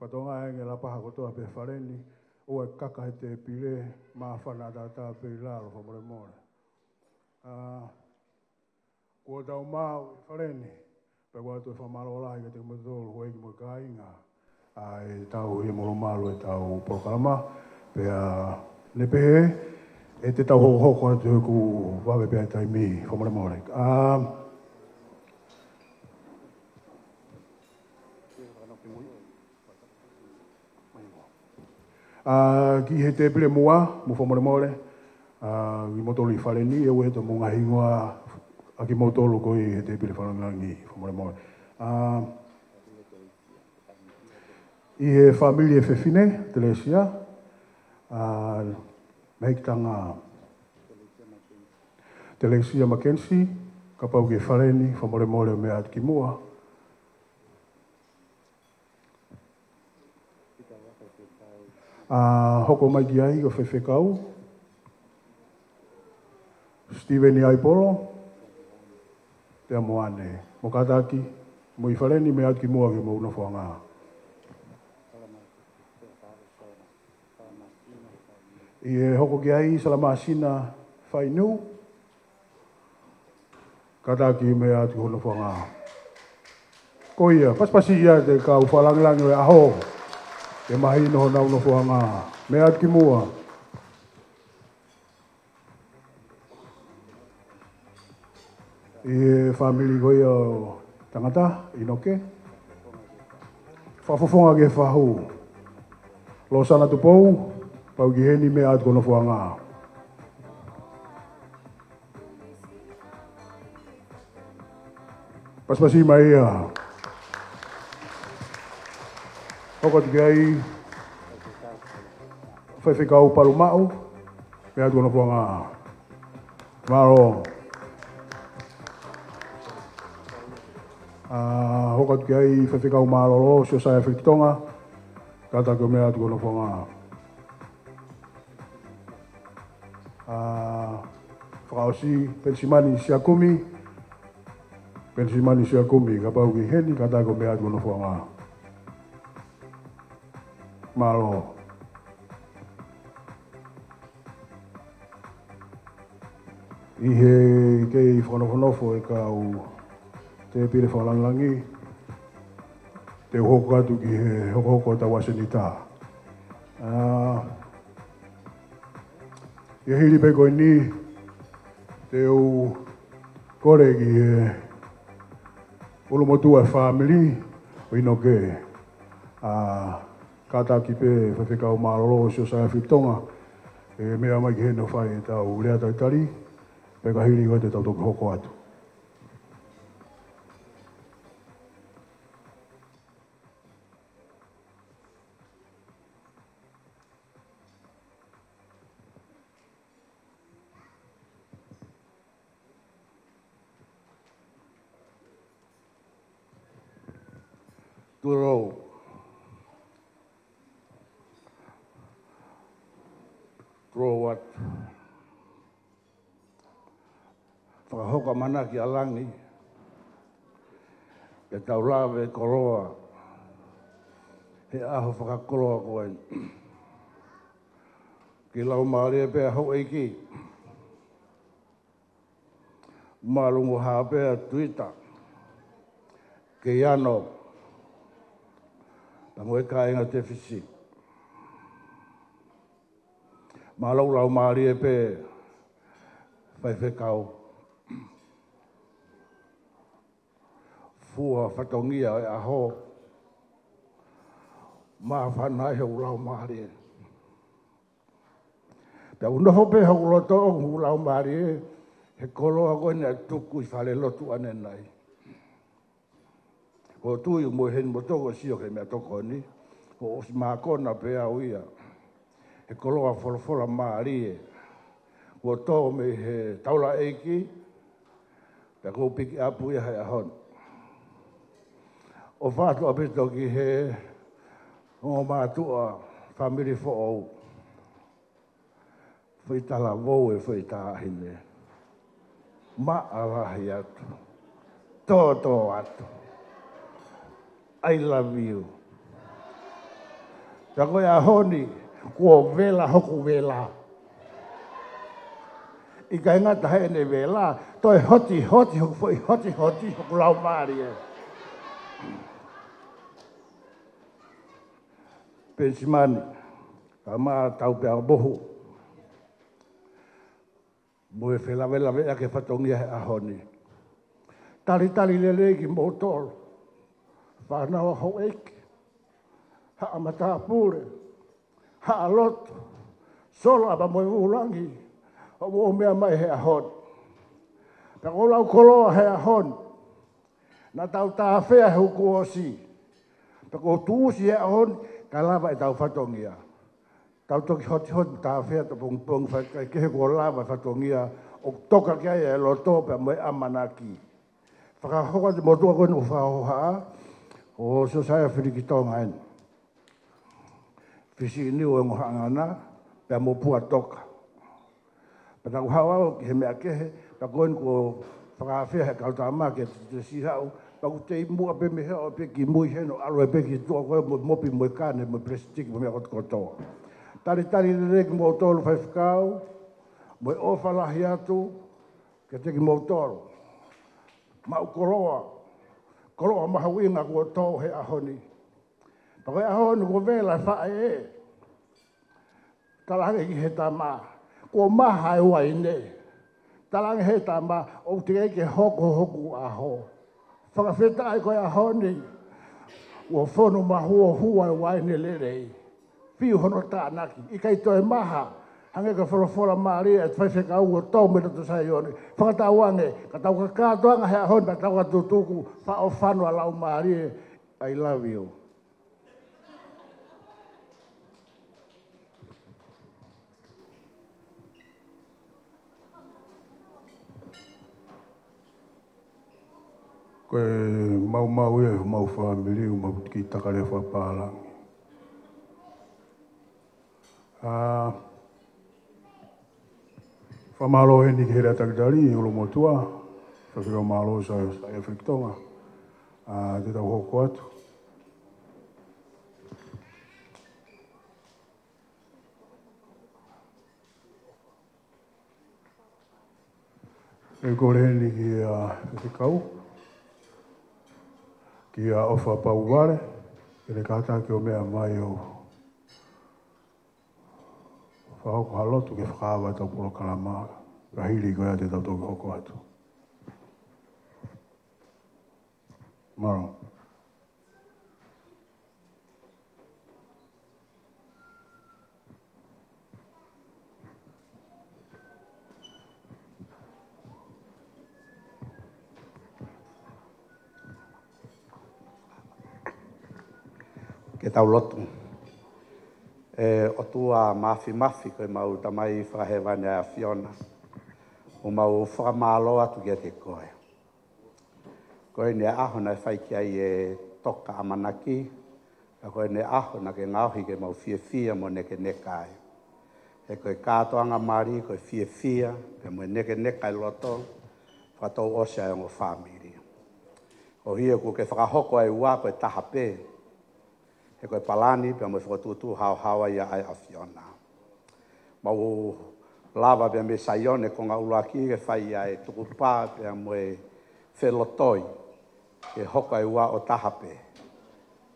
Patonga e la paha kotoa pe whareni, o e kaka he te pire, maa whana tā pe laro whamore more. Kua tau mau i whareni, pe kua tu whamaro lai ke te mutoro hoi ki mo ka inga, e tau i moro maru e tau prokarama, Pea ne pehe e te tau hoko atu ku wawe pea tai mi whamare more. Ki he te pire mua, mu whamare more, i motolu i whare ni, e ue to munga hingoa a ki motolu ko i he te pire whanangangi whamare more. I he familie whewhine, te lesia, meikitanga te lesia Mackenzie, ka pau ki whare ni, whamare more mea atu ki mua. Hoko mai ki ai o whewhekau, Steven i Aipolo, te amoane, mo kataki, mo i whareni me atu ki mua ki mo unafuanga. I e hoko ki ai Salamasina whainu, kataki me atu ki unafuanga. Ko ia, paspasi ia te kau whalangilangi o aho, te mahi no na unafuanga, me atu ki mua. I e family goi o tangata, inoke. Whafofonga ke whahu. Lo sana tupou, pau ki heni me atu kono fuanga. Paspasi mai ia. Hoko tuki ai, whewhekau paru mau, me atu kono fuanga. Maro. Hoka tuki ai whewhekau maroro, sio saia whikitonga, kata ko mea atu kono whonga. Whakaosi, Pensimani Siakumi, ka pau ki heni, kata ko mea atu kono whonga. Maro. I he kei whanofo e kau te pire whalangangi, te hoko atu ki he hoko ta wasenita. I hiri pe koe ni, te u kore ki he ulumotua family, o inoke. Kata ki pe whewhekau maroro sio saia whitonga, e mea mai ki he no whai e tau rea tautari, pe ka hiri koe te tau toki hoko atu. Turo. Turo wat. Whakahoka mana ki alangi. E tau lawe koroa. He aho whakakoroa koe. Ki lau maare pēr hau eiki. Marungu hāpea Twitter. Ke iano. Ta moe kāinga te whisi. Mā lau maari e pē whaiwhekau. Fua whatongia e aho. Mā whanai hau lau maari e. Ta unoho pē hau loto o hu lau maari e. He koroa koe nea tuku I whale lotu ane nai. Ko tui mo hen mo toko sio ke mea toko ni. Ko osi mākona pea uia. He koloa wholofola maari e. Ko tō me he taula eiki. Pea ko piki apu ia hei ahon. O whātu apito ki he o mātua family fo au. Whaitala vou e whaitahine. Ma alahi atu. Tō atu. I love you. Ta koe a honi, kua vela hoku vela. I ka ingata hei ne vela, toi hoti hoku lau maari e. Pensimani, ka ma tau pe bohu mo e fela vela vea ke fatongia he ahoni tali le ki motor fa na ho ek ha amata pure ha alot solo aba mo ulangi o me mai he ahon ka ola kolo he ahon na tau ta fea hu ko si ta ko tu si he ahon ka lava e tau fatongia tau toki hot ta fea to pong fa ke ko lava fatongia o toka ke e lo to pe mo amanaki fa ho ko mo to ko no fa ho ha o so sai Afriki tonga en fisi ni o ngana pe mo pu toka pa tau hawa he me ke pa ko fa fe he ka ta ma ke si ha pa ku te mu pe me he pe ki mu he no alo pe ki to ko mo pi mo kane mo plastic mo me ko to tali le mo to lo fa kau mo o fa la hiatu ke te ki mo to ma koroa ma hawinga ko to he ahoni pa ko ahoni ko vela fa e talange ki he tama ko maha e waine talange he tama o te ke hoku aho whakawheta ai koe ahoni ua whono mahua hua e waine lerei piu hono tānaki i kai toi maha hange ka whorofora maaria e whaiwheka ua tau me to sai oni whakatawange ka tau ka kātoanga he ahoni ka tau ka tutuku wha o whanua lau maaria I love you. Koe mau e mau whamiri o mau ki takare whapalangi. Whamalo he ni ki hera takitari i ulo motua. Whawhira malo sa Afriki tonga. Te tau hoko atu. E kore he ni ki kau. Ki a ofa pauware, ke re kata ke o mea mai o whahoko halotu ke whakawa tau polo kalama, ka hiri koea te tau toki hoko atu. Maro. Ke tau lotu. O tua mafi koe mau tamai whakahewane a Fiona. O mau whakamalo atu kia te koe. Koe ne aho na whaiki ai e toka amanaki. Ka koe ne aho na ke ngauhi ke mau fia mo neke nekai. E koe kātoanga mari koe fia ke mo neke nekai loto. Whatou osea e ngo whamiri. O hia ku ke whakahoko ai ua koe tahape. E koe palani pe mo whakatutu hawa ia ai a Fiona. Mau lava pe me saione ko ngā ulaki ke whai ai tuku pā pe mo e whelotoi ke hoko ai ua o tahape.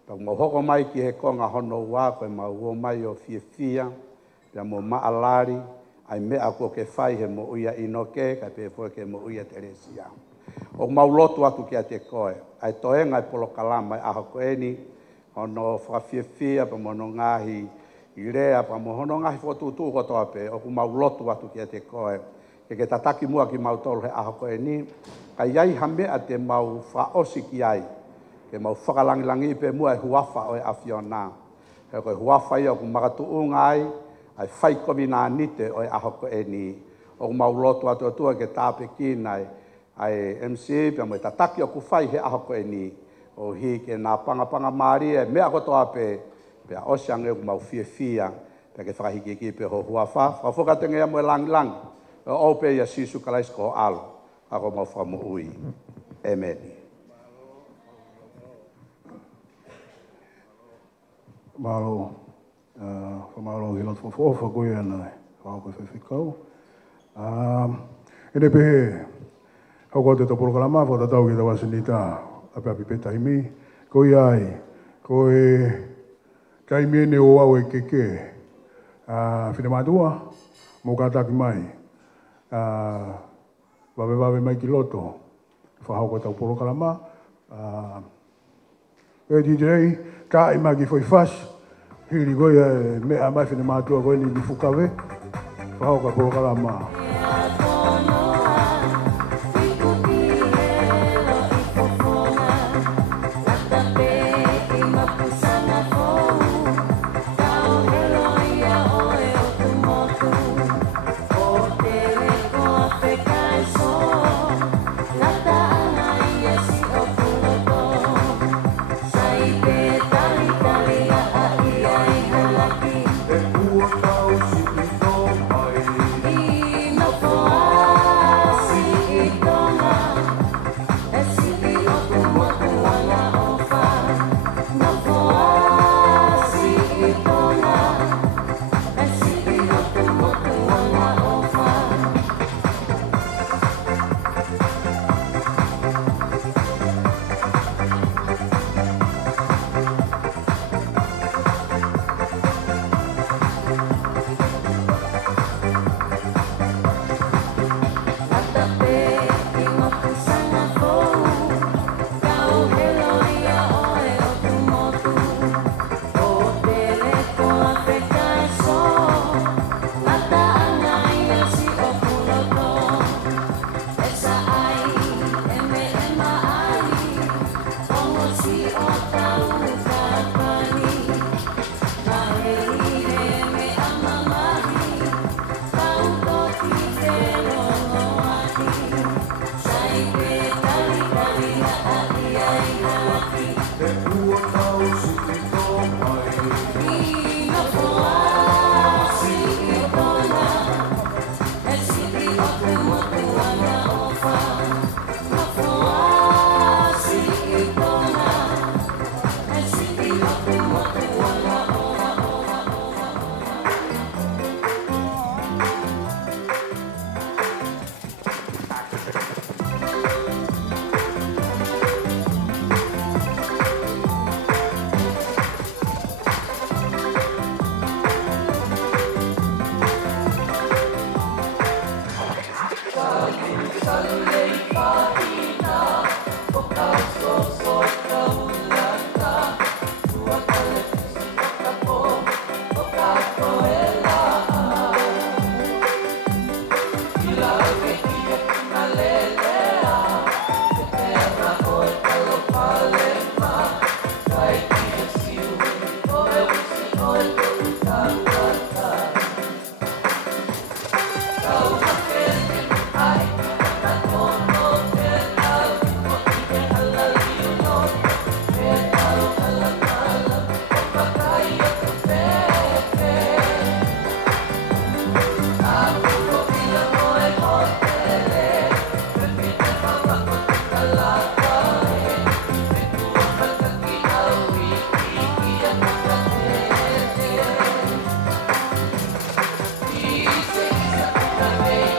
Pau mau hoko mai ki he konga hono ua koe mau ua mai o fia pe mo maalari ai mea ko ke whai he mo uia inoke ka pe fo ke mo uia Teresia. O mau lotu atu ki a te koe. Ai toenga i polo kalama ai aho koeni ono whawhiawhia pa mono ngahi i rea pa mono ngahi whotutu kotoa pe o ku mau lotu atu ki a te koe. Ke tataki mua ki mau tolu he aho koe ni. Ka iai hamea te mau whaosi ki ai. Ke mau whakalangilangi pe mua e huafa o e a Fiona. He koe huafa ia o ku makatu ungai ai whai komi nā nite o e aho koe ni. O ku mau lotu atu atua ke tāpe ki nai ai MC pe mo e tataki o ku whai he aho koe ni. O hi ke nā panga maria mea kotoa pe a osiang e mau fia pe ke whakahiki ki pe ho huafa whakatenge ia mo e lang o pe ia sisu kalais ko alo ako mau whamu ui amen Malo whamalo hilot fofa koe ana whako whewhikau ene pehe hoko te toporo kalama whatatau ki tawasinita ape pe taimi ko ai ko e taimi ne o au e keke Whine mātua, mō kātaki mai. Wawe mai ki loto. Whahau ko tau poro kalama. DJ, ka i magi foi fas. Hiri goia mea mai whine mātua koe ni fukawe. Whahau ka poro kalama. Away.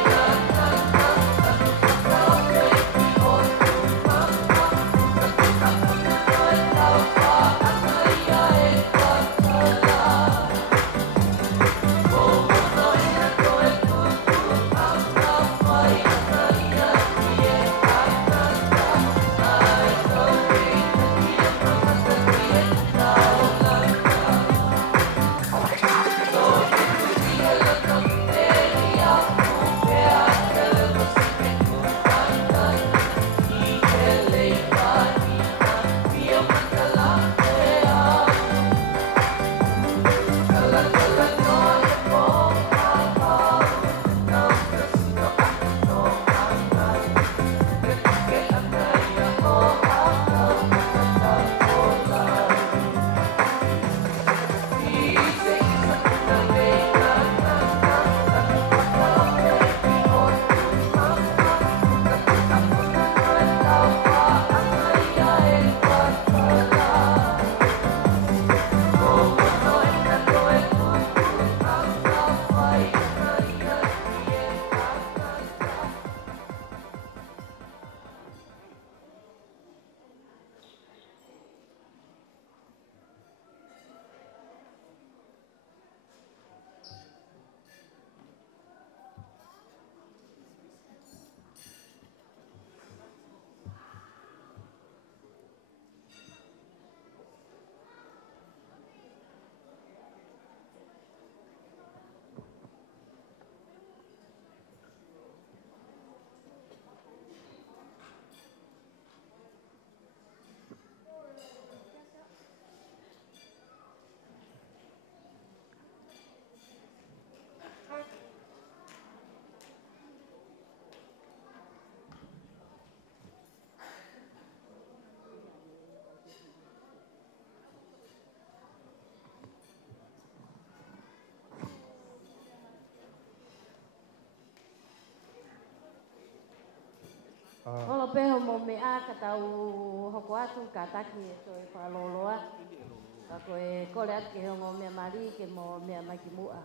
Olo peho mo mea ka tau hoko atu ka taki e so e whaloloa. Ka koe kore atu ke hongo mea mari ke mo mea maki mua.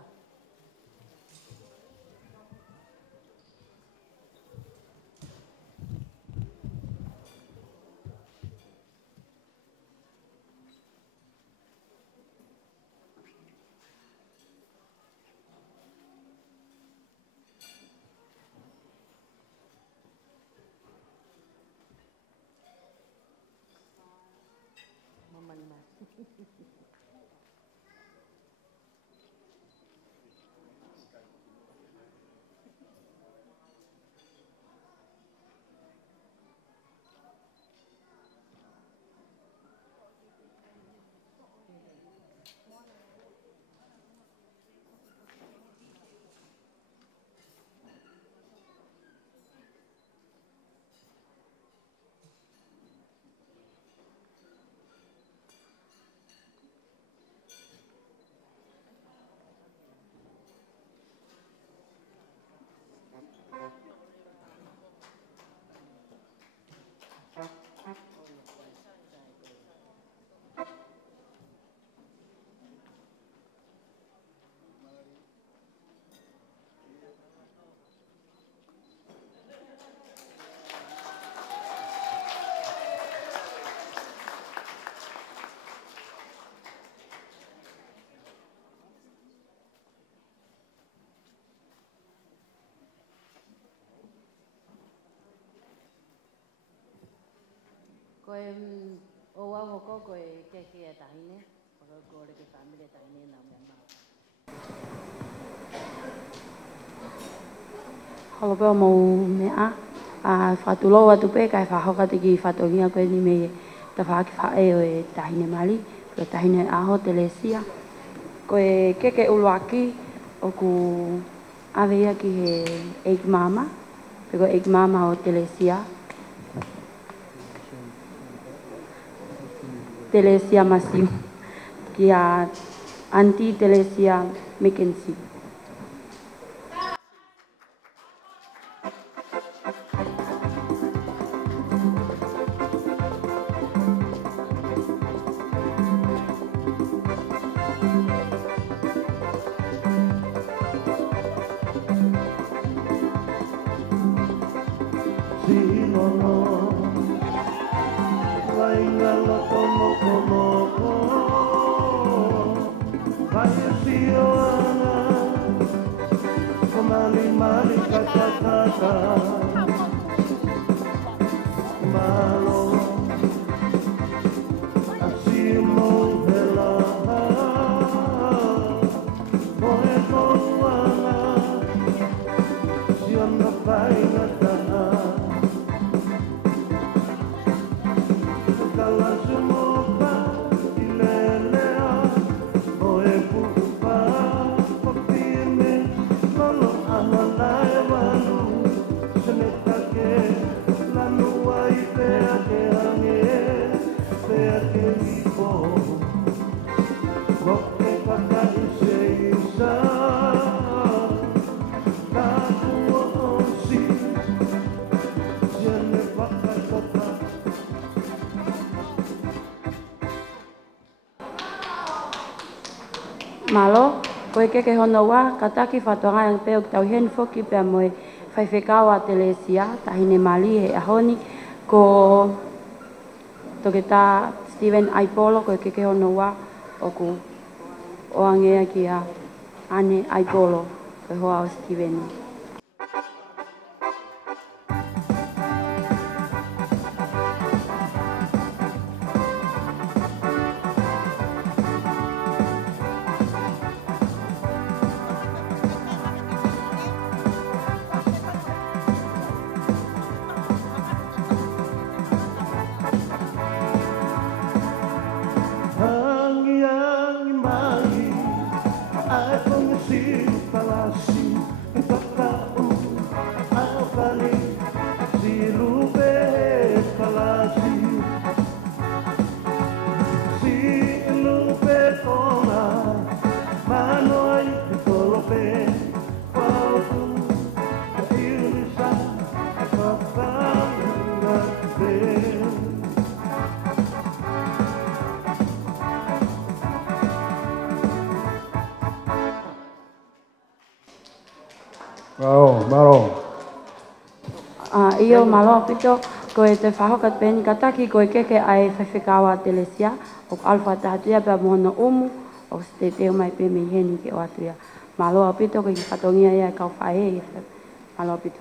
Koe o au hoko koe keke e tahine. Koe ke whamile tahine na mea maa. Halo peo mau mea. Whatulo atu pe kai whahoka te ki whatongia koe ni me ta whaaki whae o e tahine mali. Koe tahine aho telesia. Koe keke uluaki o ku awea ki he Eik Mama. Peko Eik Mama o telesia. Telesia Masiu. Ki a Auntie Telesia Mackenzie. Malo, koe keke hono wā, kataki whatoanga ang peo ki tau hen foki pia moe whaiwhekawa telesia, tahine mali he ahoni, ko toke tā Steven Aipolo, koe keke hono wā, oku oangea ki a ane Aipolo, koe hoa o Steven. Ai, como se falasse, Maro. Io malo pito ko e te whahoka peni kataki ko e keke ai whewhikawa telesia o alfa tahatia pia mono umu o te teo mai pe me heni ke o atuia. Malo pito ko i whatongia ia kau whae i malo pito.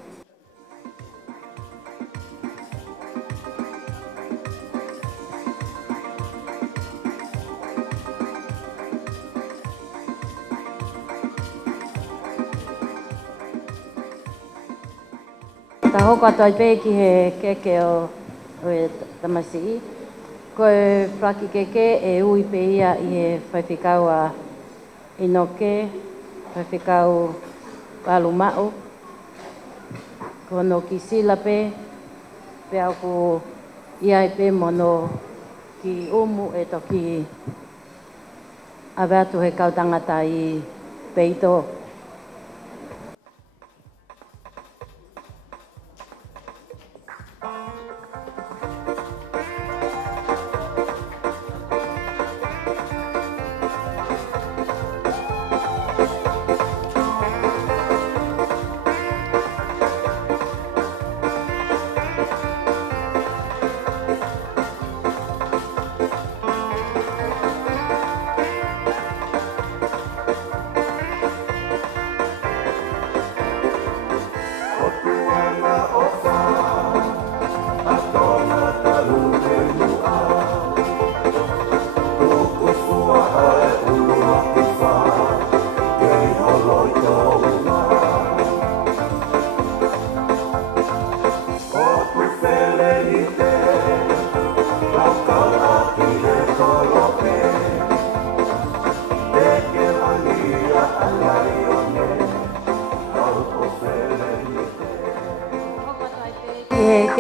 Ta hoko atu ai pē ki he keke o e Tamasii. Ko e whaki keke e ui pe ia i he whaiwhikau a Inoke, whaiwhikau Palumau. Ko no ki sila pe au ko ia i pe mono ki umu e toki awe atu he kau tangata i peito.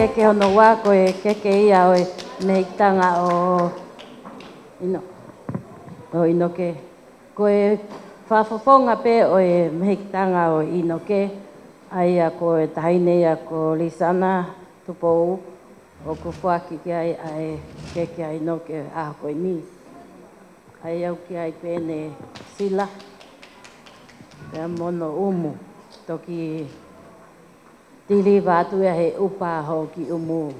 Keke ono wā ko e keke ia o e mehitanga o Inoke. Ko e whawhawhonga pe o e mehitanga o Inoke. Aia ko e tahaine ia ko Lisana tupou o ko whaki ki ai ai keke a Inoke a koe ni. Ai au ki ai pēne sila. Pea mono umu toki tiri wātu ia he upa ho ki umu.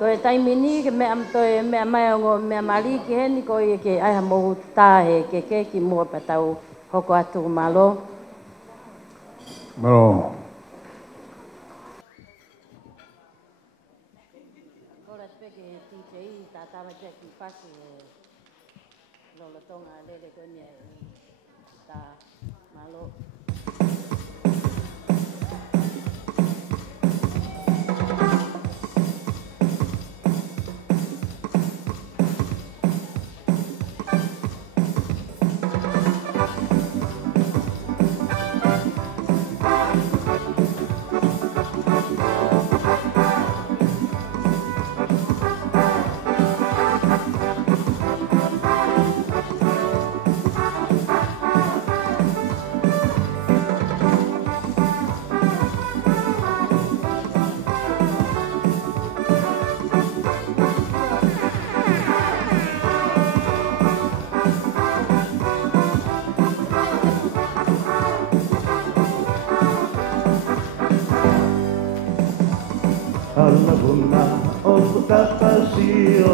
Ko e taimini ke mea mai o mea mari ki heni ko i ke aiha mohu tāhe ke ki mua patau hoko atu malo. Malo. Kora speke he TJI tā tāma tia ki pasi e lolotonga lele konia i tā malo. Alabuna o tapasio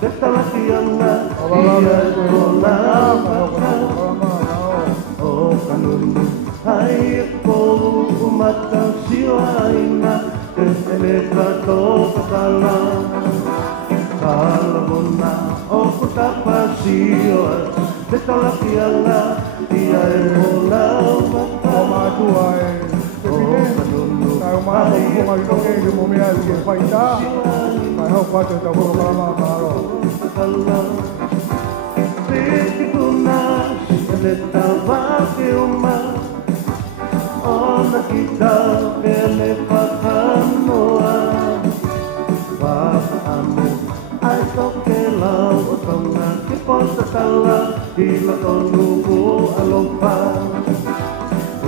desta lakiana ia kola o kanunu ai ko mata sioina ele trato kala alabuna o tapasio desta lakiana ia kola Mai hau pate ta ho mama maro. Piti kunas le tava ke uma ona kita pele pakanoa Papamu ai toke lau o tonga ki posa tala i la tonu ku alopa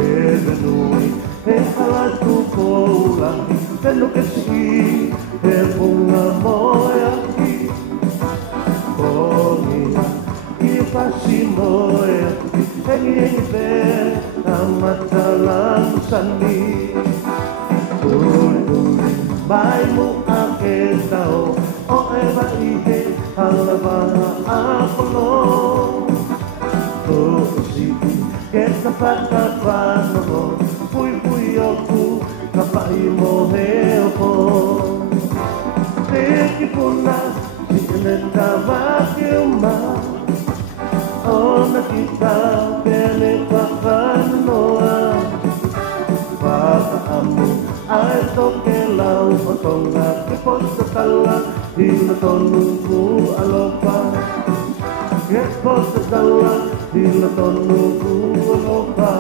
E venui e hala tu koula e nuke si e punga moe aki Konina i pasi moe aki e ngi pe amata lang sani Tui Mai mu ake tau o e vaike alabana apolo Tosiki ke tapata pano Pui pui oku kapai mo he opo Teki puna Sine tawake uma Ona kita pele pakanoa Papa amu ai toke lau o tonga Ke posta tala i na tonu ku alopa Ke posta tala i na tonu ku alopa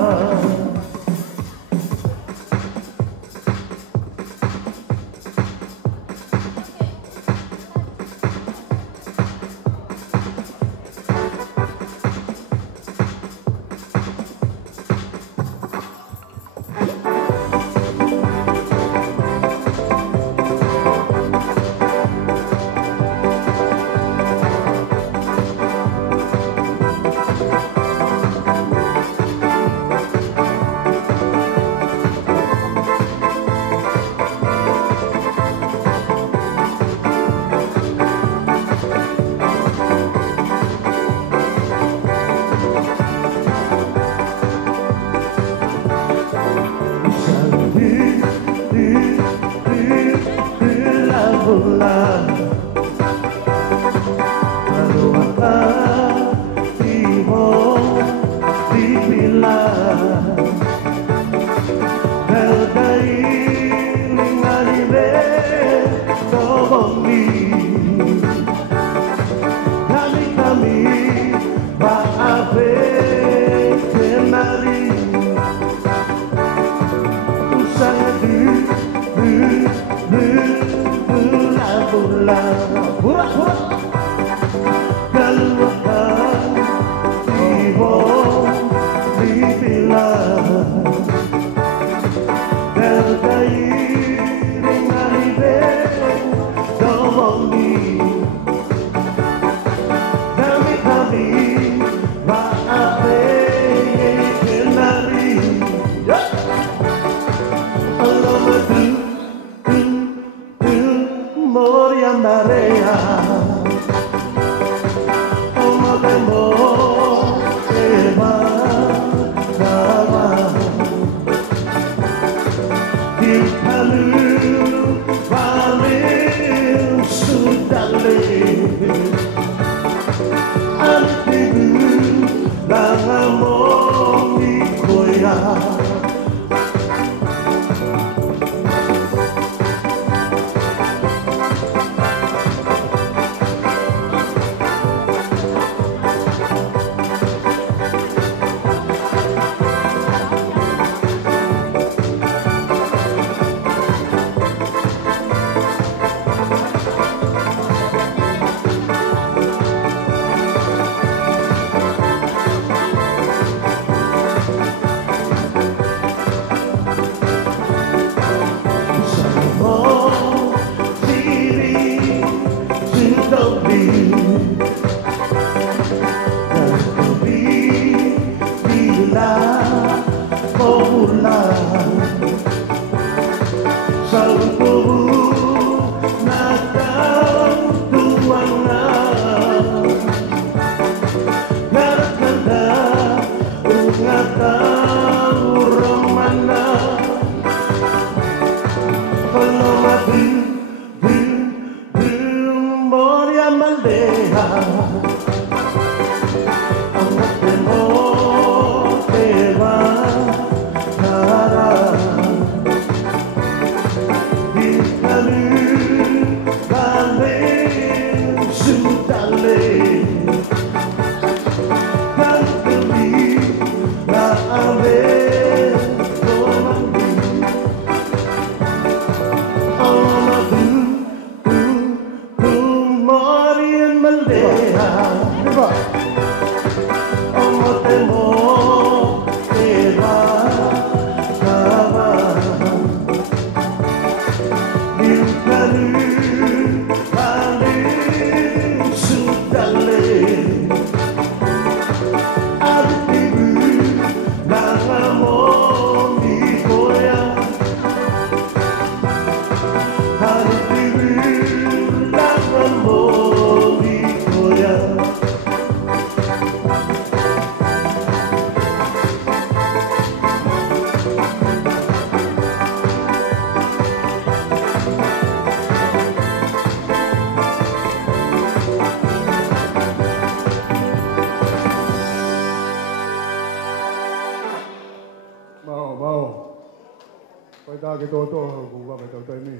Ka ke toto ku wa me tau tai ni.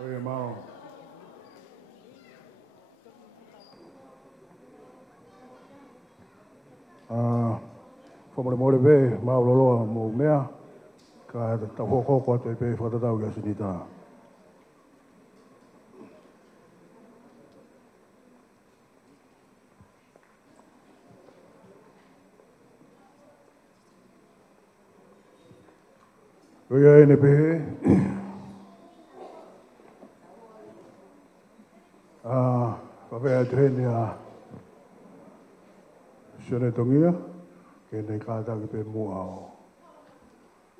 Oi mau. Fomole mole be mau lolo mo mea. Ka ta ho ko te pe fa ta tau ga sinita. Oi ne pe. Va be treni a Sene tongia ke nei ka ta ke pe mo ao.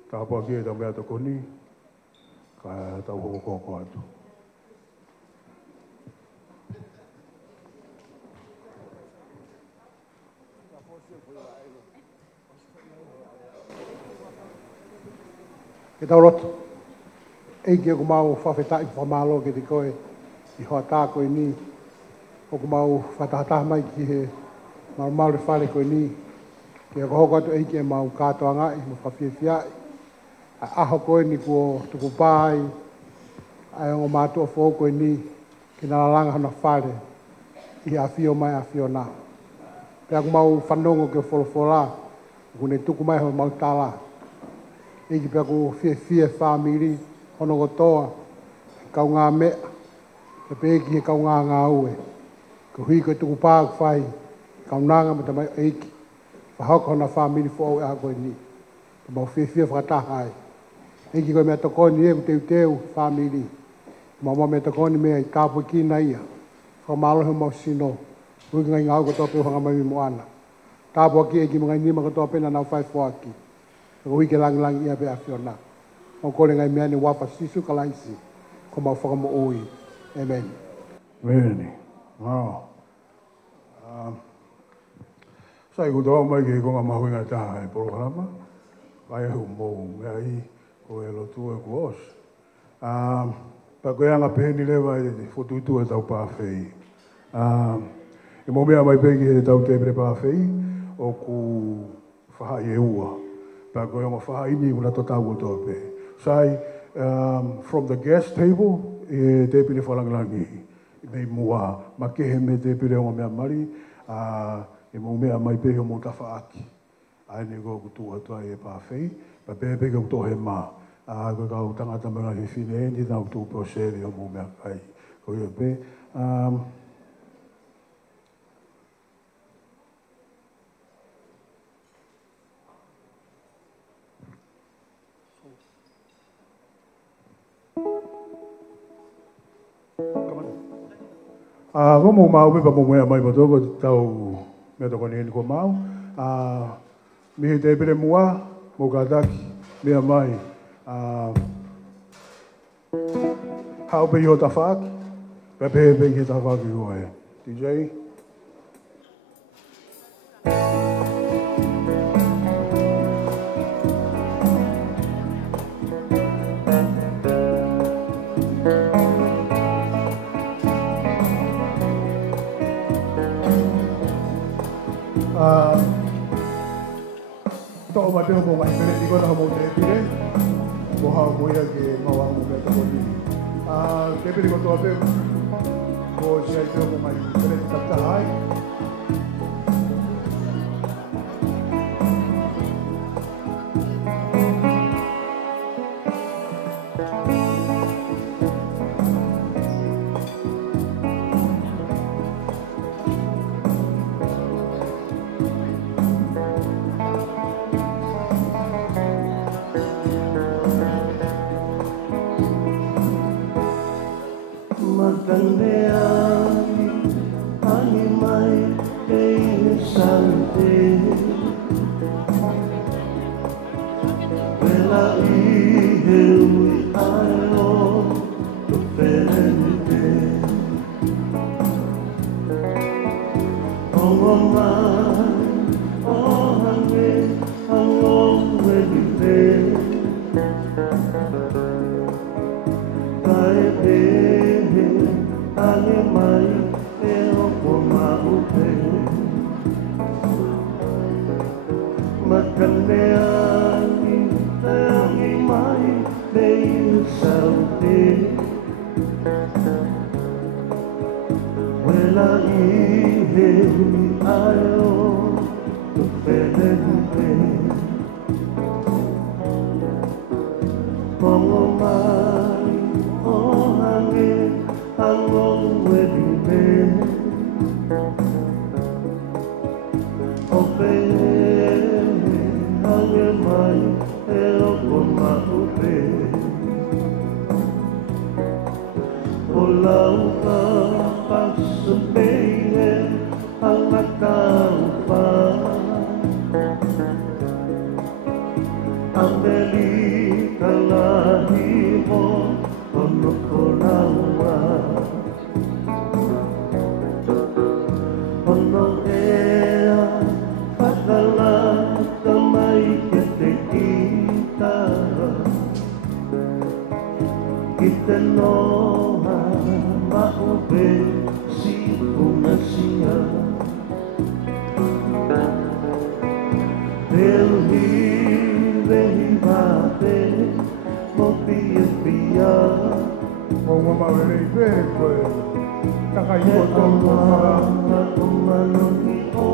Ta pa ke ta me to koni ka ta ho ko atu. Ke tau roto. Ei ke ku mau whawhetai whamalo ke te koe i hoa tā koe ni. O ku mau whatahataha mai ki he maru whare koe ni. Ke ko hoko atu ei ke mau kātoa ngai mo whawhiawhiai. A aho koe ni kua tuku pai. Ai o mātua whō koe ni. Ke nā langa hana whare. I a whio mai a whio nā. Pea ku mau whanongo ke wholofola. Kune tuku mai ho mau tāla. Eki pia ku fie whamiri, hono kotoa, kau ngā mea, ka pēki he kau ngā ue. Ka hui koe tuku pāku whai, kau nanga ma tamai eiki, whahoko hona whamiri fōu e a koe ni. Ka mau fie whakatahai. Eki koe mea tokoni e ku teu whamiri. Mau mea tokoni mea i tāpua ki na ia. Whamalohe mau sino, hui ngai ngau kotoa peo hanga mai mo ana. Tāpua ki eki mga nima kotoa pena nau whai whaki. Ko hui ke langi ia pe a whiona. O kore ngai mea ni wapa sisu ka laisi. Ko mau whakamo oi. Amen. Amen. Wow. Sai ku toa mai ke konga mahuinga taha e programa. Vai hu mou mea i ko e lotu e ku os. Pa koe anga peheni lewa e te fotuitu e tau pāwhei. E mou mea mai peki e tau te pre pāwhei o ku whahai e ua. Pa koe onga whahaini kuna to tau toa pe. Sai, from the guest table, e te pire whalangalangi, mei mua, ma kehe me te pire onga mea mari, e mo mea mai pehe o mo tawha aki. Ai ne ko kutu atua e pāwhei, pa pehe pehe o tohe mā. Koe kau tangata mera he whine e, ni tau tū peo sere o mo mea kai. Koe e pe. Ko mo mau pe pa mo mea mai pato ko tau me to koni ko mau. Mi he te pere mua mo kataki mea mai. Hau pe yo tafaki. Pe pe ki tafaki ko e. DJ. Tō mai pēho mō ngai pere tiko naha mō te pire, mō hao mō ia ke maua mō mea tako ni. Te pere ko tō pēho, ko siai pēho mō ngai pere te taptahai. Makan Wela ihe ayo tupelente Kongo mai o hange hango wedime Ope hange mai e o koma upe O lauka pasupeine ang mataupa Ang beli kalahi mo ono ko lawa Ono ea patala kamay kete kita Kita noha maube si bunga siya Delhi vehibate mo pia pia O mama vele ipe koe kakaipo tō Amana umano ni o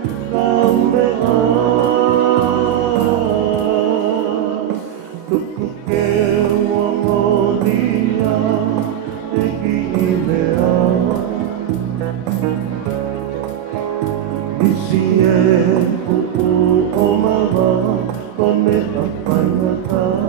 kambe a Tuku ke uongo dia Eki imea Isi e pupu o mawa Kone apangata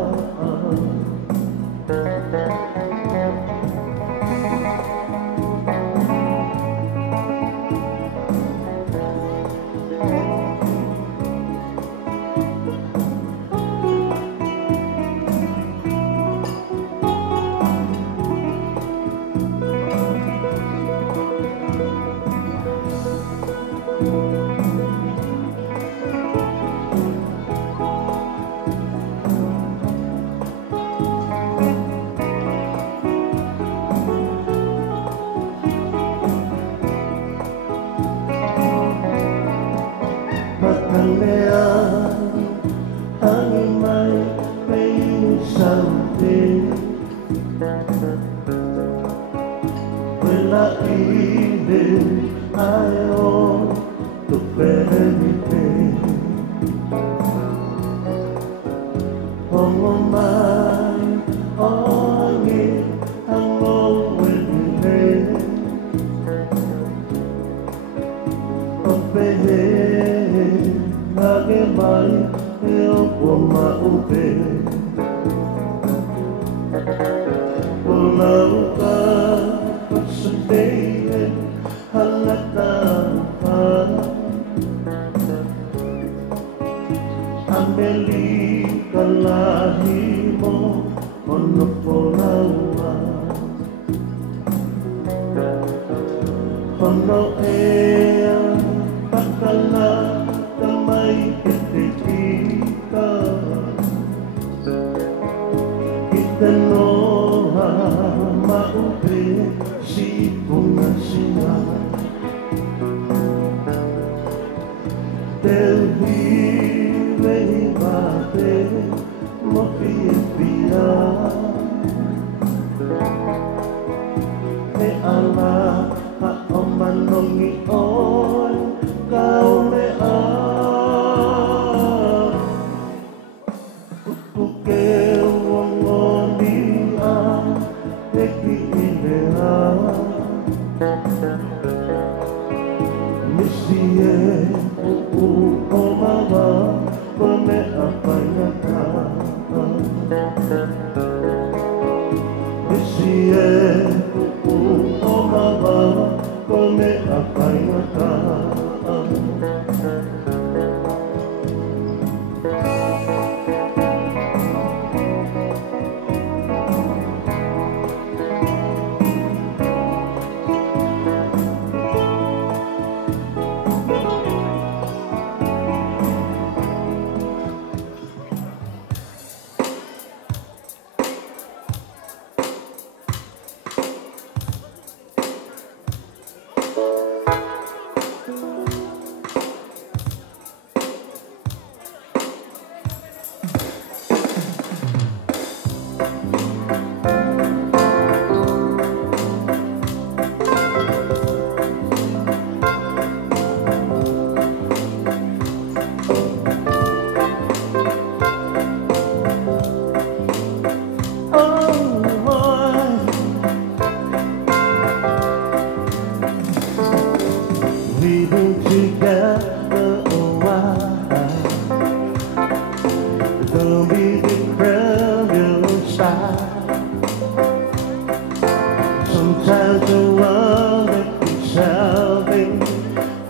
Sometimes the world is something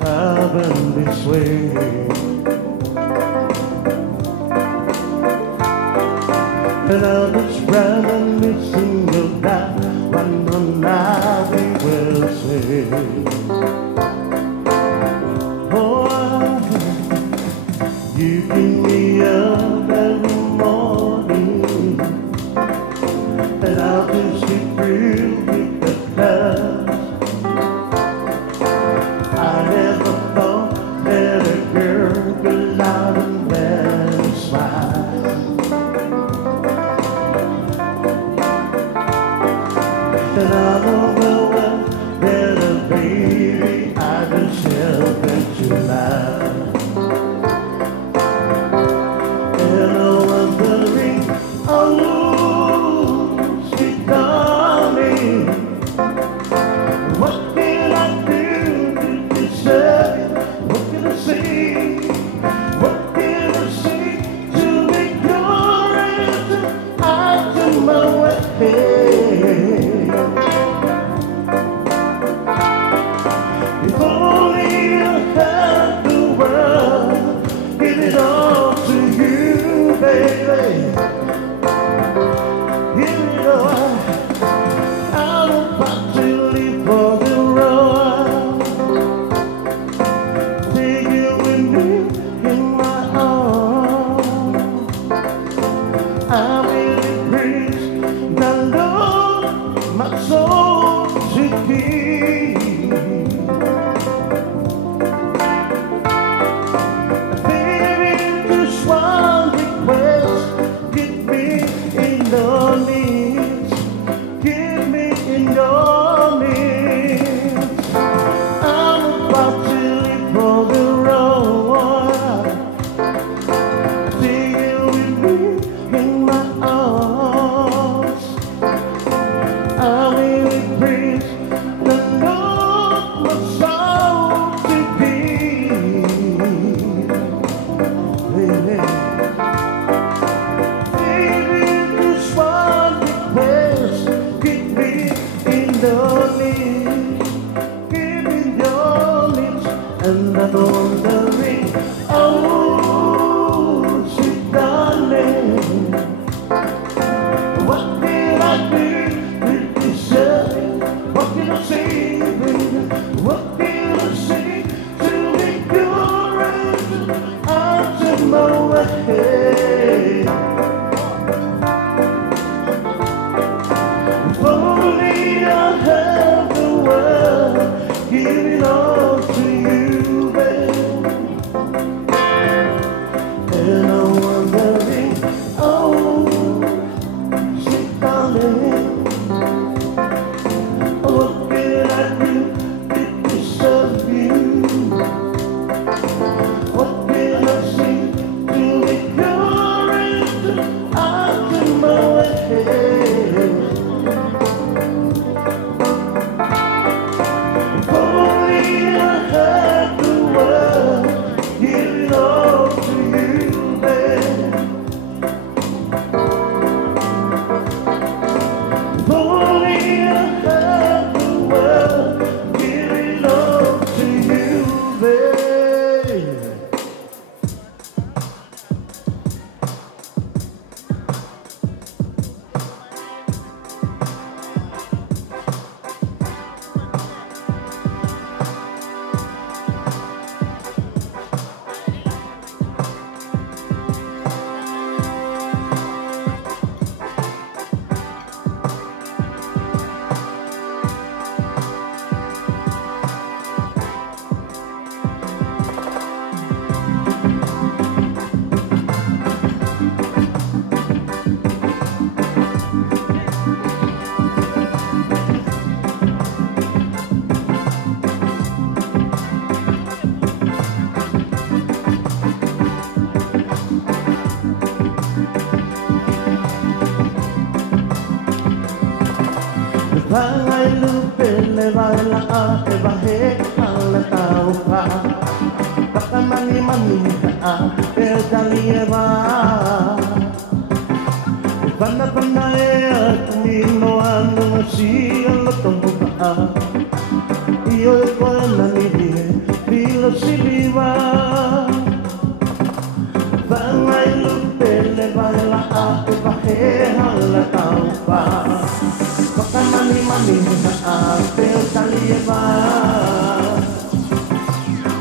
happened this way. And I'll just rather missing your back when I'm not will say. Oh, you give me up every morning, and I'll just be through with the past. I never thought that a girl could lie and then smile. And I don't know that a baby I just help that you lie. And I'm wondering, oh, sweet darling, what can I do to deserve it? What can I say? What can I say to make your answer out of my way? If only I had the world, give it all to you, baby. Give it all. I don't want to live for the road. Take you with me in my arms. I will praise the Lord, my soul to keep. Baby, just one request, get me in your knees, get me in your knees. I'm about to leave for the road. Take you with me in my arms. I will praise the Lord, my soul to be. Baby, just one request, get me in your knees, get me in your knees, and I'm wondering, oh, sweet darling, what can I do to deserve it? What can I say, baby? What can I say to make your answer out of my way? If only I had the world, give it all to you, babe. And I'm wondering, oh, sweet darling, what can I do to deserve you? What can I say to make your answer out of my way? If only I had the world, give it all to you, babe. If only I had the world, give it all to you, babe. Vai lupe le baila a te baje a la taupa. Paka mani mani a te talieva. Pana pana e a kumino ando masi a la taupa. a Io e quella mi vie Filo si viva Vangai lupele vai la a E vahe hala tau pa Pakamani mani ha a Peo tali e va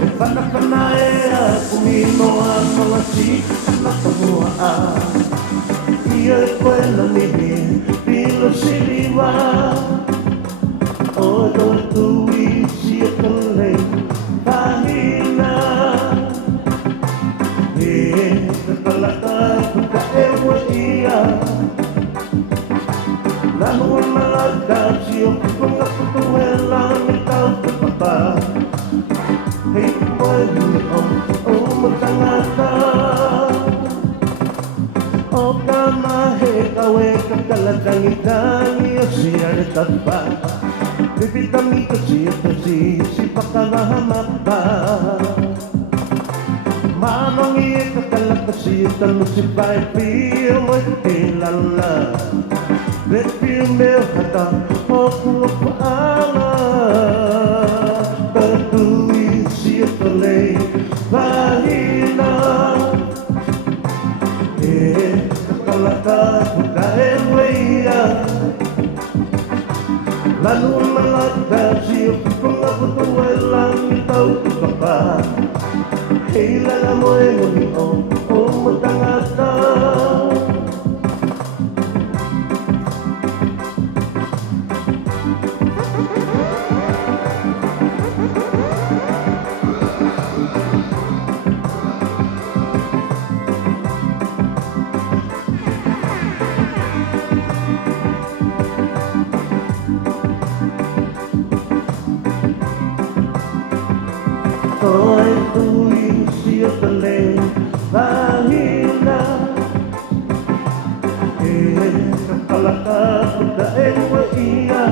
E whanakana e a Kumino a Malasi Na pahua a Io e quella mi vie Filo si viva O do tu i si e tole Pahina E te palaka puka e wa ia Nanu e malaka si o kukunga putu e la me tau te papa Hei moe hui o matangata O ka mahe kawe ka kalatangitangi o siya re tapa Bibitami kasi si pakalahamapa Manong iya kakalakasi talo si Baipio mo'y kilala Bepio meo hata o kulupaala Tatuwi siya tolay bahina kakalaka dahil waya Lalu malagda siya kung ako tuway lang itaw papa Kailan mo e nguniong o matangata To'y tuwing siya talay bahina Kakalaka daing wa iya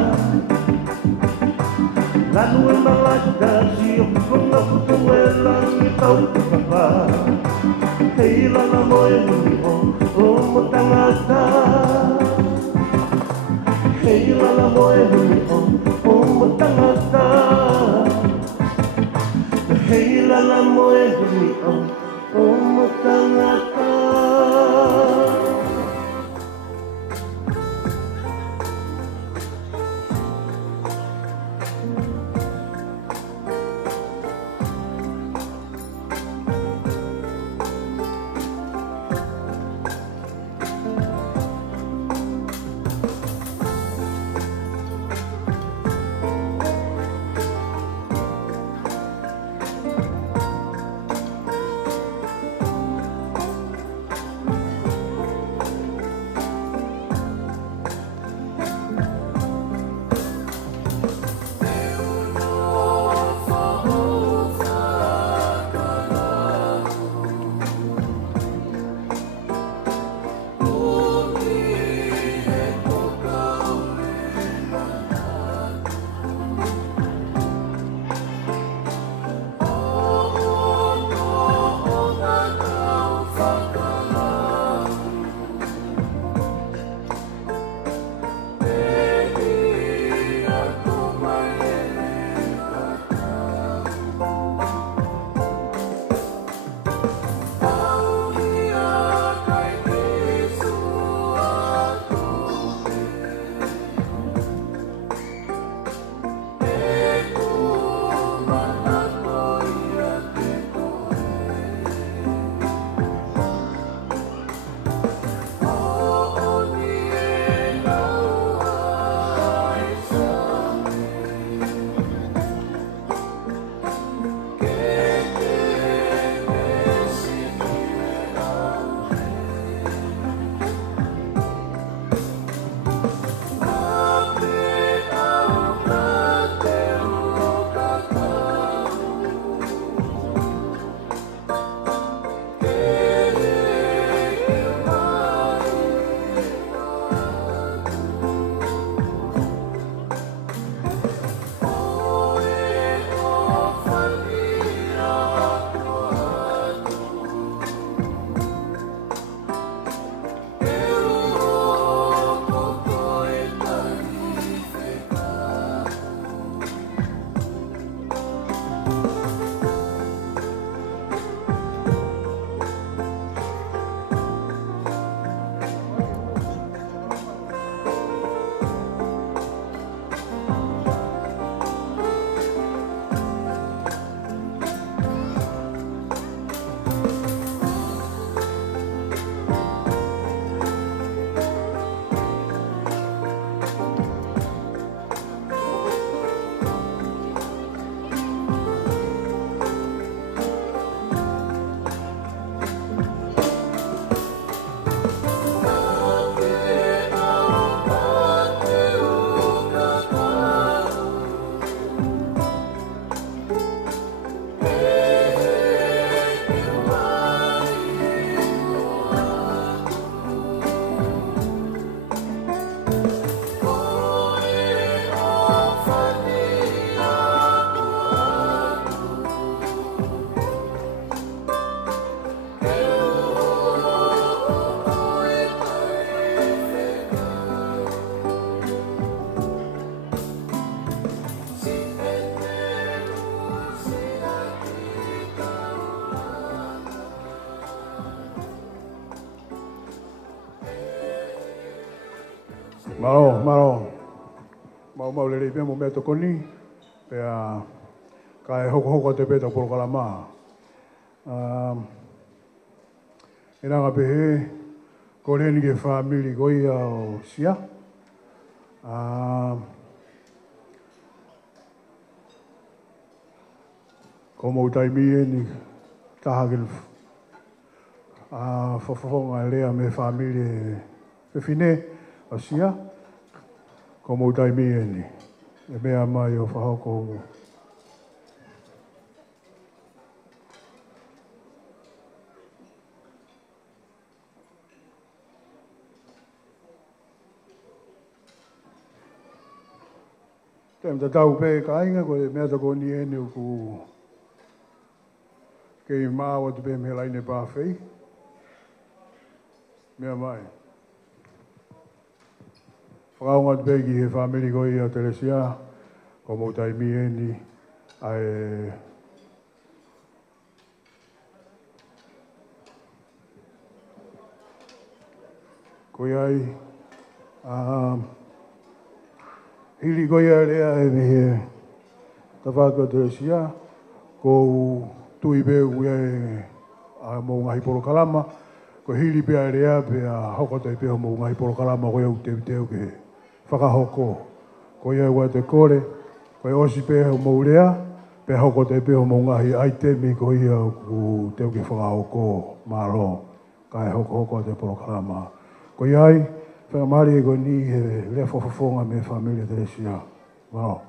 Lalo ay malagda siya kung ako tuwelang itaw papa Kailan na mo'y nguniong o matangata Kailan na mo'y nguniong o matangata Kailan na mo'y nguniong o matangata maro. Mau le pia mo meto koni. Pea kai hoko te peta por kalama. Ina nga pehe ko le ni ke family ko ia o sia. Ko mo tai mi ni tahagil fofonga lea me family e fine o sia. Ko mo tai mi ni e mea mai o whahoko. Tem ta tau pe ka inga ko mea ta ko ni ene ku ke ma o te pe me lai ne pa fei. Mea mai. Whakaunga te pe ki he family ko i a Teresia ko mo tai mi ene ai ko ai hili ko ia rea e me ta whaka Teresia ko tui beu e mo ngahi poro kalama ko hili pea rea pea hoko te pea mo ngahi poro kalama ko iau te teo ke whakahoko ko ia ua te kore ko ia osi pea mo rea pea hoko te pea mo ngahi aitemi ko ia ku teo ke whakahoko maro kai hoko te poro kalama ko iai whakamari e ko ni he lea whafafonga me familia Teresia. Wow.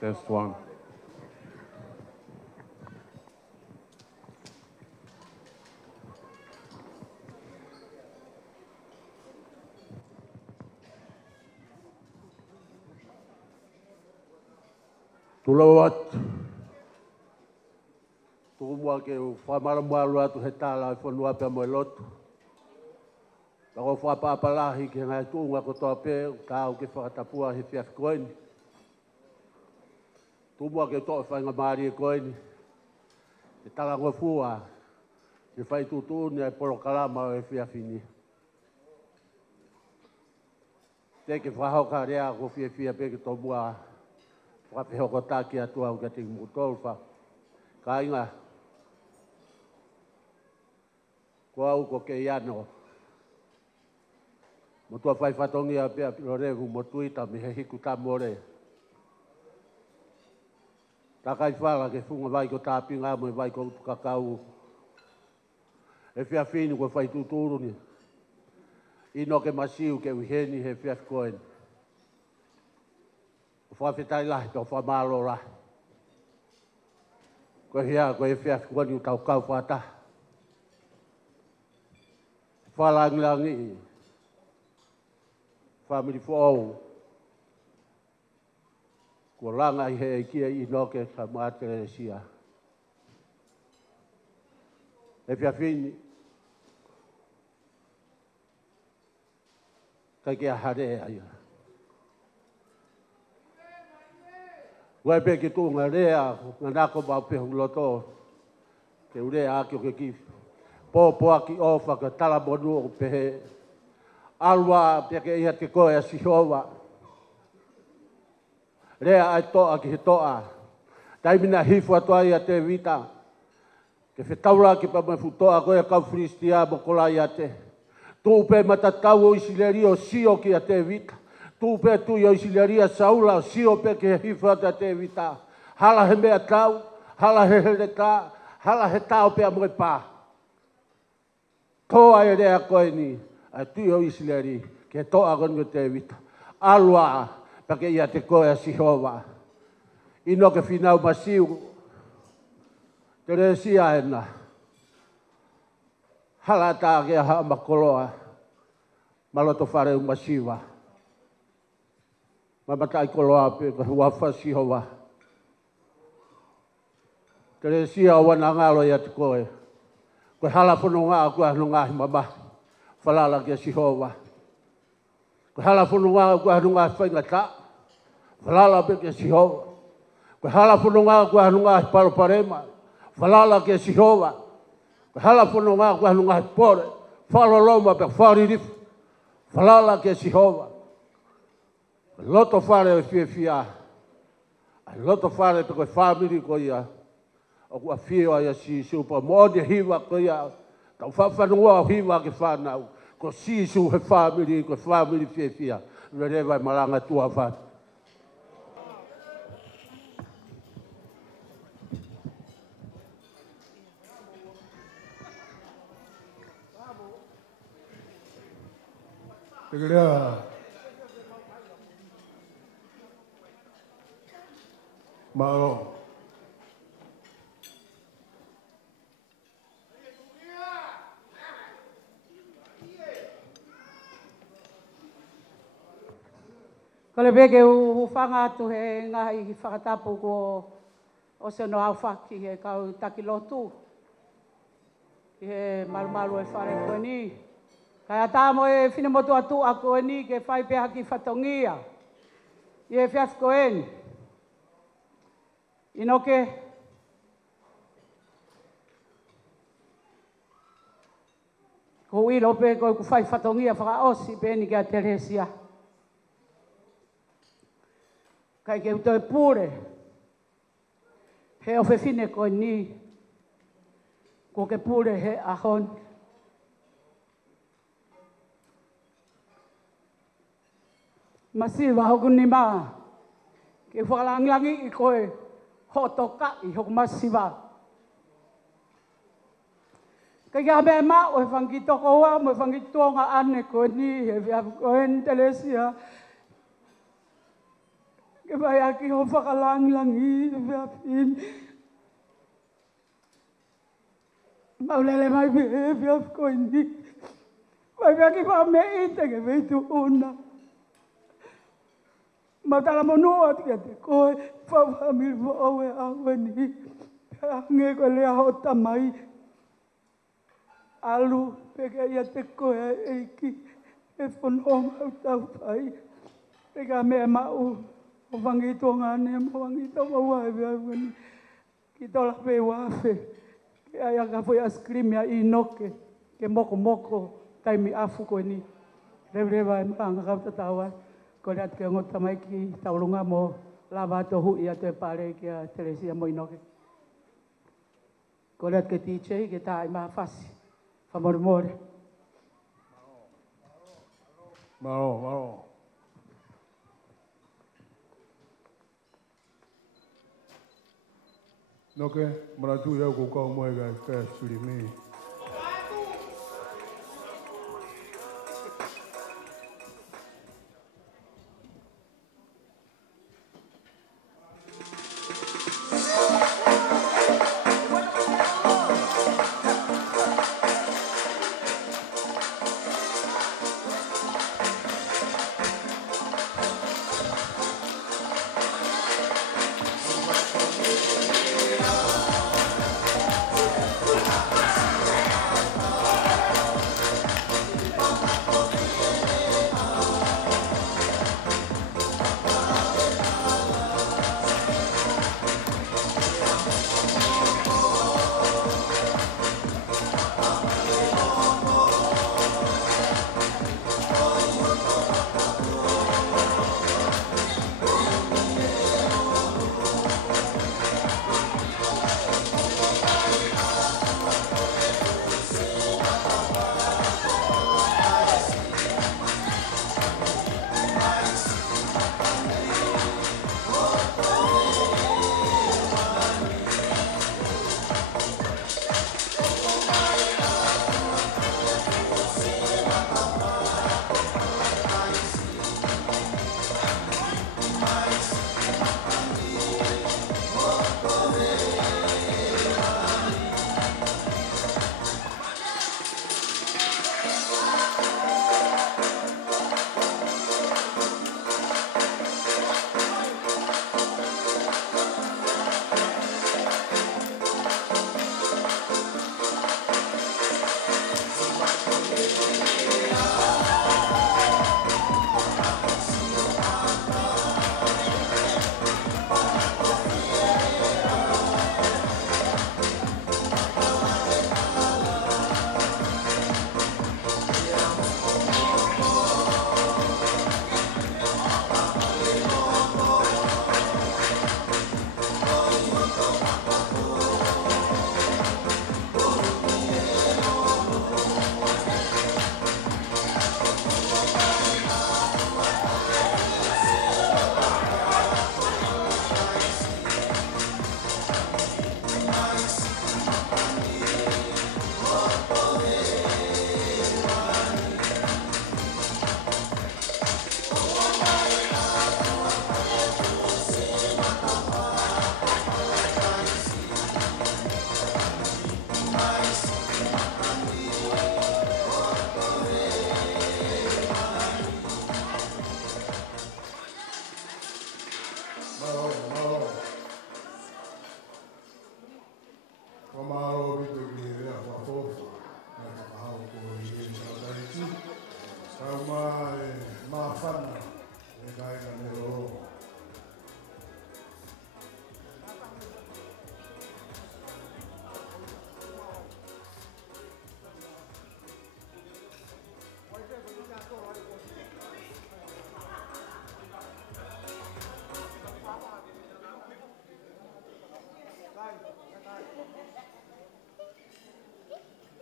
Test one. Tulawat. Tumua ke whamaramuaru atu he tāla i whanua pia moe lotu. Tako whapapalahi ke ngai tūnga ko toa pē, kāu ke whakatapua he whiaf koeni. Tumua ke toa whainga maari e koeni. E tala ngoi fua, ke whai tūtūni e poro kalama o e whiafini. Te ke whahauka rea ko whiafia pē ke tō mua whakapehoko tāki atua au kia te mutolfa. Ka inga, ko au ko ke iano. Mo tua whai whatongi a pia pilorehu mo tuita me he hiku tā more. Tā kai whala ke whunga vai ko tāpinga mo e vai ko utu kakau. E whia whini ko whai tūtūruni. Ino ke masiu ke uheni he whia koeni. Whawhetai lahi tō whamalo rahi. Ko hea ko e whia koeni u tau kau whata. Whalangilangi. Family fōu. Ko langa i he kia i noke sa mua Teresia. E whia whini. Kai kia hare aia. Wai pe ki tūnga rea, ngā nako mau pehu loto. Ke urea aki o ke ki. Pōpoa ki ofa ka tala monu o pehe. Alwa pe ke ia te koe a sihowa. Rea ai toa ki he toa. Taimina hifu atoa ia te vita. Ke whetaura ki pa mai futoa koe a kau fristia mo kolai a te. Tūpe matatau o isileri o sio ki a te vita. Tūpe tui o isileria saula o sio pe ke hifa ta te vita. Hala he mea tau, hala he hele tā, hala he tau pe a moe pā. Toa e rea koe ni, a tui o isileri, ke toa koni o te vita. Alua, pa ke ia te koe a sihova. Ino ke whinau masiu, Teresia ena. Hala tā ke a haa makoloa, maloto whare u masiwa. Mamatai koloa pe ka huafa sihowa. Teresia o wana ngalo ia te koe. Koe hala whono ngā kua no ngāhi mama. falala ke Sihova. Ko hala fununga ko hanunga whaingata, falala ke Sihova. Ko hala fununga ko hanunga Paraparema, falala ke Sihova. Ko hala fununga ko hanunga Pore, faloloma pe wharirif, falala ke Sihova. Loto whare fia, a loto whare pe koe whamiri ko ia, o kua whio ia si supa, mōne hiwa ko ia, tau whawhanua hiwa ke whanau, ko si su he whamiri, ko whamiri fia, rerewa maranga tua whare. Tegerea Maro. Kale beke u whanga atu he ngahi whakatapu ko o se no au whaki he kau takilotu. Ki he marumaru e whare koe ni. Kai ata mo e whinamotu atu a koe ni ke whai peha ki whatongia. I e whias koe ni. Inoke. Ko ui lope koe ku whai whatongia whaka osi pe ni kia Teresia. Kai ke uto e pure. He ofe fine koe ni. Ko ke pure he ahon. Masiwa hoku ni maa. Ke whakalangilangi i koe hotoka i hoku masiwa. Kai kia mea maa o he whangito koua, mo he whangito ngā ane koe ni, he via koe ni Teresia. Ke vai aki ho whakalangilangi, he via pin. Maulele mai he via koe ni. Vai via ki wha me ite ke veitu una. Matala monua tia te koe, whawhamiri whaoe awe ni. Nge koe lea hota mai. Alu, peka ia te koe eiki. E whanoma au tau whai. Peka mea mau. O wangito ngane, mo wangito mawaiwe awe ni. Ki tola pe wafe. Ke aia ka fwoi askrimi i noke. Ke moko moko taimi afu koe ni. Rewa e manga kauta tawa. Ko rea te ngota mai ki taurunga mo lava ato hui ato e pare ki a Teresia mo inoke. Ko rea te teacher ke tā i maha whasi. Whamorumore. Maro. Noke, maratu iau ko kau moe gai kaya sturi mi. mafana e kai na mero.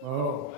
Oh.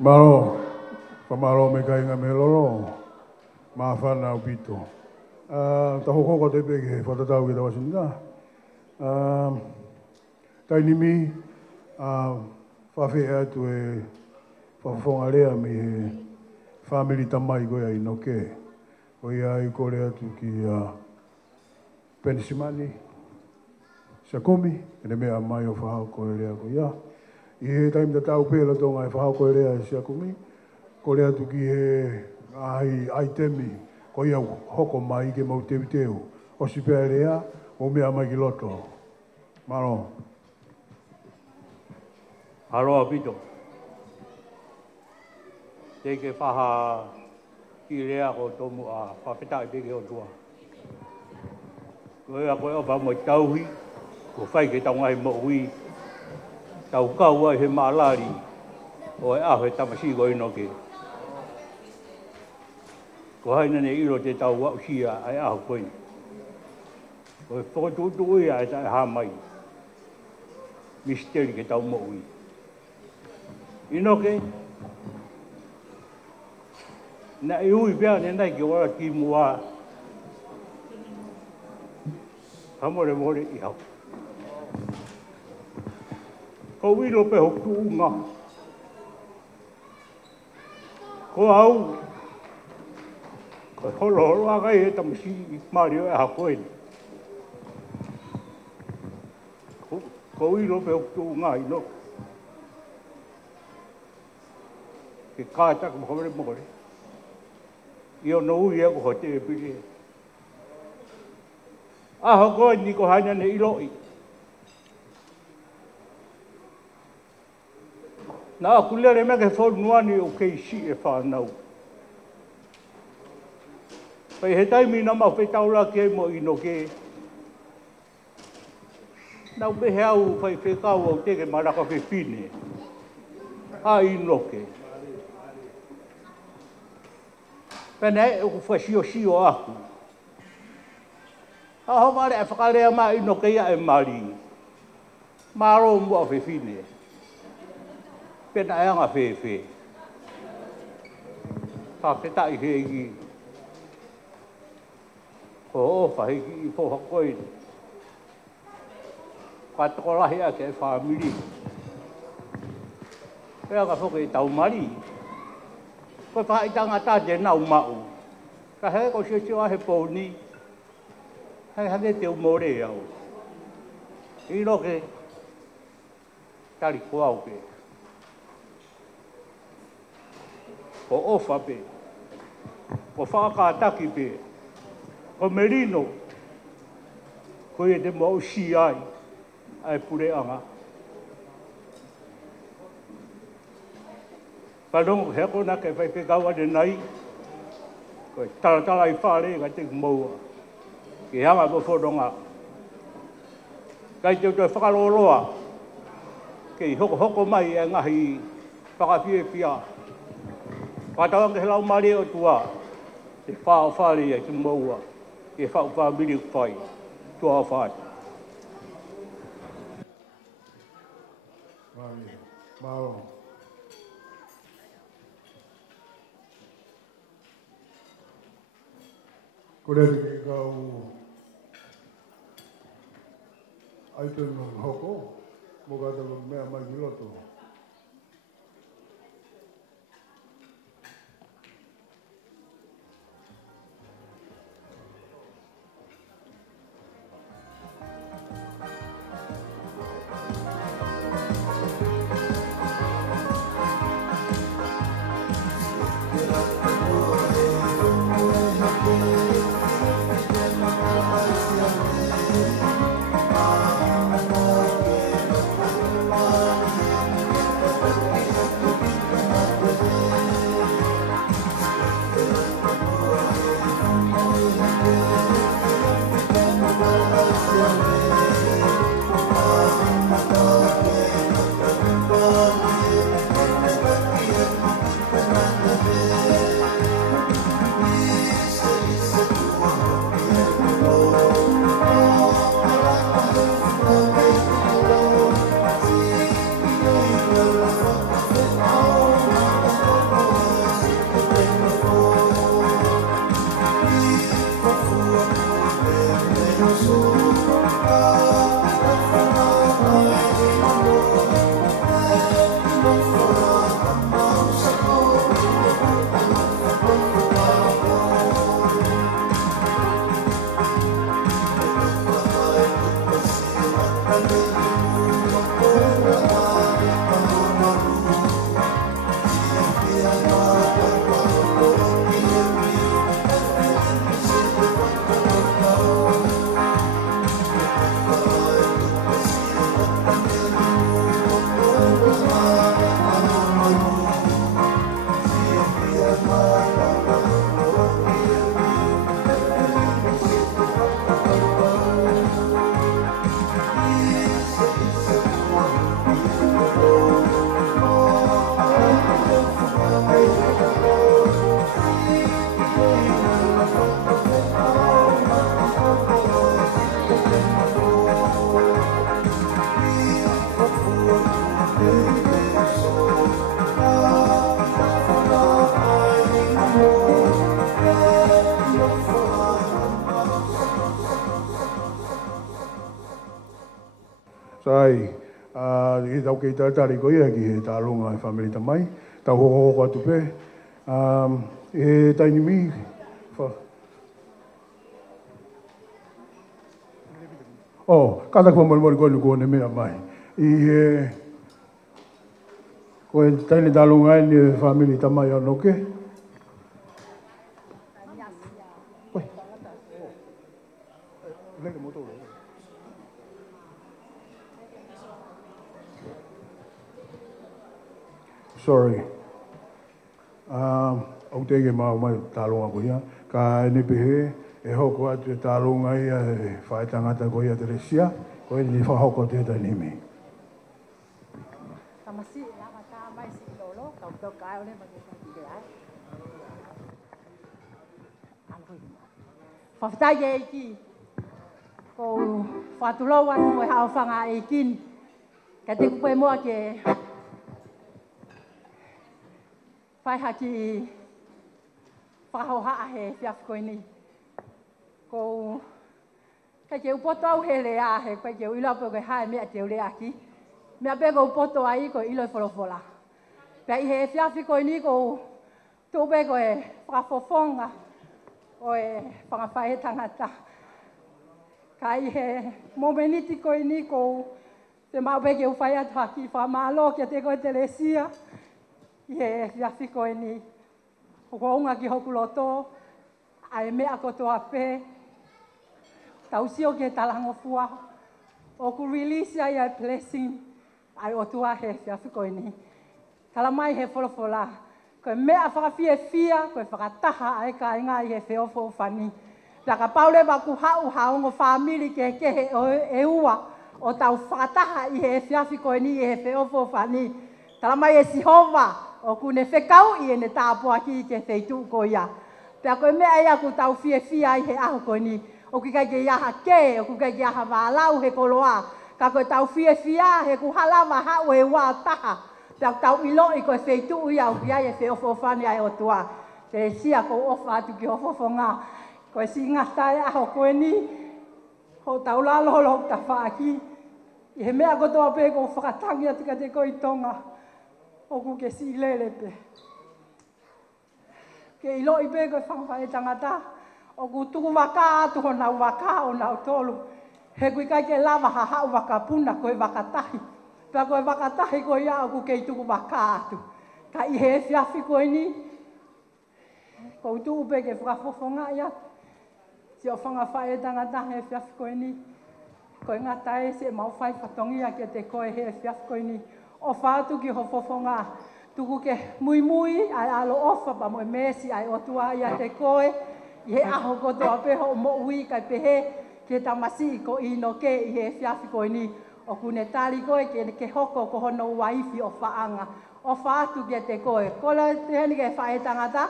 Malo, pamalo me kainga me lolo, mawhana upito. Taho koko te peke, whatatau ki tawasinga. Tainimi, whawhi atu e whawhonga rea me he whamiri tamai koe ai noke. Koe ai kore atu ki Pensimani, Sakumi, ene mea mai o whahau koe rea koe ia. I he taimita tau pēla tonga e whahau koe rea e Sakumi, kore atu ki he ai temi, koe ia hoko mai ke mau tewi teo. O si pēa rea, o mea mai ki loto. Maro. Aroa pito. Te ke whaha ki rea ko tomu a whawhetai peke o tua. Koe a koe o wha moi tauhi, ko whai ke tau ngai mo hui, tau kau ai he maalari, o e aho e tamasi ko ino ke. Ko haina ne iro te tau wau sia ai aho koe. Ko e whakatutu ia e tae hamai, misteri ke tau mo hui. Ino ke, na e hui pia ne nai ki ora ki mua, hamore more i hau. Ko wilo pe hoku unga. Ko hau, ko holo holo agai e tamasi i mario e hakoeni. Ko wilo pe hoku unga i no. Ke kātaka mahore more. Io no ui e ko hote e piri. Aho koe ni ko haina ne iloi. Nā kulere me ke whau nuani o kei si e whanau. Pai he taimi na mau whai taura ke mo ino ke. Nau me he au whai whekau au teke maraka whi whine. A ino ke. Pene e o whasio sio aku. Aho mare e whakarea mā ino ke ia e mari. Maro mua whi whine. Pena e anga whewhe. Whawhetai hegi. Ko o whaheki i poha koe. Ka toko lahi a ke whamiri. Pea ka whoke i tau mari. Koe wha i tanga tā te nau mau. Ka he ko se teo ahe pōni. Hei hane te umore au. I roke. Tari ko au pe. Ko ofa pe. Ko whakataki pe. Ko merino. Ko e te mau si ai. Ai pure anga. Palongo heko na ke whai pekaua de nai. Ko e taratala i whare ka te maua. Ke hanga mo whodonga. Kai te utoi whakaroloa. Ke i hoko mai e ngahi whakawhie pia. Whatawang ke lau mare o tua. Te whao whare e te maua. Ke whao whamiri whai. Tua whai. Maro. Kore te kau aitunu hoko, mo katalu mea mai ki loto. tai. I tau kei tātari ko ia ki he tālonga e whamiri tamai. Tau hoko atu pe. E taini mi. Kata kua mori koe nuku ne mea mai. I he... Koe taini tālonga e ni e whamiri tamai o noke. Sorry. Au tege mau mai tālonga ko ia. Ka ene pehe, e hoko atu e tālonga ia e whae tangata ko ia Teresia. Ko ene whahoko te ta nimi. Tamasi, lama tā mai si lolo, kau tau kai ole magi kau te ai. Whawhitai e iki. Ko whatulau anu e hao whanga e kin. Ka te kupe mua ke... Whai haki whahoha he whiawhi koe ni. Ko kai ke upoto au he lea he koe ke uila po koe hae mea te ule aki. Mea pe ko upoto ai ko ilo wholofola. Pea i he whiawhi koe ni ko tūpe koe whafofonga o e whangawhae tangata. Kai he momeniti koe ni ko te mau pe ke uwhai atu haki whamalo kia te koe Teresia. I he whiawhi koe ni, hoko unga ki hoku loto, ai mea kotoa pē, tausio ke talango fua, oku release ai ai blessing, ai otua he whiawhi koe ni. Tala mai he wholofola, koe mea whakawhie fia, koe whakataha ai ka inga i he whiofo whani. Plaka paule waku hau haongo whamiri ke he e ua, o tau whakataha i he whiawhi koe ni i he whiofo whani. Tala mai e Sihova, o kune whekau i ene tāpua ki ke wheitu ko ia. Pea koe mea ia ku tau fia i he aho koe ni. O ki kai ke iaha ke, o ki kai ke iaha wālau he koloa. Ka koe tau fia he ku halawa hau he wā taha. Pea tau ilo i koe wheitu ia o ki ai e whiofo whani ai o tua. Te sia ko ofa atu ki hofofo ngā. Koe si ngatai aho koe ni, ho tau lalo lo ta whaaki. I he mea kotoa pe ko whakatangi atu ka te koe tonga. Oku ke si lele pe. Ke ilo i pe koe whangwhae tangata. Oku tuku waka atu ho nau waka o nau tolu. He kui kai ke lava ha hau waka puna koe wakatahi. Pea koe wakatahi koe ia oku ke i tuku waka atu. Ka i he whiawhi koe ni. Kou tuku pe ke whakafofonga ia. Si o whangwhae tangata he whiawhi koe ni. Koe ngata e se mau whai whatongia ke te koe he whiawhi koe ni. O whātu ki hofofonga, tuku ke mui ai alo ofa pa moe mesi ai otua ia te koe, i he aho kotoa peho o mo ui kai pehe, ke tamasi ko ino ke i he whiawhi koe ni, o kune tali koe ke hoko ko hono waifi o whaanga, o whātu ki te koe. Kola te heni ke whae tangata,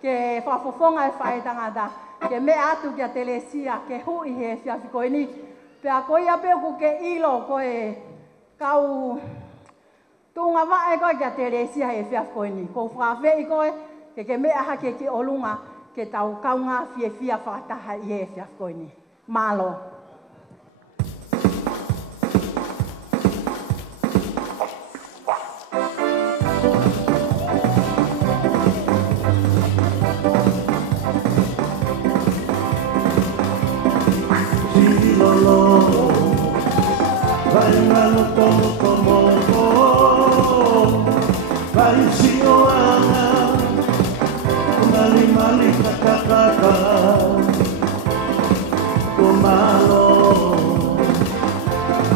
ke whafofonga e whae tangata, ke mea atu ki a Teresia, ke hui he whiawhi koe ni, pea koe ia peo ku ke ilo koe kau... Tunga wa e koe kia Teresia he whiawhi koe ni. Ko whawhi koe, ke mea hake ki olunga, ke tau kaunga whia whakataha i he whiawhi koe ni. Malo. Silolo, vai ngalo tomo vai sioana, mali kakakaka, kumalo,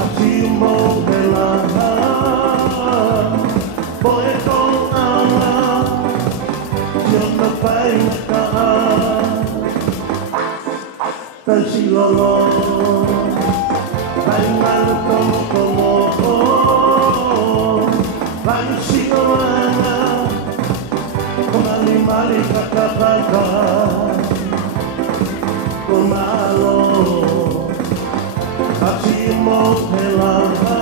asimo belaha, poeto ala, siapa pai naka, silolo, vai ngalo tomo vai sioana, mali kakakaka, kumalo, asimo belaha,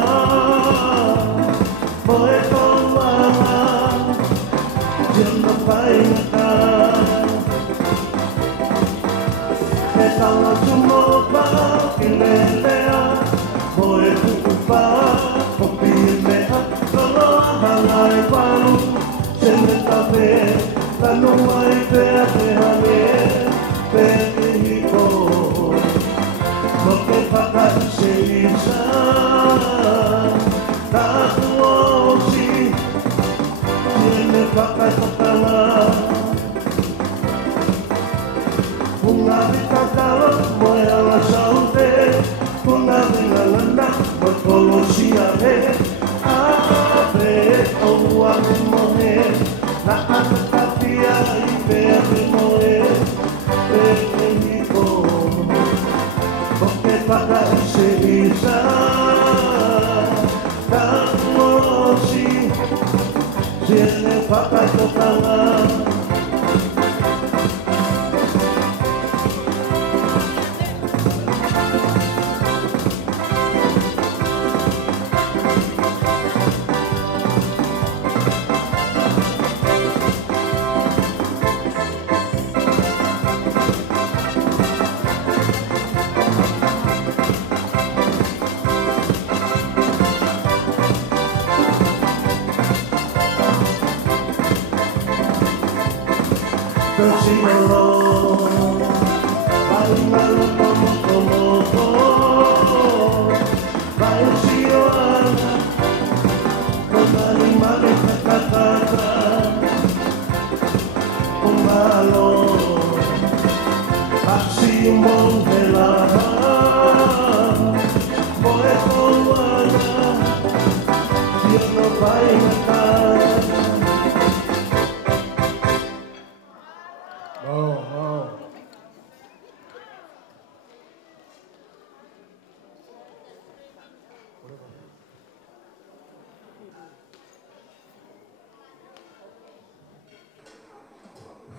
poeto ala, siapa pai naka. Tala sumo pa kilelea, moe kukupa. ai palu, se me tape, tanu ai pea te hane, pe te hiko. Ko te whaka se isa, tātu osi, me whaka tokala. Punga vita kala, moe ala saute, punga vinga lana, moe kolosia he. Ape o ua moe, na atapia i pea te moe, pe te hiko. Ko te whaka se isa, tātu osi, me whaka tokala.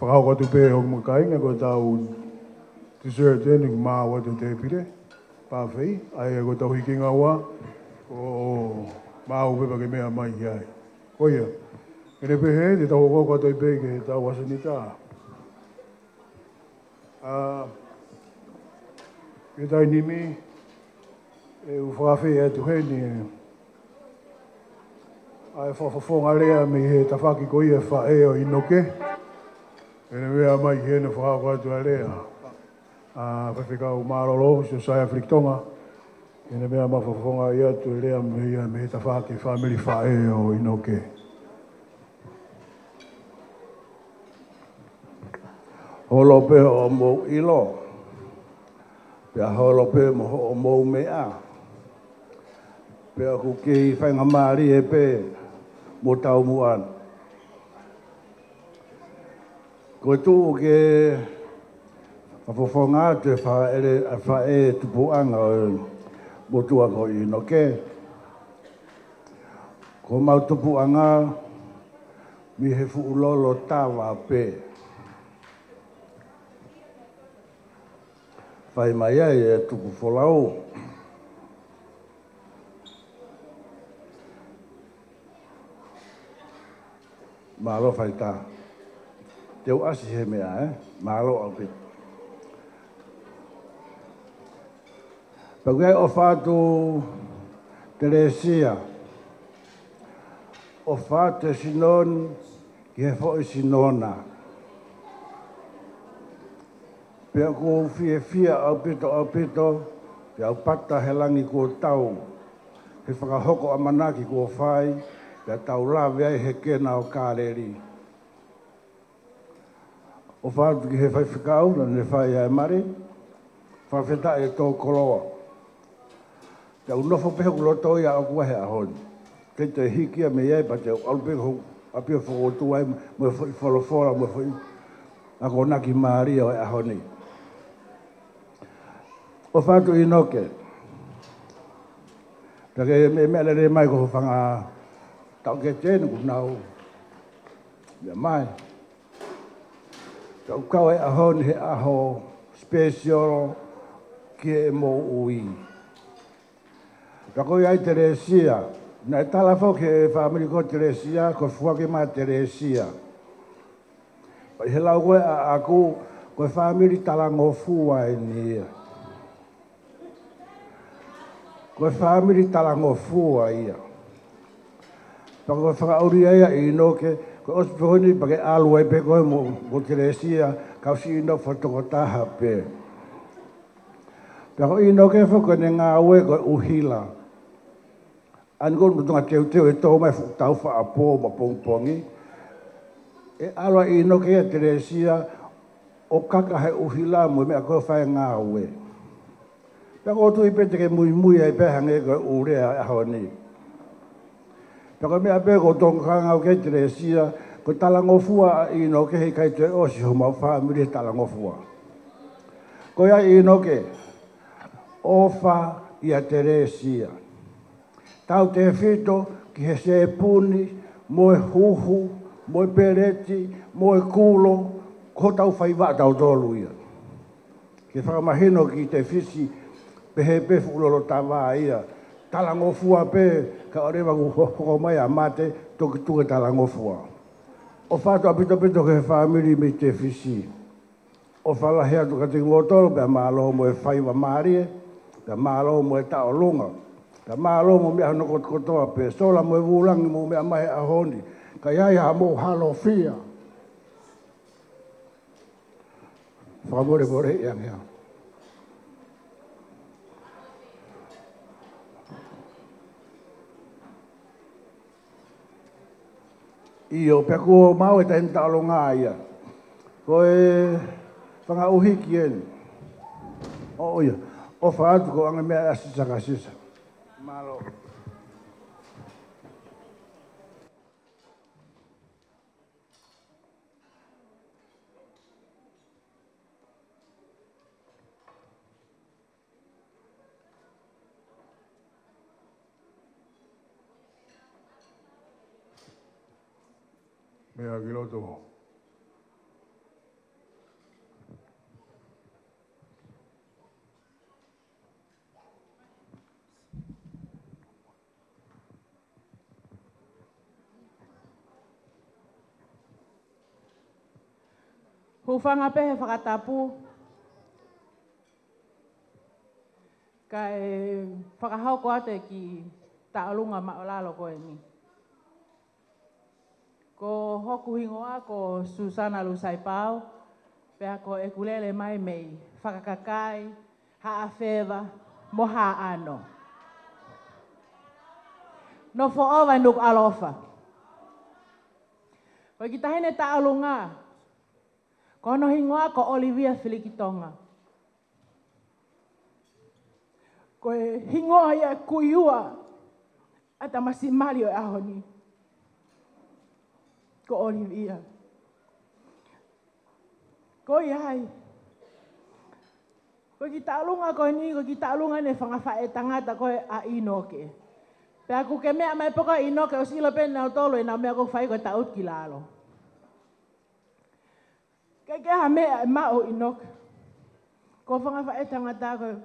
Whakao katu pē o makainga ko tau dessert e nik maa watu te pire. Pāwhei, ai ko tau hiki ngā wā. O maa upepa ke mea mai ki ai. Koia, kene pehe, te tau hoko katu i pē ke tau wasanita. Ke tai nimi, e u whakawhi e tu heni e. Ai whawhawhonga lea me he tawhaki ko ia whae o inoke. Ene mea mai ki hene whakako atu a lea. Whawhikau marolo, so saia friktonga. Ene mea mawhawhonga i atu lea me he tawhaki family whae o inoke. Holo pe o mou ilo. Pea holo pe o mou mea. Pea kuki whainga maari e pe mo tau muan. Ko tu ke whawhonga te whae tupuanga o motua ko inoke. Ko mau tupuanga mi he fuulolo tawa pe. Whai mai ai e tupu wholau. Mālo whai tā. Teu asi he mea, Mālo au pit. Pakuai o whātu Teresia. O whātu sinon ki he whoi sinona. Pea ko fia au pito, te au pata he langi ko tau. He whakahoko amanaki ko whai, pea tau la vei he kena o kāreri. O whātu ki he whai whikau, na ne whai ai mare, whawheta e tō koloa. Te au nofo pehe kuloto ia au kuahe ahoni. Kei te hikia me iai, pa te au pehe apia whakotu ai, mo e wholofora, mo e ako naki maaria o e ahoni. O whātu inoke. Take me mea re mai ko whanga tau ke tēnu ku nau. Mea mai. Tau kau e ahoni he aho special ki e mō ui. Tako iai Teresia. Na e tala fau ke whamiri ko Teresia, ko fuake mai Teresia. Pai he lau koe a aku, ko whamiri tala ngofua e nia. Ko whamiri tala ngofua ia. Pako whakauri aia I noke, ko os pehoni pake alu ai pe koe mo Teresia, kausi ino whatokotaha pe. Pako I noke whakone ngā ue koe uhila. Ani koe mutunga teu e tō mai tau whaapō ma pongpongi. E alwa I noke a Teresia, o kaka he uhila mo mea koe whae ngā ue. Pako o tui pete ke mui ai pehange koe urea e honi. Pako mea pe ko tongkanga o ke Teresia, ko talangofua I noke hei kai te osi ho mau whaamiri talangofua. Ko ia I noke, ofa I a Teresia. Tau te whito ki he se puni, moe huhu, moe pereti, moe kulo, ko tau whaiwa tau tolu ia. Ke whakamahino ki te whisi, pehe pefu ulolo tawa ia, talangofua pe, ka orewa ku hoko mai a mate, toki tuke talangofua. O whātua pito ke whaamiri me te whisi. O whalahea tu ka te ngotoro, pia mālo mo e whaiwa mārie, pia mālo mo e tao lunga, pia mālo mo mea hano kotoa pe, sola mo e wulangi mo mea mahe ahoni, ka iaia mo halo fia. Whamore more iang ia. Io, pe ko mau e tahin talo ngā ia. Ko e whanga uhiki en. O ia, o whaatu ko anga mea asisa ka sisa. Malo. Mea kiloto. Hufanga pehe whakatapu. Kai whakahau ko ate ki taolunga maolalo koe ni. Ko hoku hingoa ko Susana Lusaipau, pea ko e kulele mai mei, whakakakai, haawhewa, mo haano. No fo'owa nuk alofa. Ko ki tahine taolunga, ko no hingoa ko Olivia Filikitonga. Ko e hingoa ia kuiua, ata masimali o e ahoni. Ko Olivia. Ko iai. Ko ki taulunga ko ni, ko ki taulunga ne whangawha e tangata ko a inoke. Pea ku ke mea mai poka inoke o silo pe nao tolo e nao mea ko whai ko taut ki lalo. Ke ha mea e mao inoke. Ko whangawha e tangata ko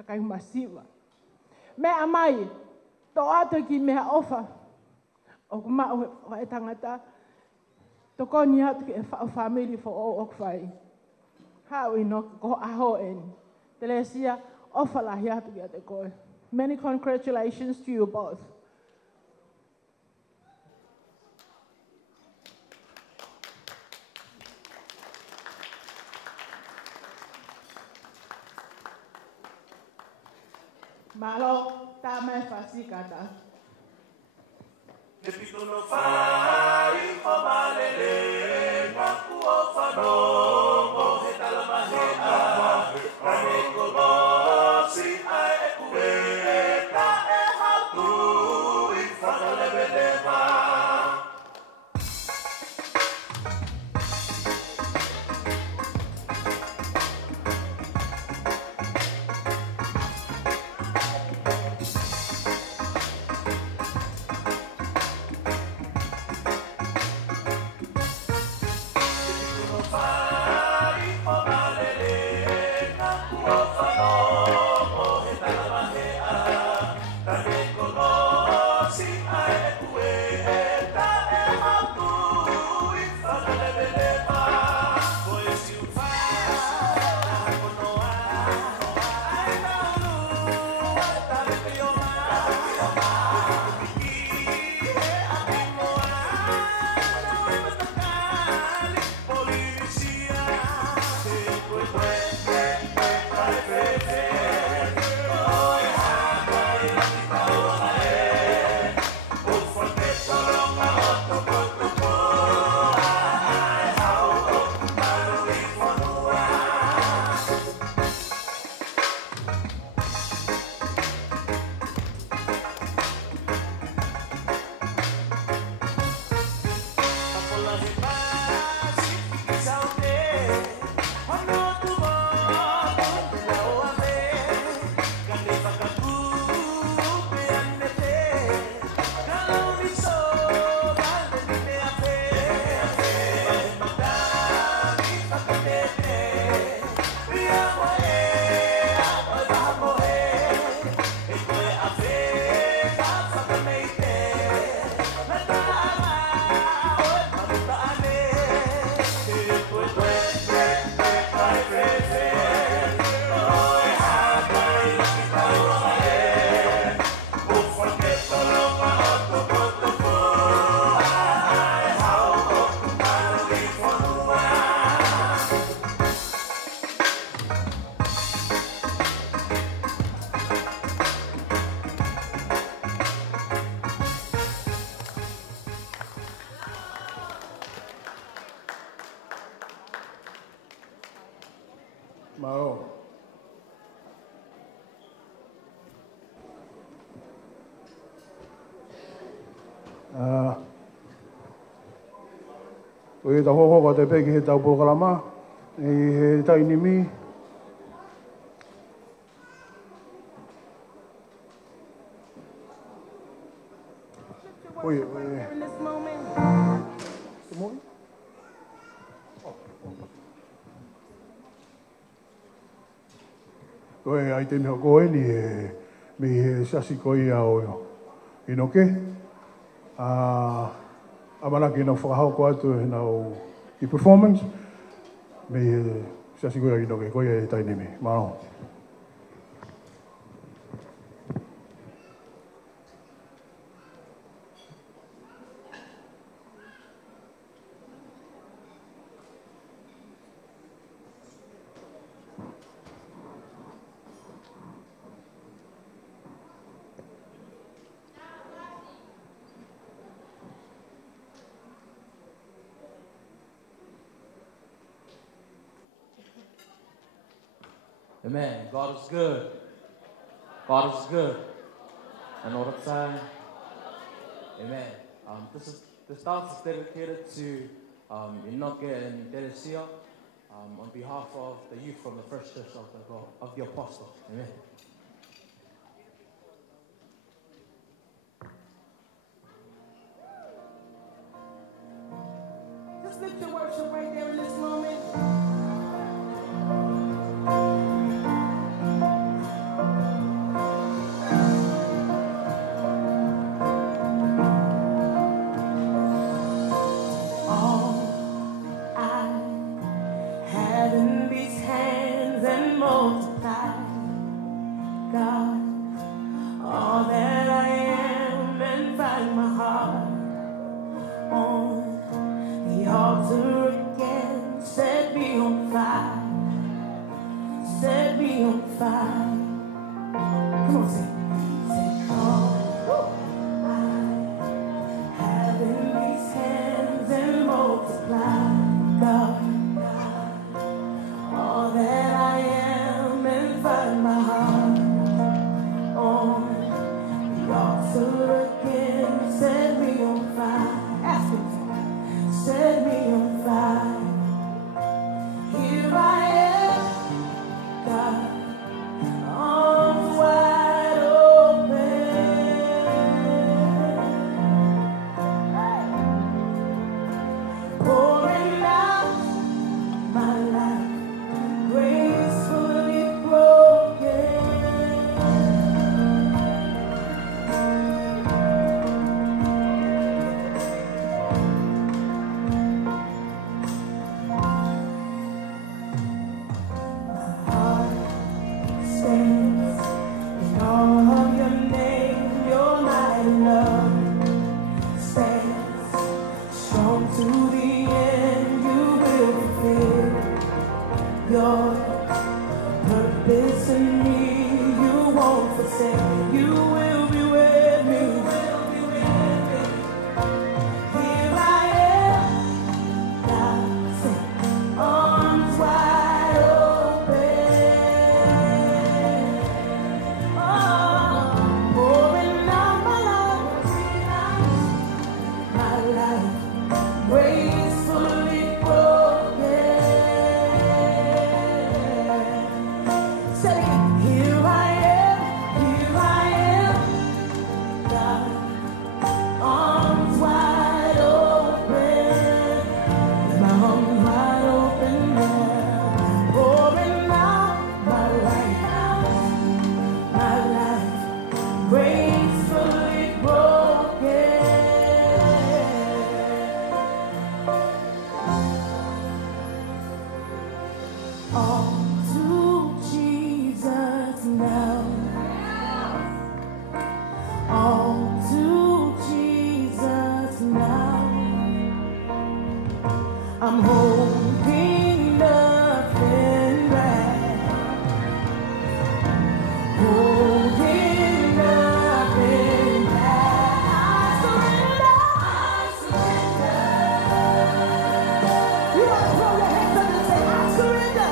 kakai masiwa. Mea mai, to ato ki mea ofa. O ku mao e tangata. Toko ni atu ke whao family fo o okwhai. Hau ino ko aho en. Teresia, ofa lahi atu ki ate koe. Many congratulations to you both. Malo, tama e fasi kata. Nepito no fai, o malele, maku o whanongo, he talamahea, kane kolosi ai e kue, ka e hatu I whakalewelewa. Maro. Oe ta hoho ka te peki he tau pōkalama, he tainimi. Oe, In this moment. Koe ai te miho koe ni mi he sasi koi au inoke. Amana ki na whakahau ko atu he nau i performance. Mi he sasi koi au inoke, koe e tainimi. Maro. Amen. God is good. God is good. And all the time. Amen. This dance is dedicated to Inoke and Teresia on behalf of the youth from the First Church of the Apostles. Amen. Just lift your worship right there in this moment. Surrender.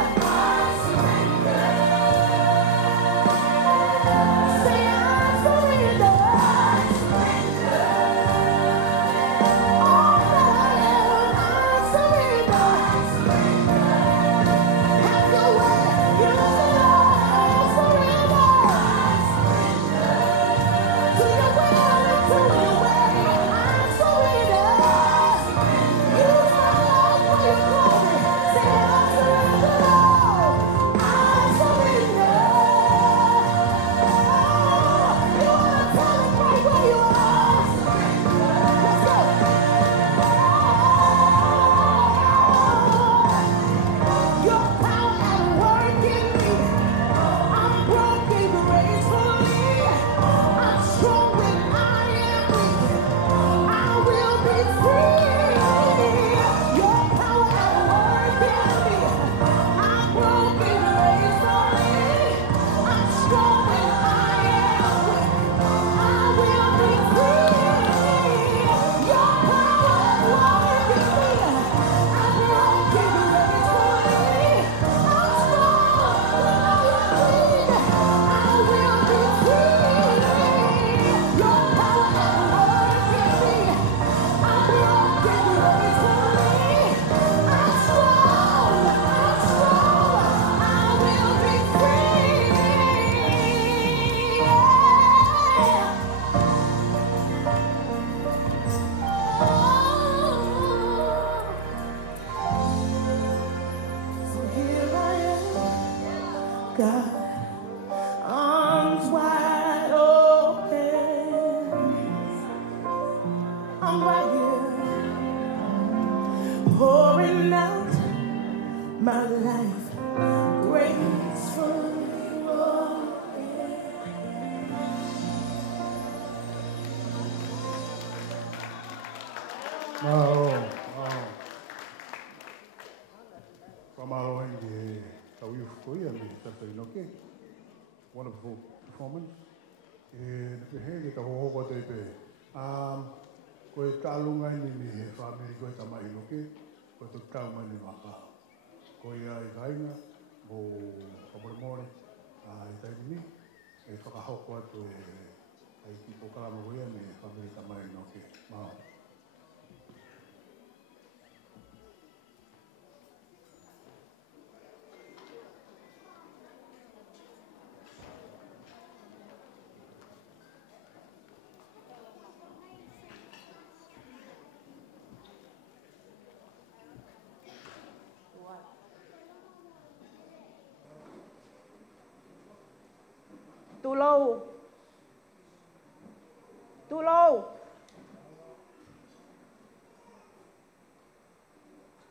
pouring out my life gracefully. Wonderful performance. And the hey, the whole what they pay. Ko talunga ni family ko tama iloke ko to tama ni maka. Ko ia ikaina bo komormore itaini e whakahoko atu ai tipo kala mo ia ni family tama iloke. Mao.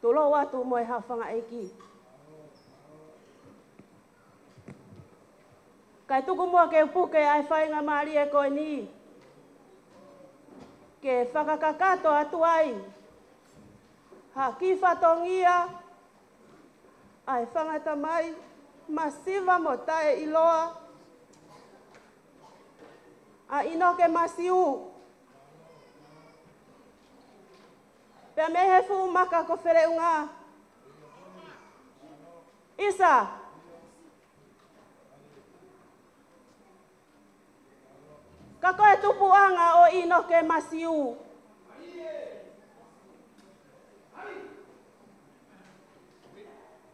Tulo watu moe hawhanga eki. Kai tuku mua ke upuke ai whainga maari e koe ni. Ke whakakakato atu ai. Ha ki whatongia. Ai whangata mai. Masiva mo tae iloa. A inoke masiu. Pea me he fu maka ko where unga. Isa. Ka koe tupu anga o inoke masiu.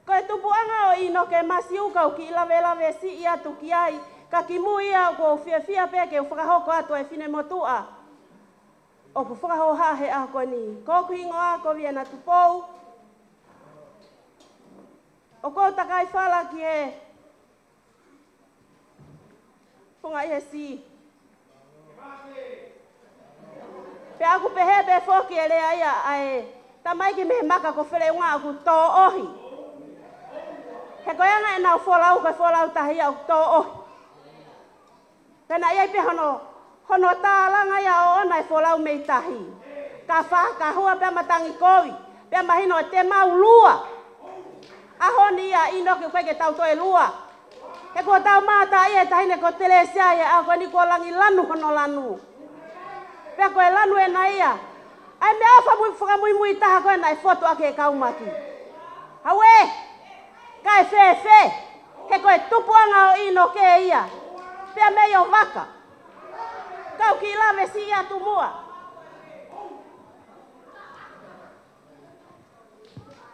Koe tupu anga o inoke masiu kau ki lawe si ia tu ki ai. Ka ki mu ia ko fia peke u whakahoko atu e whine motua. O ku whakaho hahe a koe ni. Ko ku hingo a ko via na tupou. O ko takai whala ki he. Punga i he si. Pe aku pehe pe foki e lea ia ae. Tamai ki mehe maka ko where unga aku tō ohi. He koe anga e nau wholau koe wholau tahi au tō ohi. Pena iai pe hono tālanga ia o ona e wholau mei tahi. Ka whakahua pia matangi kowi. Pia mahino e te mau lua. Ahoni ia ino ki koe ke tau toe lua. He kua tau māta ia e tahine ko telesia ia a koe ni kua langi lanu hono lanu. Pia koe lanu e na ia. Ai me awha whakamui taha koe na e foto ake e kaumaki. Hawe! Kai fe. He koe tupuanga o ino ke ia. Pea mei o waka. Kau ki lawe si ia tu mua.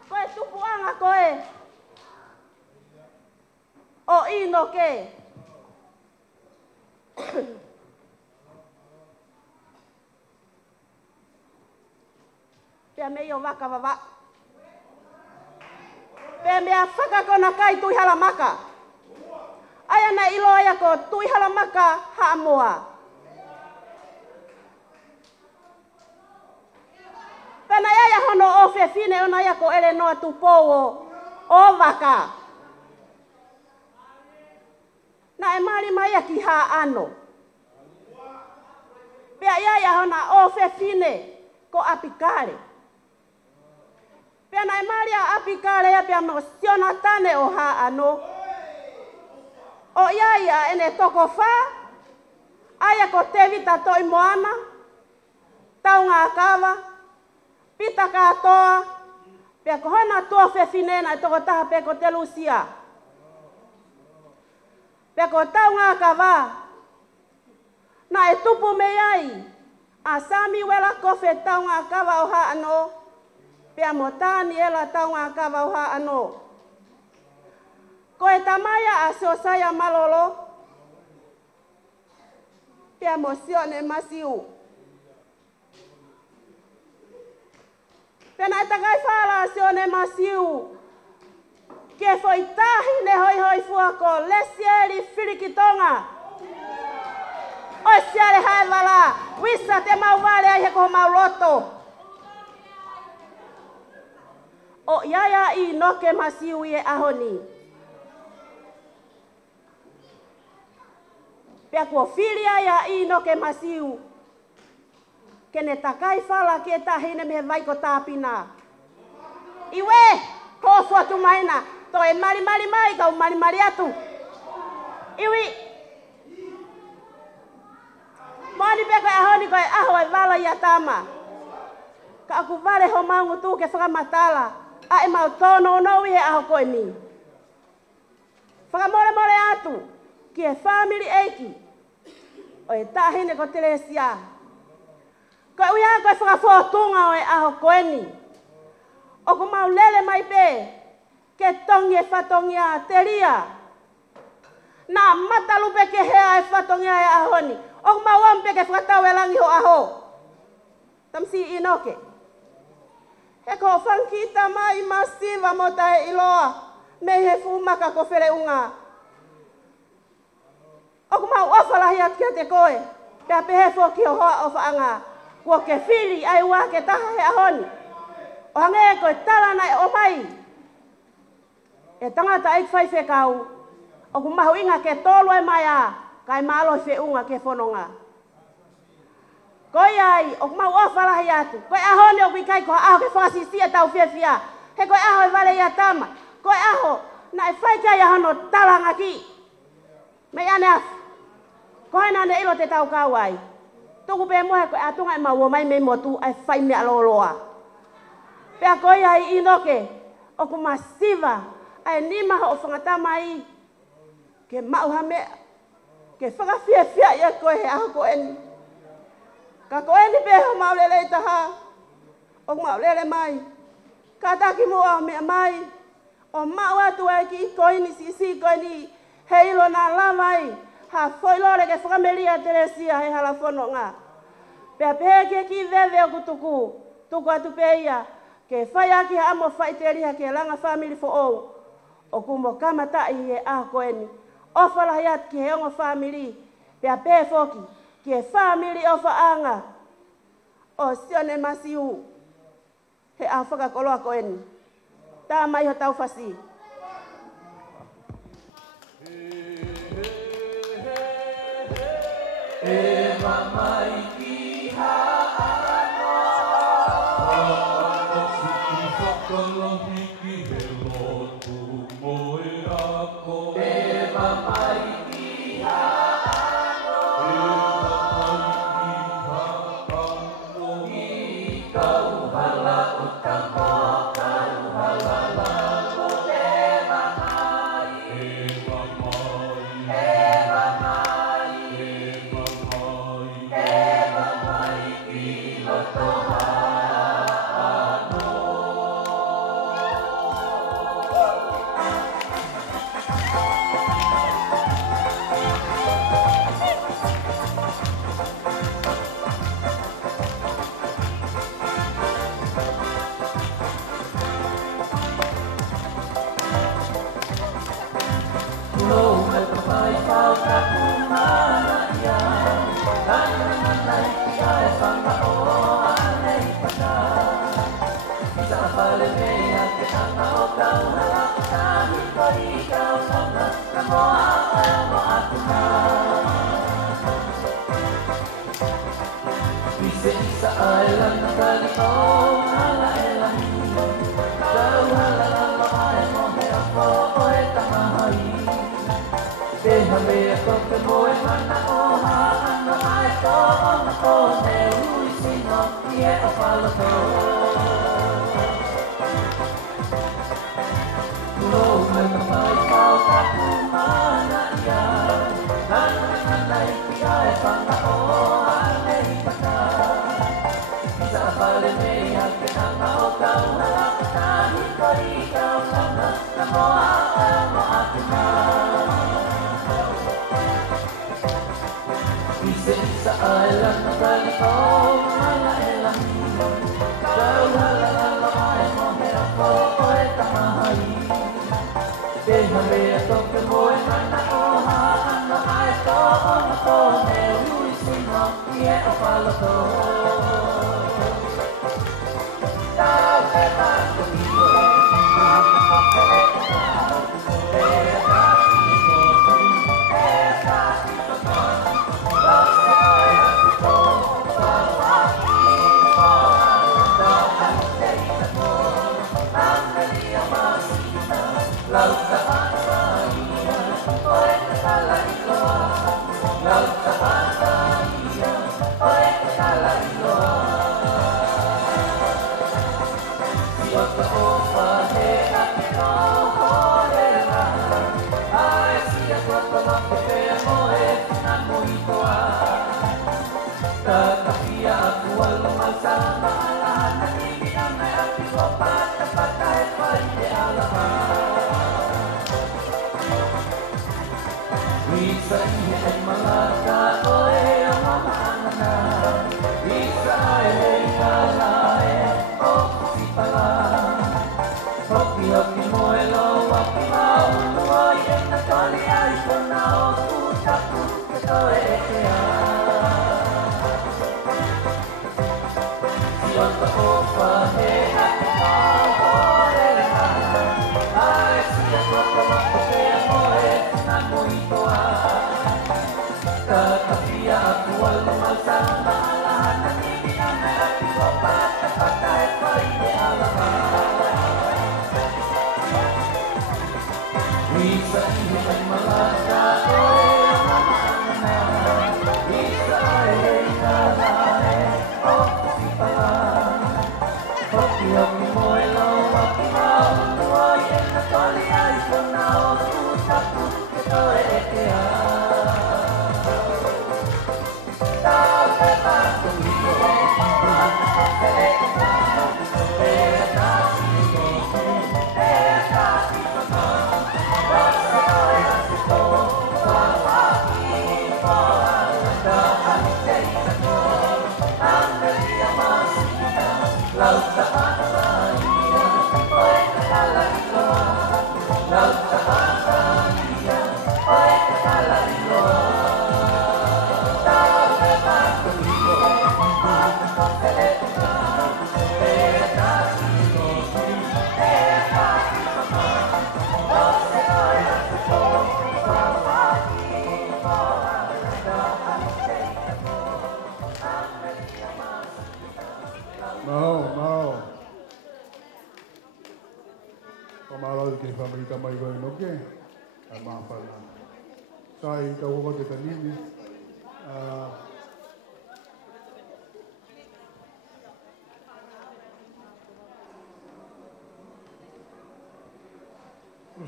Koe tupuanga koe. O ino ke. Pea mei o waka wawa. Pea mea whaka kona kai tui hala maka. Aya na ilo aya ko tui hala maka haa moa. Pena aya hono o fefine ona aya ko ele noa tupou o waka. Na e mari mai ki haa ano. Pea aya hona o fefine ko apikare. Pea na e mari a apikare ya pea mo siona tane o haa ano. O iaia ene toko wha, aya ko te vita toi moana, tau ngā kawa, pita katoa, pia ko hana tua whewhinena e toko taha pe ko te lusia. Pia ko tau ngā kawa, na e tupu me ai, a sami wela kofe tau ngā kawa o haa ano, pia mo tāni ela tau ngā kawa o haa ano. Ko e tamaya a sosaya malolo. Pea mosione masiu. Pena e takai whala a sione masiu. Ke foi tahi ne hoi fuako. Lesieri whirikitonga. O siare hae wala. Wisa te mau wale ai he koho mau loto. o iaia I no ke masiu I e ahoni. Pea kua filia ia I no ke masiu. Kene takai fala ke tahine me vaiko tāpina. Iwe, ko fuatu maina, to e mari mai, kau mari atu. Iwi, moni pe koe ahoni koe aho e vala ia tama. Ka aku vale ho maungu tu ke whakamatala, a e mau tono no I e aho koe ni. Whakamore atu, ki e family eiki, o e tahine ko Teresia. Koe uia koe whakafotunga o e aho koe ni. O ko mau lele mai pe, ke tongi e whatongi a teria. Na matalupe ke hea e whatongi a e ahoni. O ko mau ampe ke whakatau e langi ho aho. Tamsi inoke. He ko whankita mai masiva mo tae iloa. Me he fumaka ko where unga. O ko mau ofalahi at kia te koe. Pea pehe foki o hoa o whaanga. Kua ke whiri ai ua ke taha he ahoni. O hange koe tala na e o mai. E tangata eik whai whekau. O ku mahu inga ke tolu e mai a. Kai malo whe unga ke whanonga. Koe ai, o ku mahu ofalahi atu. Koe ahoni o kui kai koha aho ke whakasisia tau whiawhia. He koe aho e vale ia tama. Koe aho, na e whai kai ahano talanga ki. Mei ane afu. Koe nane ilo te tau kau ai. Tuku pe mohe koe atunga e maua mai me motu ai whai mea loloa. Pea koe ai inoke, o ku masiva, ai nimaha o whangatama I, ke mauha mea, ke whakawhiawhia ia koe he aho koe ni. Ka koe ni peho maulele I taha, o ku maulele mai, ka taki mua o mea mai, o mau atu ai ki koe ni sisi koe ni, he ilo na lamai, ha whoilore ke whakamelia Teresia he halafono ngā. Pea pehe ke ki veve o kutuku, tuku atu peia, ke whai aki ha amo whai te riha ke langa family for all. O kumo kamata I he aho koe ni. O whalahi atu ki he ongo family. Pea pehe foki, ki he family o whaanga. O sione masiu. He aho whakakoloa koe ni. Tā mai ho tau whasi. E mamai ki ha ano. Whakalohi ki he lotu mo e ako. E mamai ki ha ano. E mamai ki ha ano. I kau hala o tangoa, kau hala lalo. E mamai. E mamai. E mamai. E mamai ki loto Tau e mango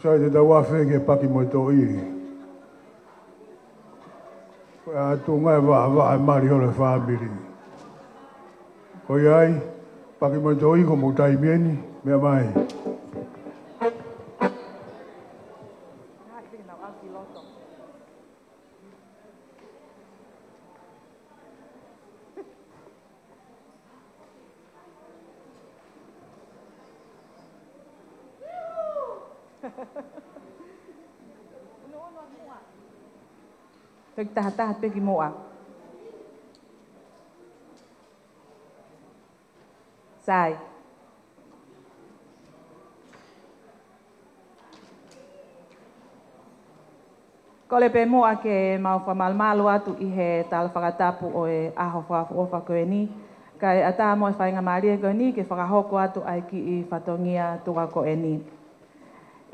Sai te tau awhi ke paki mo tō i. Tō ngai wā e mari hole whābiri. Ko iai, paki mo tō i ko mo tai mieni, mea mai. Pek tahat peki moa. Sai. Kole pe moa ke mau whamalmalu atu i he tala whakatapu o e aho whaofa koe ni. Kai ata mo e whainga maria koe ni ke whakahoko atu ai ki i whatongia tuka koe ni.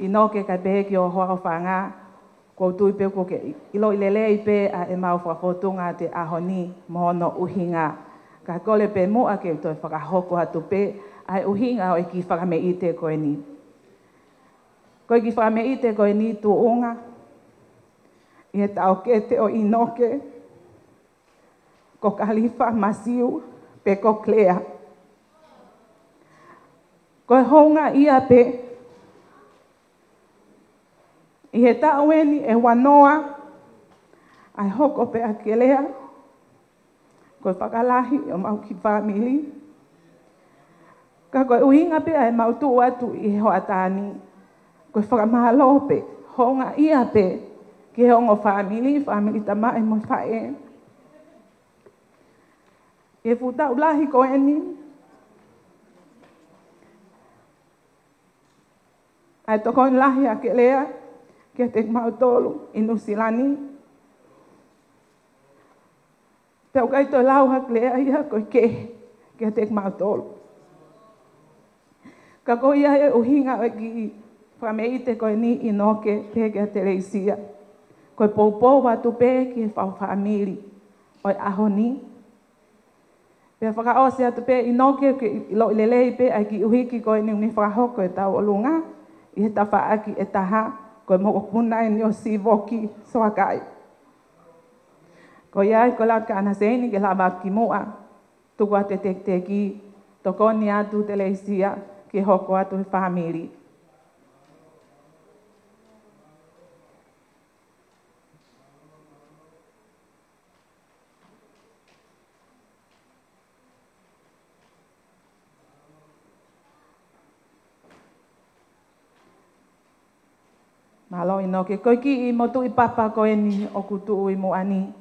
I no ke kai pehe ki o hoa o whanga. Ko tui pe ko ke ilo ilele i pe a e mau whakotunga te aho ni mohono uhinga. Ka kole pe moa ke toi whakahoko atu pe ai uhinga o e ki whakame i te koe ni. Koe ki whakame i te koe ni tu unga. I he tau ke te o inoke. Ko Kalifa Masiu pe ko Clea. Koe honga ia pe I he taueni e wanoa, ai hoko pe a kelea, koe whakalahi o mau ki whamili. Ka koe uhinga pe ai mau tu atu I he hoatani, koe whakamahalo pe, honga ia pe, ki he ongo whamili tamae mo whae. E futau lahi koe ni, Ai toko lahi a ke lea, ke te mautolu i Nusilani. Te ukai to lau hak lea ia koe ke te mautolu. Ka ko ia e uhinga o ki whameite koe ni i noke pe ke te reisia. Koe poupou watu pe ki whau whaamiri o aho ni. Pea whakaose atu pe i noke i lo ilelei pe ai ki uhiki koe ni uni whakahoko e tau olunga. I he tawhaaki e taha koe moko puna e ni o sivoki soakai. Ko iai ko lau ka anaseini ke lawa ki mua. Tuku ate te ki tokoni atu te leisia ki hoko atu he whamiri. Malo ino ke koe ki i motu i papa koe ni o kutu i mo ani.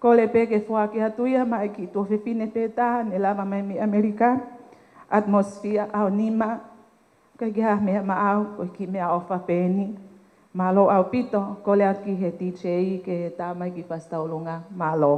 Ko le pe ke fua ki hatuia mai ki tō whiwhine pētaha ne lava mai mi Amerika. Atmosfia au nima. Koe ki ha mea maau koe ki mea ofa pēni. Malo au pito ko le aki he TJ ke tā mai ki whastaulunga. Malo.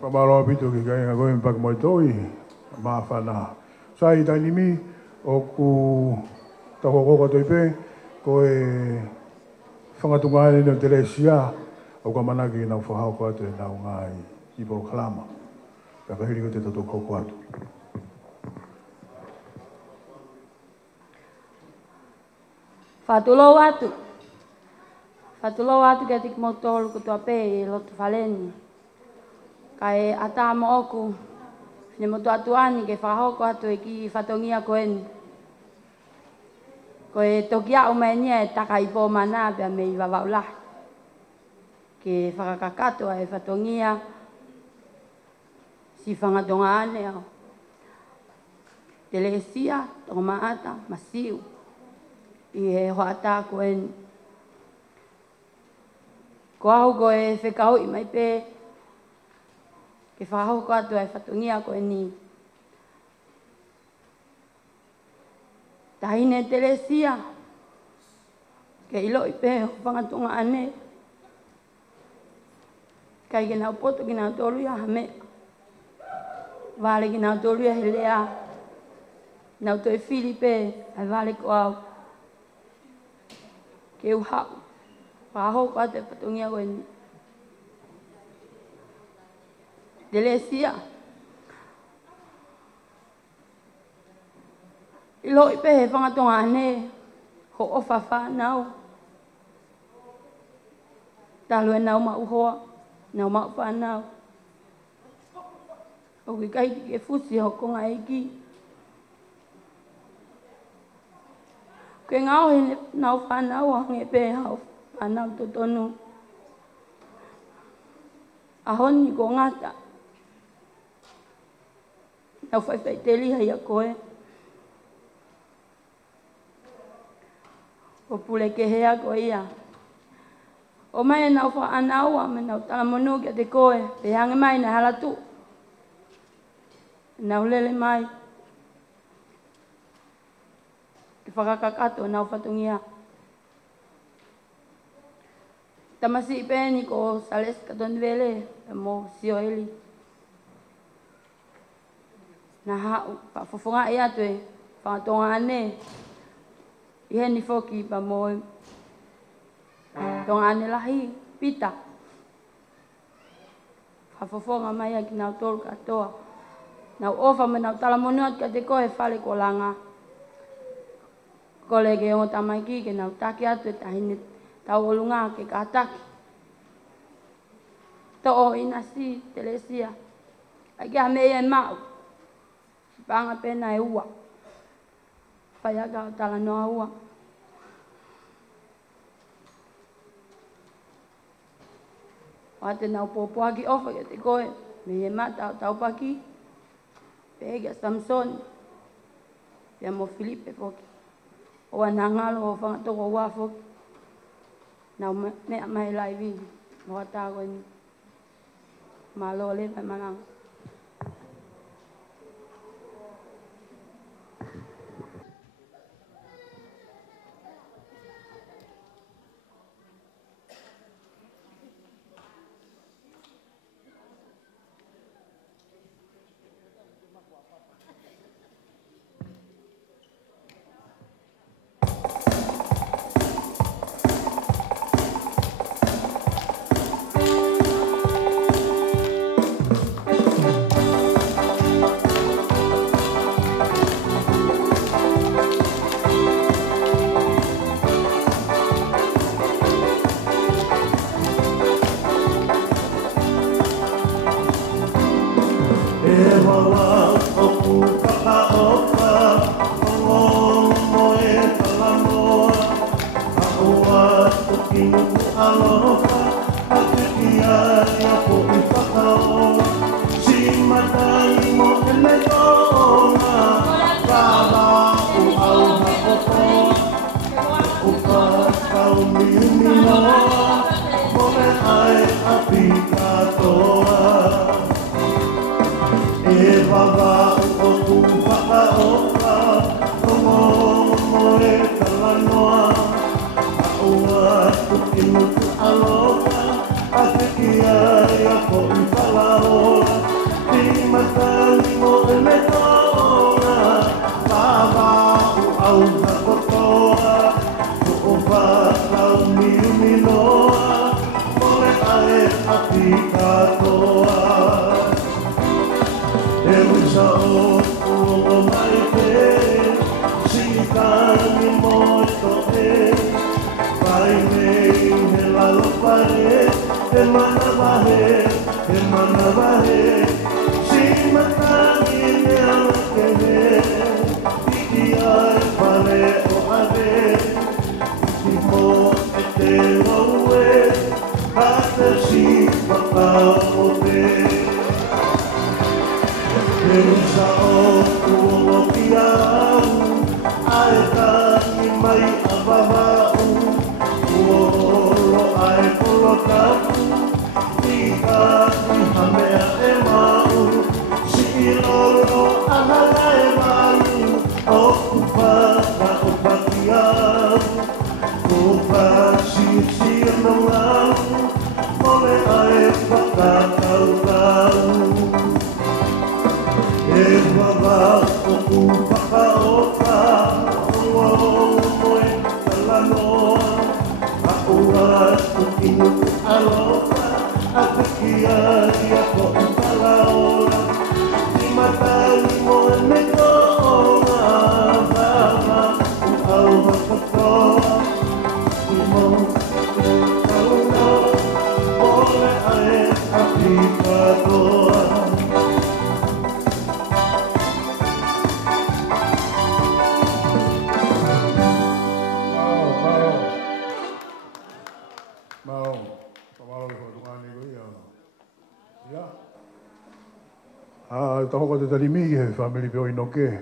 Pamalo pito ki kai ngoi pak moi toi ma fana sai dai mi o ku ta ho ko toi pe ko e fanga tu ngai no Teresia o ka mana ki na fo ha ko te na ngai i bo klama ka ka hiri ko te to ko atu Fatulo watu Whatuloa atu kia tiki motolu kutua pē i lotu whaleni. Kai ata mo oku, ne motu atu ani ke whahoko atu e ki whatongia koeni. Ko e toki au mai nia e taka i pō mana pia me i wawaulahi. Ke whakakakato e whatongia si whangatonga ane au. Telesia, toko maata, masiu. I he hoata koeni. Ko ahu ko e whekau i mai pē. Ke whahoko atu e whatongia koeni. Tahine Telesia. Ke ilo i pē o whangatonga ane. Kai ke nau poto ki nau tolu ia hame. Vale ki nau tolu ia he lea. Nau toi Filipe, ai vale ko au. Ke uhau. Whahoko atu e whatongia koeni. Telesia. Ilo i pē he whangatonga ane. Ho ofa whanau. Talu e nau ma uhoa. Nau ma whanau. O ki kaiti ke fusi ho konga eiki. Ke ngau he nau whanau a nge pē hau whanau totonu. Ahoni ko ngata. Nau whaiwhai te liha ia koe. O pule ke hea ko ia. O mai e nau whaanau a me nau talamonu kia te koe. Pe hange mai na halatu. Nau lele mai. Ke whakakakato nau whatungia. Tamasi i pēni ko Sales Katonvele. E mo sio eli. Na hau. Whafofonga i atu e. Whangatonga ane. I heni foki pa moe. Tonga ane lahi. Pita. Whafofonga mai a ki nau tolu katoa. Nau ofa me nau talamonu atu ka te koe whale ko langa. Kole ke ongo tamaiki ke nau taki atu e tahine tau olunga ke kataki. To'o ina si Telesia. Ai kia me e mau. Panga pena e ua. Whaiaka o tala noa ua. O ate nau pōpoaki ofa ke te koe. Me e mata o taupaki. Pēgia Samson. Pea mo Filipe foki. O ana ngalo o whangatoko ua foki. Nau mea mai lai vini. Mo atago ni. Malo le mai mananga. Vai me e mana wahe, e mana wahe. Si matani nea ke he, iki ai pare o ave. Si mo e te waue, hata si wakao o te. Perusa o kuo ki au, ae ka ni mai awawau. Kuolo ae kolo tapu, ni ka ni hamea e mau. Si ilolo ahala e malu, o kupaka o paki au. Kupa si no ngau, mole ae whakakau kau. E wawa o kupaka o ka, o moe talanoa. A ua o inu aloha, a pikia i a ko utalaola. Ni matani moe me ko o ngā wawa, u au hakatoa. I mo kauna, mole ae a pika Tahoko te talimi he family peo inoke.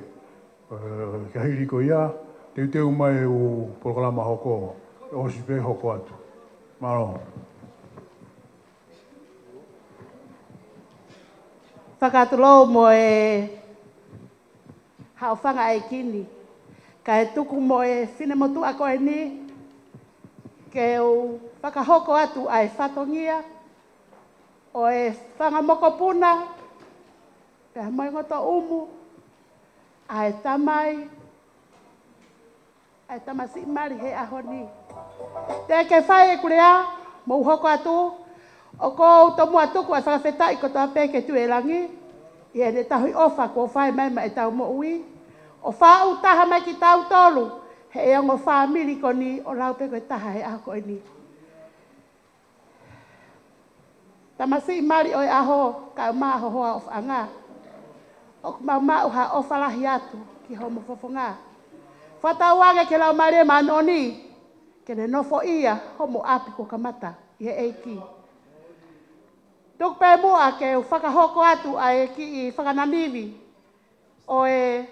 Ka hiri ko ia, te umai o programa hoko, o si pe hoko atu. Maro. Whakatulou mo e hauwhanga e kini. Ka e tuku mo e whine motu a koe ni, ke o whakahoko atu ai whatongia, o e whangamoko puna, pe mai ngoto umu, ai tamai si mari he ahoni. Te ke whae e kurea, mo uhoko atu, o ko tomu atu kua whakawheta i koto ape ke tu e rangi, i e ne tahui ofa kua whae mai ma e tau mo ui. O wha u taha mai ki tau tolu, he e ango whamiri ko ni o lau pe koe taha he aho koe ni. Tamasi mari oi aho, ka maa ho hoa o whaanga. O mau ha o whalahi atu ki homo whafonga. Whatauage ke lau maria manoni, ke ne nofo ia homo api ko kamata i he eiki. Tuk pe mua ke whakahoko atu ai ki i whakananiwi o e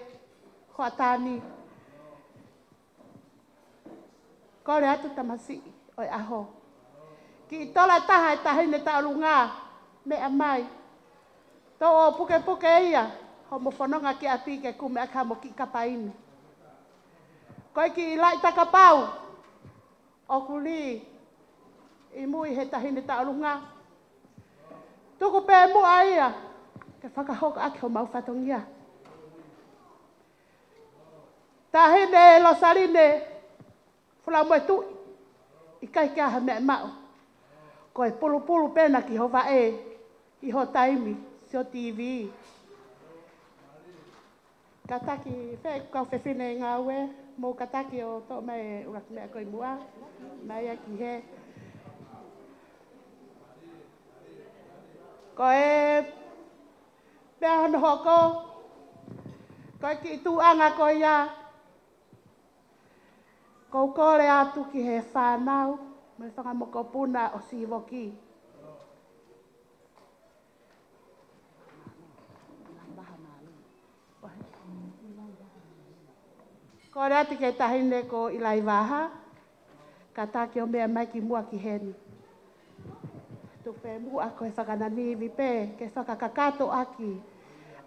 hoatani. Kore atu tamasi oi aho. Ki i tola taha e tahine taurunga me amai. Tō o puke puke ia, homo whanonga ki api ke kume a kamo ki kapaine. Koe ki i lai takapau, o kuli i mui he tahine taurunga. Tuku pe mua ia, ke whakahoko ake ho mau whatongia. Tahine lo sarine, fula moe tui, i kai kia ha mea mao. Koe pulu pulu pena ki ho vae, i ho taimi, sio TV. Kataki, kau whewhine ngā ue, mō kataki o tō mai urak mea koe mua, mai aki he. Koe, pea hono hoko, koe ki tu anga koe ia, kou kore atu ki he whanau, me whangamoko puna o siwoki. Kore atu ke tahine ko ilai waha, ka tāke o mea mai ki mua ki heni. Tupe mua koe whakananiwi pe, ke whakakakato aki,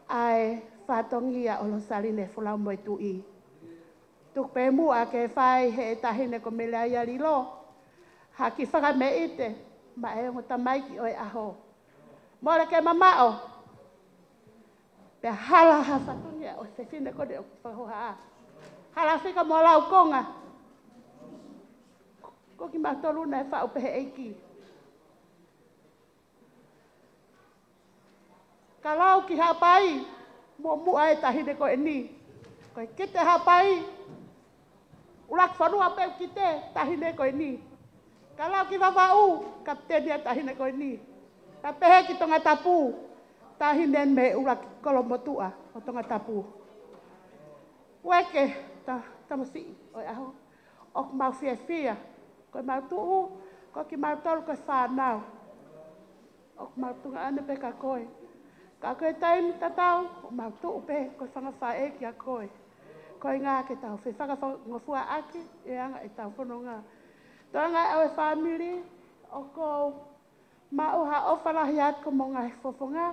ai whatongia o lo sarine fulau moe tui. Tupe mua ke whai he tahine ko melea ia rilo, ha ki whakame ite, ma e ngota mai ki oi aho. Mole ke mamao, pe hala ha whatongia o se whine kode o whahoha a. Hala whika mo lau konga. Ko ki matoluna e whao pehe eiki. Ka lau ki hapai, mo mua e tahine ko e ni. Ko e kite hapai, urak whanua peu ki te tahine ko e ni. Kalau ki vavau, kapteni tahine koe ni. Ka pehe ki tonga tapu, tahine me ura kolomotua o tonga tapu. Weke, tamasi, oi aho. O mau fia, koe mau tuu, ko ki mau tolu koe whanau. O mau tunga ane pe ka koe. Ka koe taimi tatau, o mau tuu pe, koe whangawha e ki a koe. Koe ngā ke tau, whi whakawhangofua aki, e anga e tau whono ngā. Toa ngai au e whamiri, o kou mauha o whalahi atu mo ngai whofonga,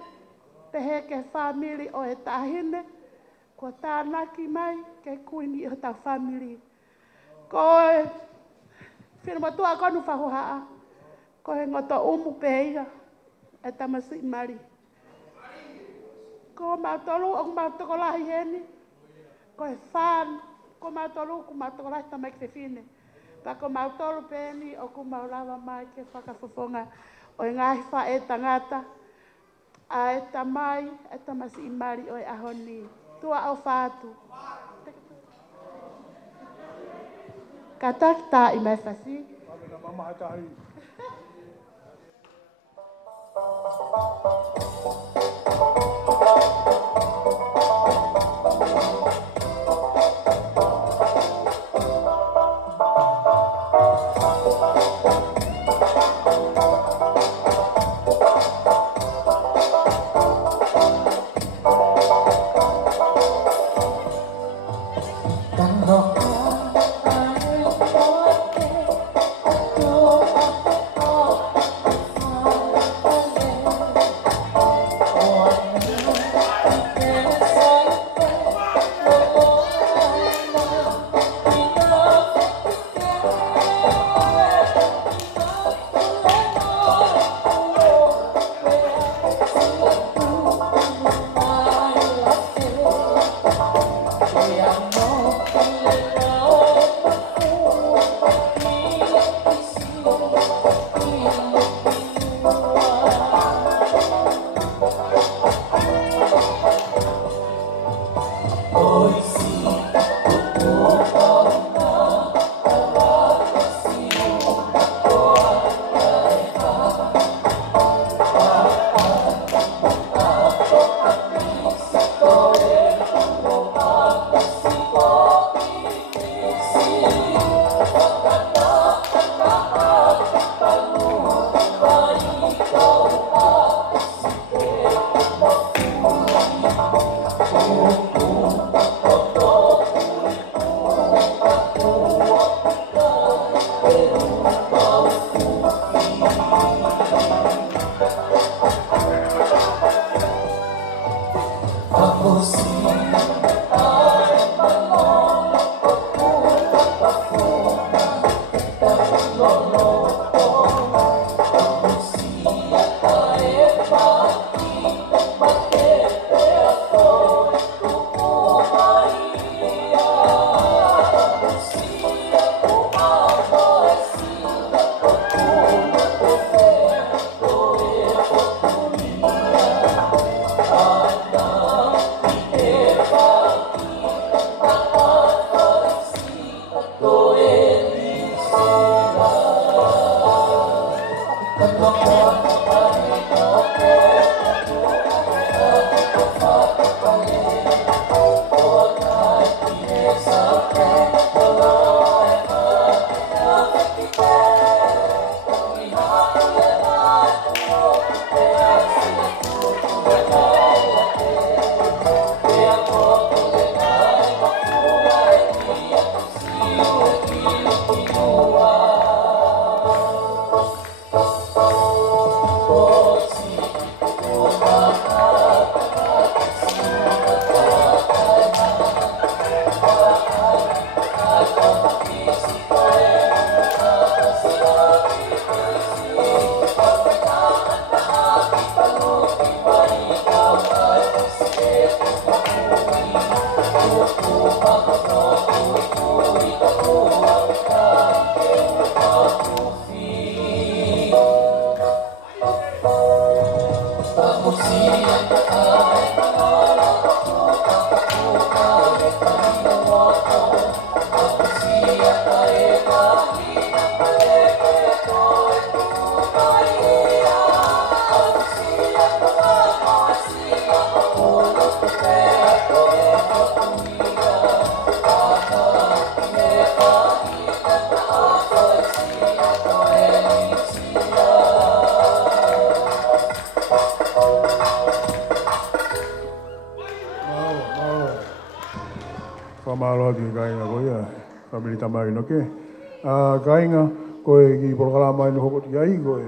te he ke whamiri o e tahine, ko tānaki mai ke kuini o tau whamiri. Ko e whinumatua konu whahohaa, ko he ngoto umu peia, e tamasi mari. Ko mautolu o mautokolahi heni, ko e whan, ko mautolu ko mautokolahi tamai ke whine. Tako mautolu peni o ku maulawa mai ke whakawhofonga o e ngahi wha e tangata a e tamai e tamasi i mari o e ahoni. Tua au whātu. Ka taki tā i mai whasi. Pamena mama hatahi. Oh, Whamalo ki kainga koia, whamiri tamari no ke. Kainga, koe ki porokalama ino hoko ti ai koe.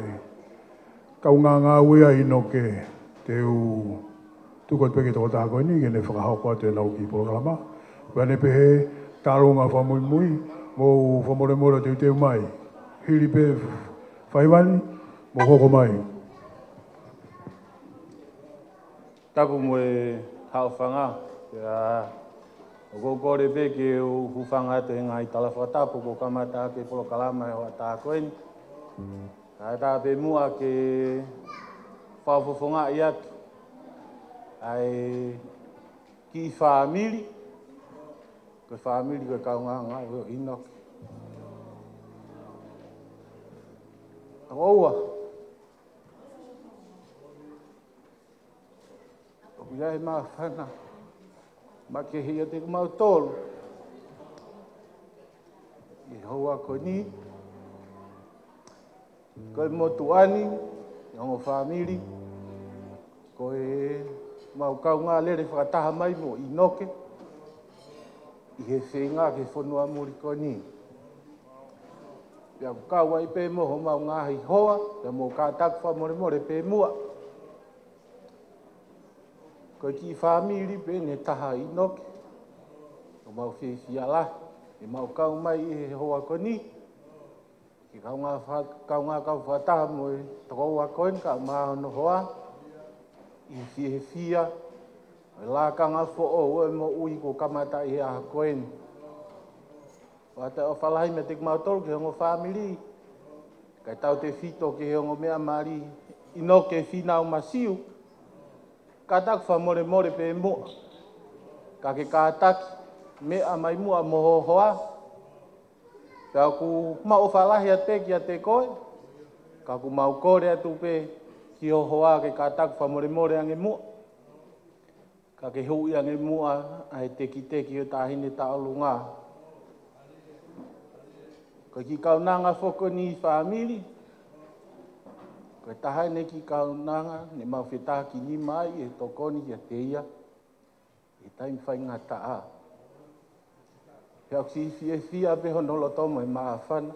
Kaunga ngā wea ino ke teu tukot peke toko tā koe ni, kene whakahoko atu e nau ki porokalama. Wane pehe, tāronga whamui mui, mō whamore mora teu teu mai. Hiri pe whaiwani, mō hoko mai. Taku mo e hauwhanga, o kore peke o huwhanga te ngai tala whatapu ko kamata ke porokalama e hoa tā koeni. Ka tā pe mua ke whawhawhonga i atu. Ai ki whamiri, ko whamiri ko kaunga ngai o inoki. Oua. O ia he maa whana. Ma ke hia te kumau tolu. I hoa ko ni. Ko e motu ani, ngongo whamiri. Ko e mau kau ngā lere whakataha mai mo i noke. I he whenga ke whanua muri ko ni. Pia kau ai pe moho mau ngāhi hoa, pia mo kātaku whamore more pe mua. Ko ki whamiri pe ne taha i noke. Ko mau whiwhi ala. E mau kau mai i he hoa ko ni. Ki kau ngā kau whataha mo e toko a koen ka maa no hoa. I whihe whia. E lākanga fo o e mo ui ko kamata i a koen. Wata o whalahi me te kumautoro ke hongo whamiri. Kai tau te whito ke hongo mea mari. I noke whinau masiu. Ka taku whamore more pe mua. Ka ke kātaki, mea mai mua moho hoa. Ka ku mao whalahi a te ki a te koe. Ka ku mau kore atu pe ki o hoa ke ka taku whamore more ange mua. Ka ke hui ange mua ai teki o tāhine taolu ngā. Ka ki kaunanga whoko ni whamiri. Ko tahai ne ki kaunanga, ne mau whetā ki ni mai e tokoni ki a te ia. E taimi whai ngā taa. Pea ku si whia pe honolo tomo e maa whana.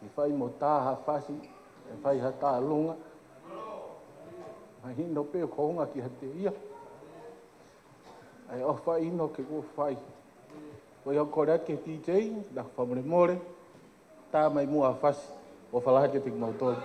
Ki whai mo tāha whasi, e whai ha tā lunga. Mai hino pe o kohunga ki a te ia. Ai o whai ino ke ko whai. Ko iau kore ke TJ, da whamore more. Tā mai mua whasi, o whalaha te tik mautoro.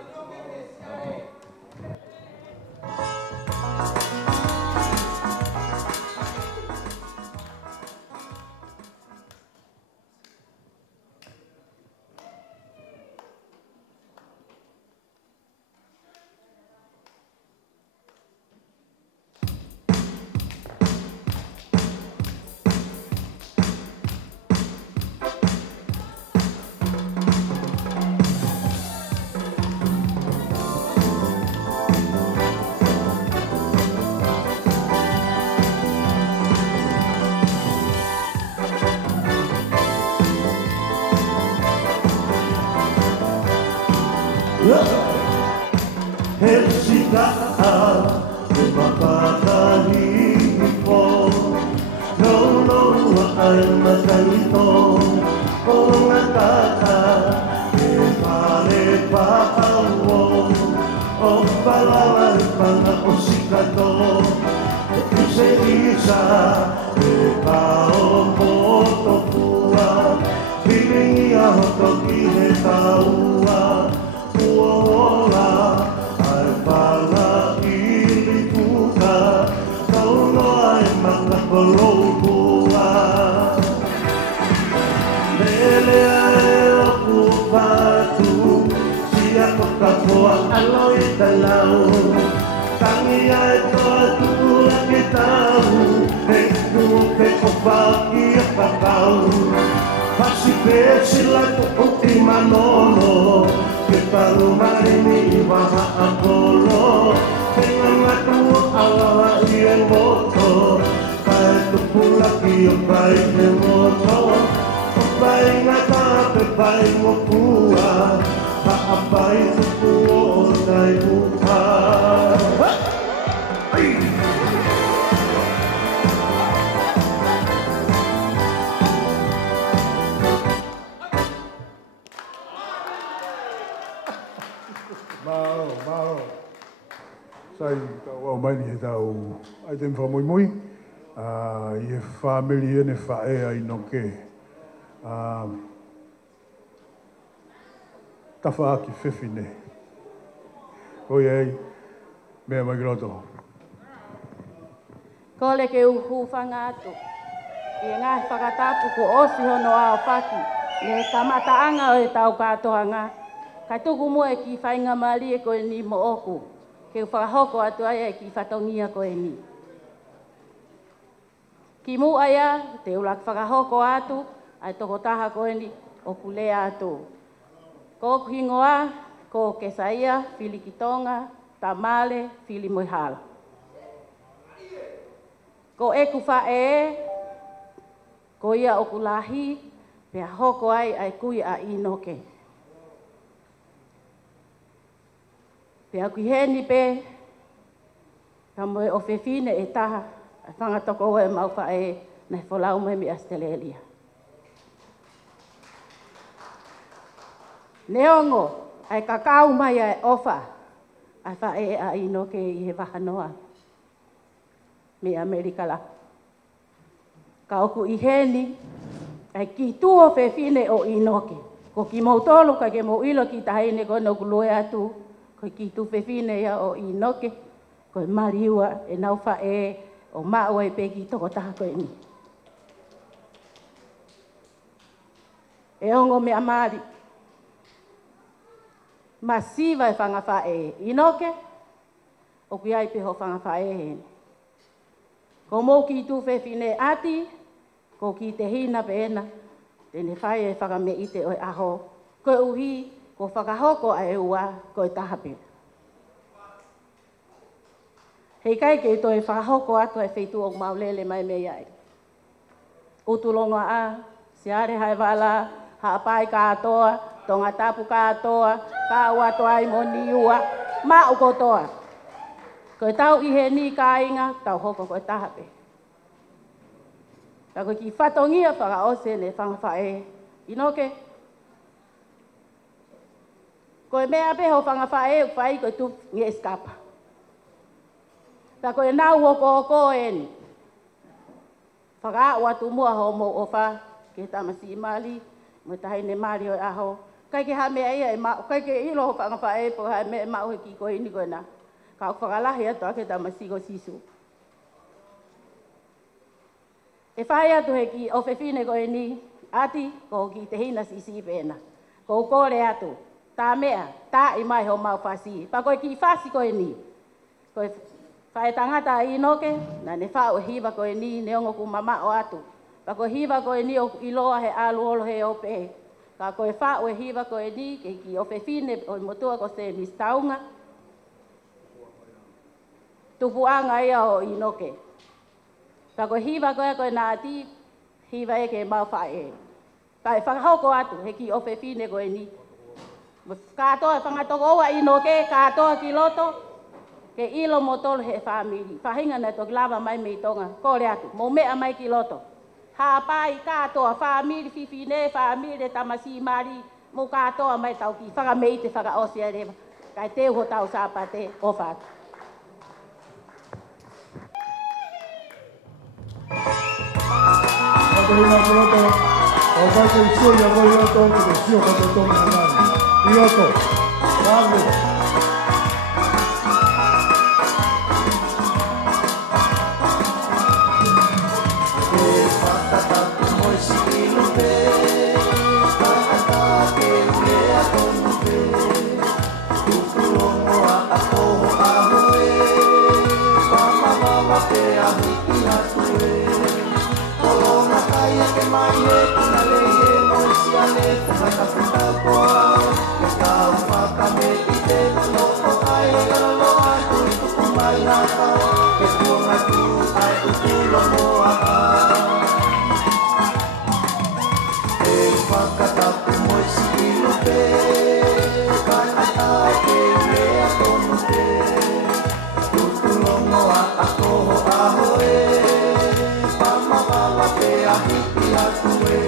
ai mo kua haapai tuku o tai muha. Mao. Sai tau mai ni tau ai tem fa moi. I family ne fa ai no ke. Tafa ki fefine. Oi me mai groto. Ko le ke uhu whanga atu. I ngā whakatapu ko osi hono ao whaki. Le kamataanga o e tau katoanga. Kai tuku mua e ki whainga mali e koe ni mo oku. Ke whakahoko atu ai e ki whatongia koe ni. Ki mu aia, te ulak whakahoko atu, ai toko taha koe ni o kulea atu. Ko hingoa, ko kesaia, Fili Kitonga, Tamale, Fili Moihala. Ko e kuwha ko ia o kulahi, pia hoko ai kui a inoke. Pia kui heni pe, ka moe o whewhine e taha, a whangatoko e mauwha nei wholau mai mi Australia. Neongo, ai kakau mai ai ofa, ai whae a inoke i he wahanoa. Me Amerika la. Ka oku i heni, ai ki tuo whewhine o inoke. Ko ki mautolo ka ke mau ilo ki tahaine ko no kuloe atu, ko ki tu whewhine ia o inoke, ko mariua e nau whae o maua e peki toko taha koe ni. E ongo me amari. Masiva e whanga whae inoke, o kui ai peho whanga whae hene. Ko mō ki tu whewhine ati, ko ki te hina peena, tene whae e whakame ite o aho, koe uhi, ko whakahoko a e ua, koe taha pena. Hei kai ke toi whakahoko atu e wheitu o maulele mai mei ai. Utulonga a, siare hai wala, haapai kātoa, tonga tapu kātoa, ka wato ai mo niua, ma uko toa. Koe tau ihe ni ka inga, tau hoko koe tahape. Ta koe ki whatongia whaka ose ne whangawhae. Inoke? Koe mea peho whangawhae whai koe tu nge eskapa. Ta koe nau hoko hoko eni. Whaka watu mua ho mo ofa, ke tamasi mali, mo tahine mali o aho. Kai ke ha mea ia e mao, kai ke ilo ho whangawhae po ha mea mao he ki koe ini koe na. Ka whakalahi atu ake tamasi ko sisu. E whae atu he ki o whewhine koe ni, ati ko ki te hina sisi pēna. Ko kore atu, tā mea, tā i mai ho mau whasi. Pa koe ki whasi koe ni. Koe whae tangata i inoke, na ne whao hiva koe ni, ne ongo ku mama o atu. Pa koe hiva koe ni o iloa he alu olo he ope. Ka koe whao hiva koe ni, ke ki o whewhine o motua ko se ni staunga. Tupuanga ia o inoke. Ka koe hiva koe nā ati, hiva e ke mau whae. Ka e whakahoko atu, he ki o whewhine koe ni. Kātoa e whangatoko oa inoke, kātoa ki loto, ke ilo motolo he whamiri. Whahinga nei toki lava mai mei tonga, kore atu, mō mea mai ki loto. Hāpai kātoa, whamiri, whiwhine, whamiri, tamasi mari, mō kātoa mai tau ki whakamei te whakaosia rewa. Kai te uho tau sāpate, o whātu. Katerina Piloto, o vai que o senhor já vai ir ao toque do senhor quando eu estou me andando. Piloto, vamos. Whakatapu moisi te, kai ata ke mea tonu te. Tutulomo a akoho aho e, pamawala te ahiki atu e.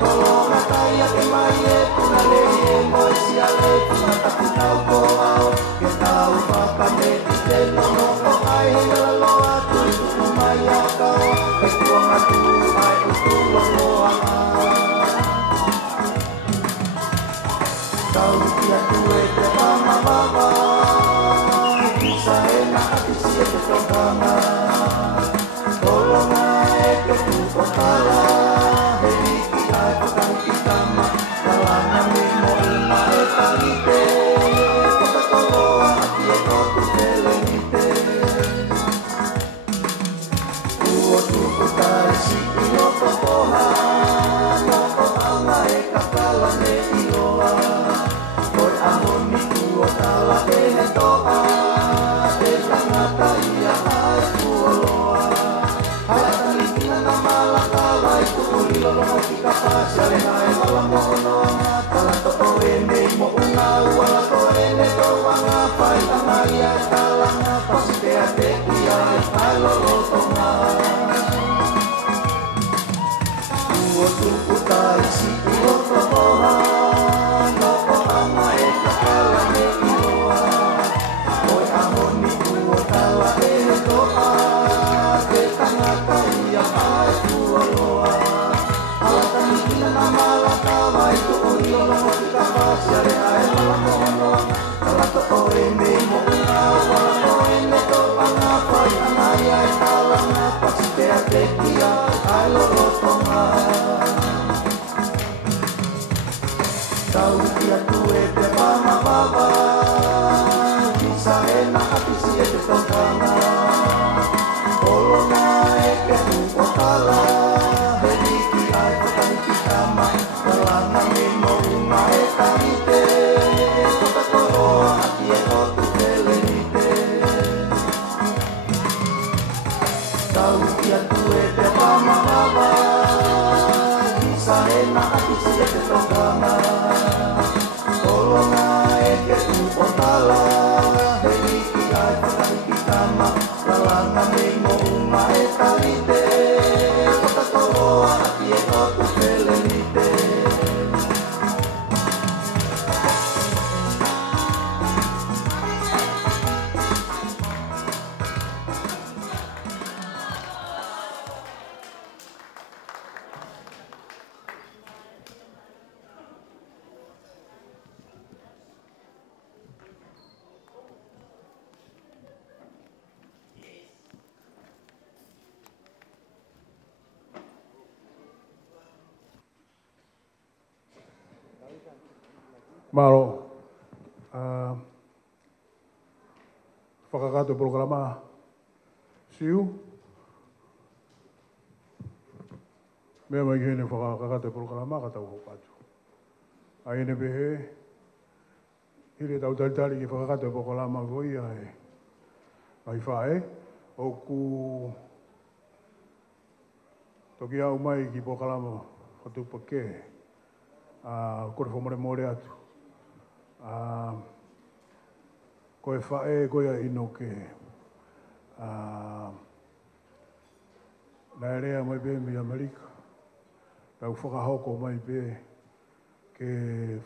Tolonga kaya ke mai e puna lehi e moisi a le puna taku tau ko ao. Ke tau whakame i te nono o ai he lalo atu i tuku mai a kau. E kuanga tu ai utulomo a kau ki atu e te pamawawa, kisa e na atisi e te tokanga. Tolonga e ke tu o tala, he riki ai pakang ki tama, kalanga me mo ina e tarite, koka toloa ati e koku tele nite. Ua tuku tai si i o tokoha, noko anga e kakala me iloa. Koi ahoni tua tala e he toa, e tangata ia ai kuoloa. Halatani kina na malaka vai kuuli lolo ki ka pasale hai wala mono tala to o e nei mo una wala to e ne to wanga pai tanga ia tala na pasite a te ia ai lolo tonga. Ua tuku tai si ua tohoha, noko anga e kakala me iloa. Koi ahoni ua tala e he toa, te tangata ia ai kuoloa. Halatani kina na malaka vai tu uri olo mo ki ka pasiare ai wala mono. Tala to o e nei mo una wala to e ne to anga pai anga ia e tala na pasite a te kia ai lolo tonga. Tau ki atu e te pamawawa, kisa e na atisi e te tokanga. Tolonga e ke tu o tala, he riki ai pakang ki tama, kalanga me mo una e tarite, koka toloa ati e koku tele nite. Tau ki atu e te pamawawa, kisa e na atisi e te tokanga. Tolonga e ke tu o tala, he riki ai pakang ki tama, kalanga me mo una e tarite, koka toloa ati e koku tele nite. Malo, whakakato programa siu. Mea mai kene whakakato programa ka tau hokatu. A ene behe, hire tau talitari ki whakakato programa koi ai whae, o ku toki au mai ki programa whatupake, kore whamore more atu. Koe whae koe a ino ke nai rea mai pe mi Amerika. Tau whakahoko mai pe ke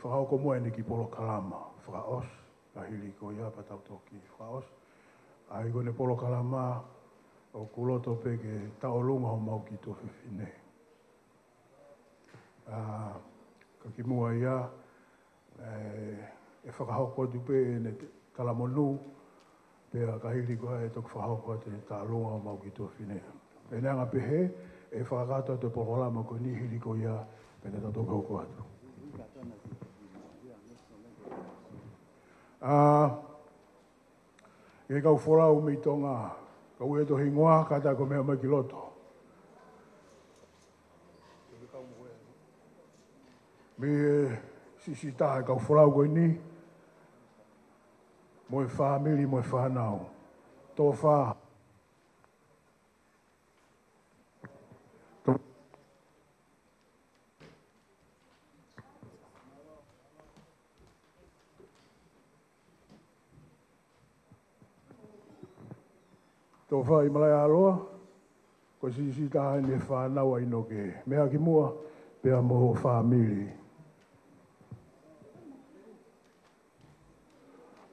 whakahoko moe ni ki polo kalama. Whakaos, ka hili ko ia pa tau toki whakaos. Ai kone polo kalama o kuloto pe ke taolunga ho mau ki to whiwhine. Ka ki mua ia e whakahoko tu pe ne talamonu pe a kahiri koa e toku whahoko te tālunga o mau ki tō whine. E neanga pehe e whakakato te pokolama ko ni hiri ko ia pe ne tato hoko atu. E kau wholau mi tonga kau e to hingoa kata ko mea mai ki loto. Me sisi taha kau wholau ko ni moe whamiri, moe whanau. Tō wha. Tō whai malai aloa, ko si taha ne whanau ai no ke. Mea ki mua, pea mo whamiri.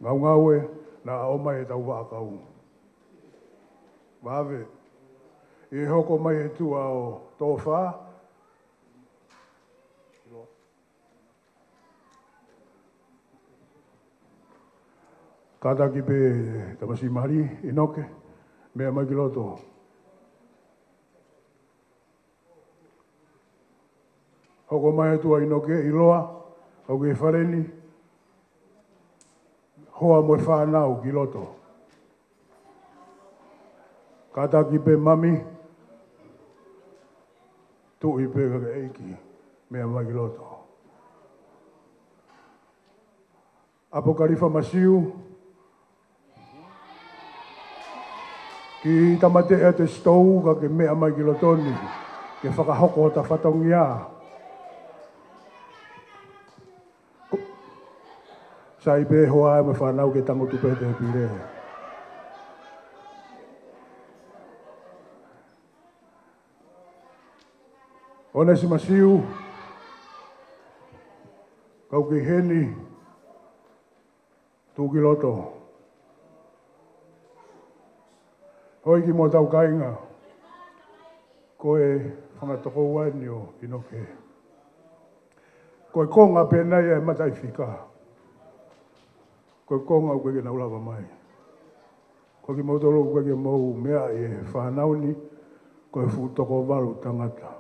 Ngau ngau e, na o mai e tau wākau. Wawe, e hoko mai e tua o tō whā. Kātaki pe tamasi mari i noke, mea mai ki loto. Hoko mai e tua i noke i loa, au ke whareni, hoa mo e whanau ki loto. Kātaki pe mami, tu i pe kaka eiki, mea mai ki loto. Apokarifa masiu, ki tamate e te stou ka ke mea mai ki lotoni, ke whakahoko ta whatongia. Sai pe hoa e me whanau ke tango tupe te pire. Ona si masiu, kau ki heni, tu ki loto. Hoi ki mo tau kainga, koe whangatoko wani o inoke. Koe konga penai e matai whika. Koe konga u kweke na ulawa mai. Koe ki mautolo u kweke mau mea e whanauni, koe futoko walu tangata.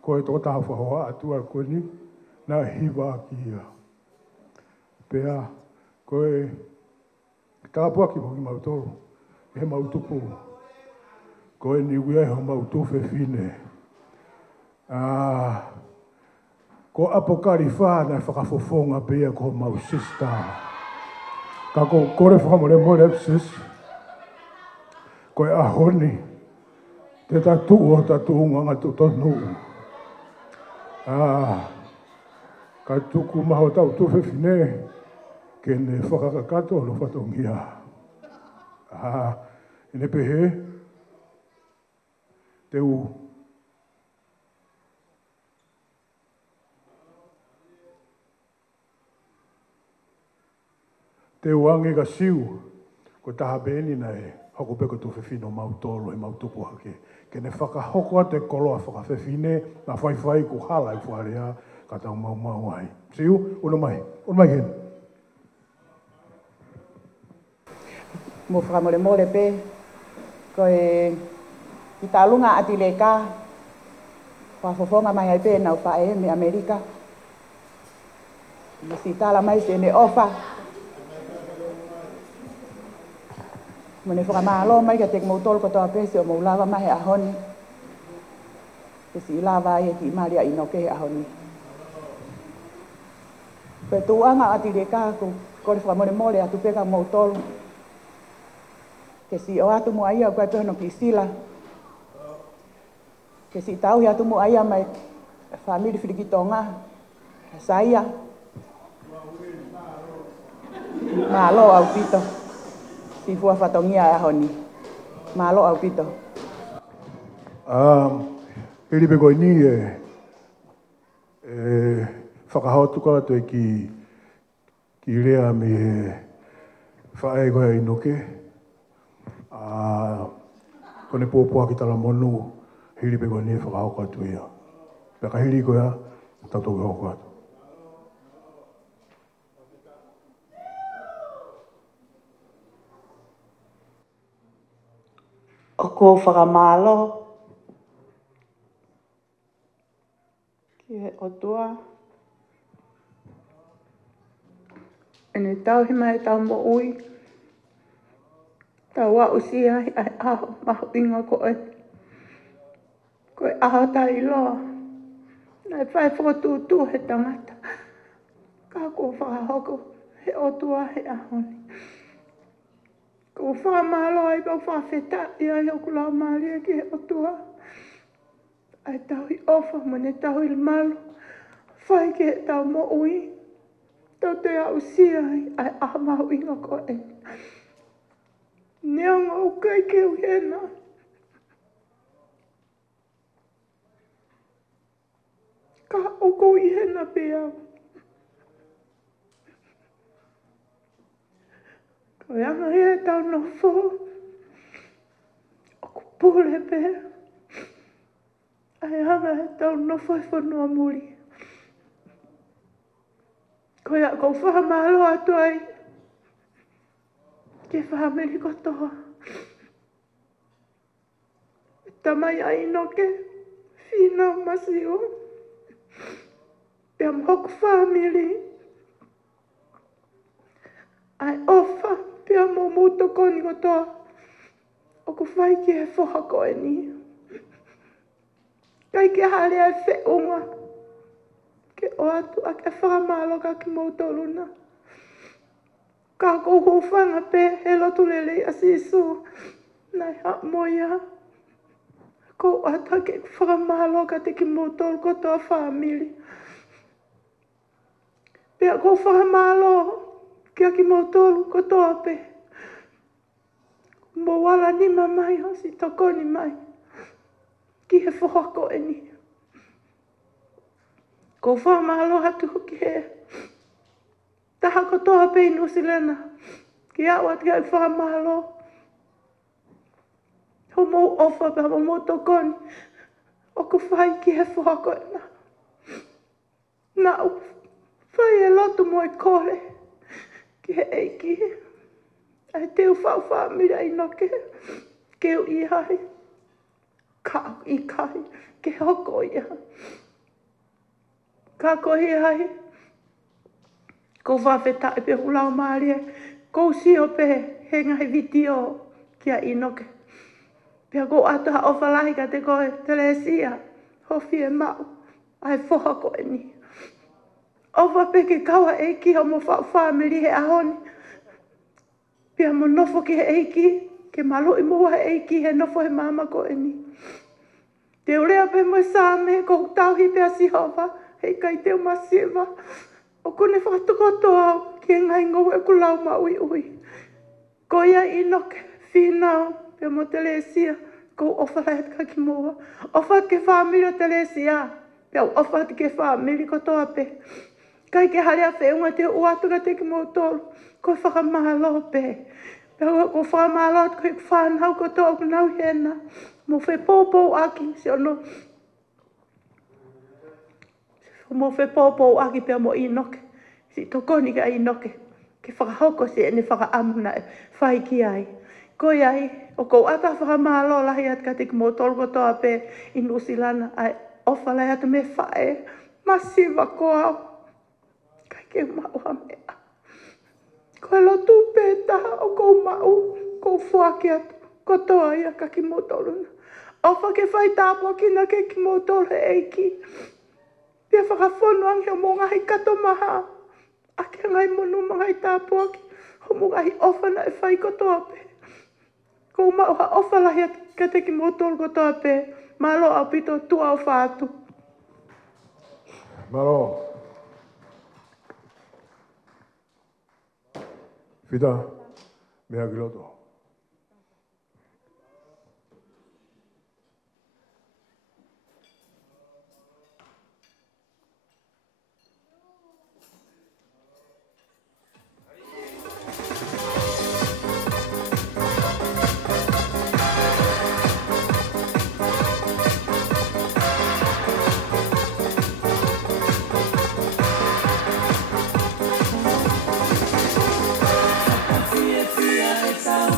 Koe toko taha whahoa atua koe ni, na hiwa ki ia. Pea, koe tāpua ki mo ki mautolo. He mautupu. Koe ni wia he mautufe fine. Ko apokari whāna e whakafofonga pia ko mau sista. Ka ko kore whakamore more sis. Koe ahoni. Te tatu o tatu nganga tu tonu. Ka tuku maho tau tufe fine. Kene whakakakato no whatongia. Ine pehe, te u. Te uange ka siu, ko taha beni na e, hoko peko tu whewhino mautolo e mautupu hake. Kene whakahoko te koloa whakawhewhine, na whaiwhai ku hala i wharea, ka tau mau ai. Siu, una mai hen. Mo whakamore pe, koe i tālunga ati le ka, whafofonga mai ai pe nau whae me Amerika. Masi tāla mai se ne ofa. Mone whakamalo mai ka te mautolo ko toa pesi o maulawa mai he ahoni. Pesi i lawa e ki maria inoke he ahoni. Koe tuanga ati le ka, kore whakamore atu peka mautolo. Ke si o atu mo aia koe pehono ki sila. Ke si tau hi atu mo aia mai whamiri whirikitonga. Saia. Malo au pito. Si fua whatongia e honi. Malo au pito. Piripe koe ni whakahotu ka tu e ki rea me whae koe inoke. Kone pōpua ki tala monu, hiri pe koe ni whakahoko atu ia. Peka hiri koe a, tautou ki hoko atu. O ko whakamalo, ki he otua. Ene tau hima e tau mo ui. Tau wa usia ai aho mahu inga koe. Koe aho tai loa. Nai whai whakatūtū he tangata. Ka ko whakahoko he otua he ahoni. Ko whakamalo ai pau whawheta i ai hoku lau maalia ki he otua. Ai tau i ofa mone tau i malu. Whai ki he tau mo ui. Tau te a usia ai aho mahu inga koe. Neonga o kai ke uhena. Ka oko i hena pia. Ko anga hea tau no fo. Oku pule pia. Ai anga he tau no fo e whanua muri. Ko ia kou whahamalo atu ai. Ke whahamiri kotoa. Tamai ai no ke whina masio. Pea mhoku whamiri. Ai ofa pea mo muto koni kotoa. Oku whai ki he whoha koe ni. Kai ke hale ai whiunga. Ke o atu a ke whahamalo ka ki mautoluna. Ka kou hufanga pe he lotu lele a sisu. Nai ha moia. Ko ata ke whakamalo ka te ki motol kotoa whamiri. Pea ko whakamalo kia ki motol kotoa pe. Mo wala ni mamai o si tokoni mai. Ki he whahako e ni. Ko whakamalo hatu ki he. Taha kotoa pe inu silena. Ki awat kia whakamalo. Ho mo ofa pe mo tokoni. O ku whai ki he whahako e na. Na u whai e lotu mo e kore. Ki he eiki. Ai teu whau whamira i noke. Keu i hai. Ka i kai. Ke hoko i ha. Ka kohi hai. Ko whawheta e pe hulau maari e. Ko sio pe he ngahi vitio kia i noke. Pea ko atu ha ofalahi ka te koe telesia. Hofi e mau. Ai whoha koe ni. Ofa pe ke kawa eiki ho mo whamiri he ahoni. Pea mo nofo ki he eiki. Ke malo i mua he eiki he nofo he mama koe ni. Te urea pe mo same ko tauhi pea si hova. Hei kai teo masiva. O kone whakatukoto au. Ki ngai ngau e kulau ma ui ui. Ko ia inoke. Whinau. Pea mo telesia. Ko ofa lahet ka ki mua. Ofa ke whamiri o telesia. Pea ofa ke whamiri kotoa pe. Kai ke harea whiunga te uatuka te ki mua tolu. Ko whakamalo pe. Pea ko whakamalo atu ko whanau kotoa ku nau hena. Mo whe pōpō aki. Se ono. Mo whe pōpō aki pea mo inoke. Si tokoni ka inoke. Ke whakahoko se ene whakaamuna e whai ki ai. Ko iai, o kou ata whakamalo lahi at ka te mo tolu kotoa pe i Nusilana. Ai ofa lahi atu me whae. Masiva ko au. Kai ke maua mea. Ko e lotu pētaha o kou mau. Kou whuaki atu. Kotoa ia ka ki mo toluna. Ofa ke whai tāpua ki na ke ki mo tolu he eiki. Pia whakawhonuang heo mo ngahi kato maha. Ake ngai monu mangai tāpua ki. Ho mo ngahi ofa na e whai kotoa pe. Ko mau ha ofa lahi at ka te ki mo tolu kotoa pe. Malo au pito tu au whaatu. Malo. Whita, mea ki loto. Tia, tia, it's out.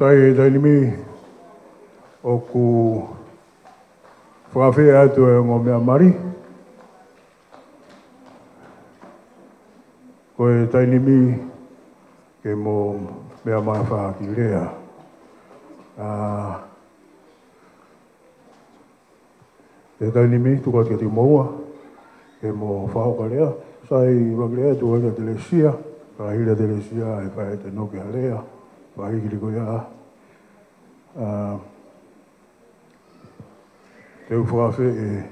Sai tainimi o ku whakawhia atu e ngō mea mari. Ko e tainimi ke mō mea mai whaki rea. E tainimi tuka ki ati maua ke mō whaoka rea. Sai wakarea tu area te lesia. Whakahira te lesia e whae te noke a rea. Wahikiri ko ia. Te uwhawhe e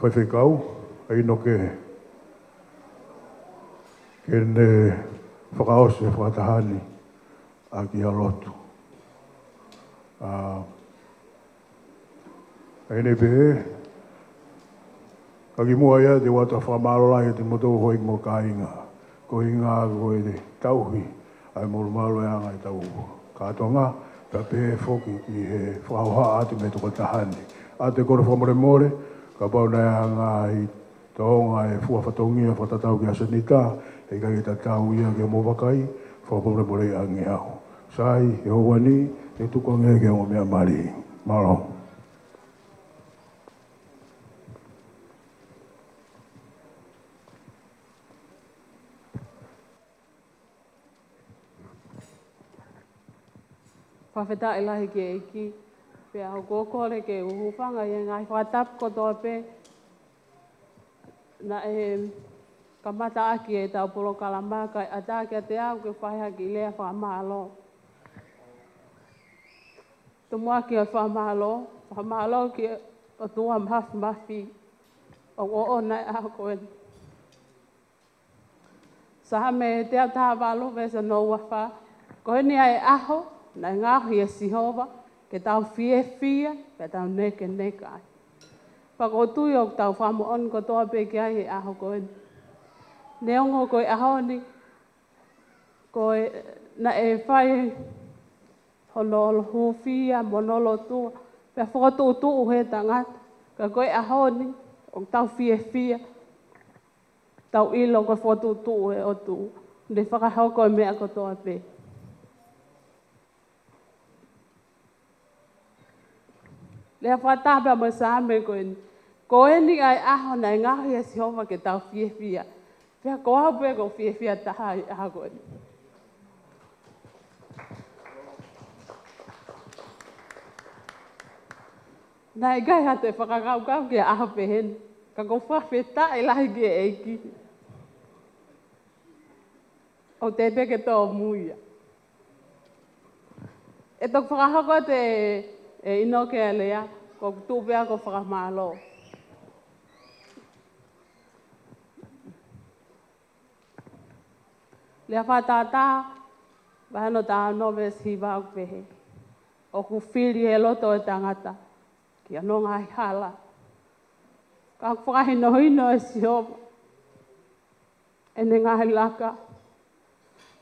whaiwhekau, ai no ke ne whakaose whakatahani a ki alotu. Ai nei pehe, ka ki mua ia te wata whakamalola te moto hoi mo ka inga. Ko inga ko e te tauhi, ai moro malo e anga i tau kātonga, ka pehe whoki ki he whakauha atu me tuka tahani. A te kore whamore more, ka pauna e anga i taonga e fua whatongia whatatau ki asanita, e kai ta tau ia ke mo wakai, whamore more i angi au. Sai, e houani, e tukonge ke o mea mari. Malo. Whawheta e lahi ke eki, pe aho kōkore ke uhupanga i ngai whakatap kotoa pe, na e kamata aki e tau polo kalamaka, a tā kia te au ke whaiha ki lea whamalo. Tumua ki o whamalo ki o tua mafi, o nai aho koe. Saha me te au taha walo vesa no wafa, koe ni ai aho, na ngahi e sihova, ke tau fia, ke tau neke ai. Pako tui o tau whamu on ko toa pe ki ai e aho koe. Neongo koe aho ni, koe na e whai honolo hufia, monolo tua, pe whakotu tuu he tangata, ka koe aho ni, o tau fia, tau ilo ko whakotu tuu he o tuu. Ne whakahoko mea ko toa pe. Lea whatapa mo sāme koe ni ai aho na ngahi e sihoma ke tau fia. Pea ko au pe ko fia taha i aho koe ni. Nai gai hate whakakau ke aho pehen. Ka ko whawheta i lahi ke eiki. O te peke tō muia. E tok whakahoko te e ino ke alea, ko tūpea ko whakamalo. Lea whatata, wahano tā noves hiwa au pehe. O ku whiri e loto e tangata, ki anonga i hala. Ka whakahino hino e sihopa, e ne ngahi laka.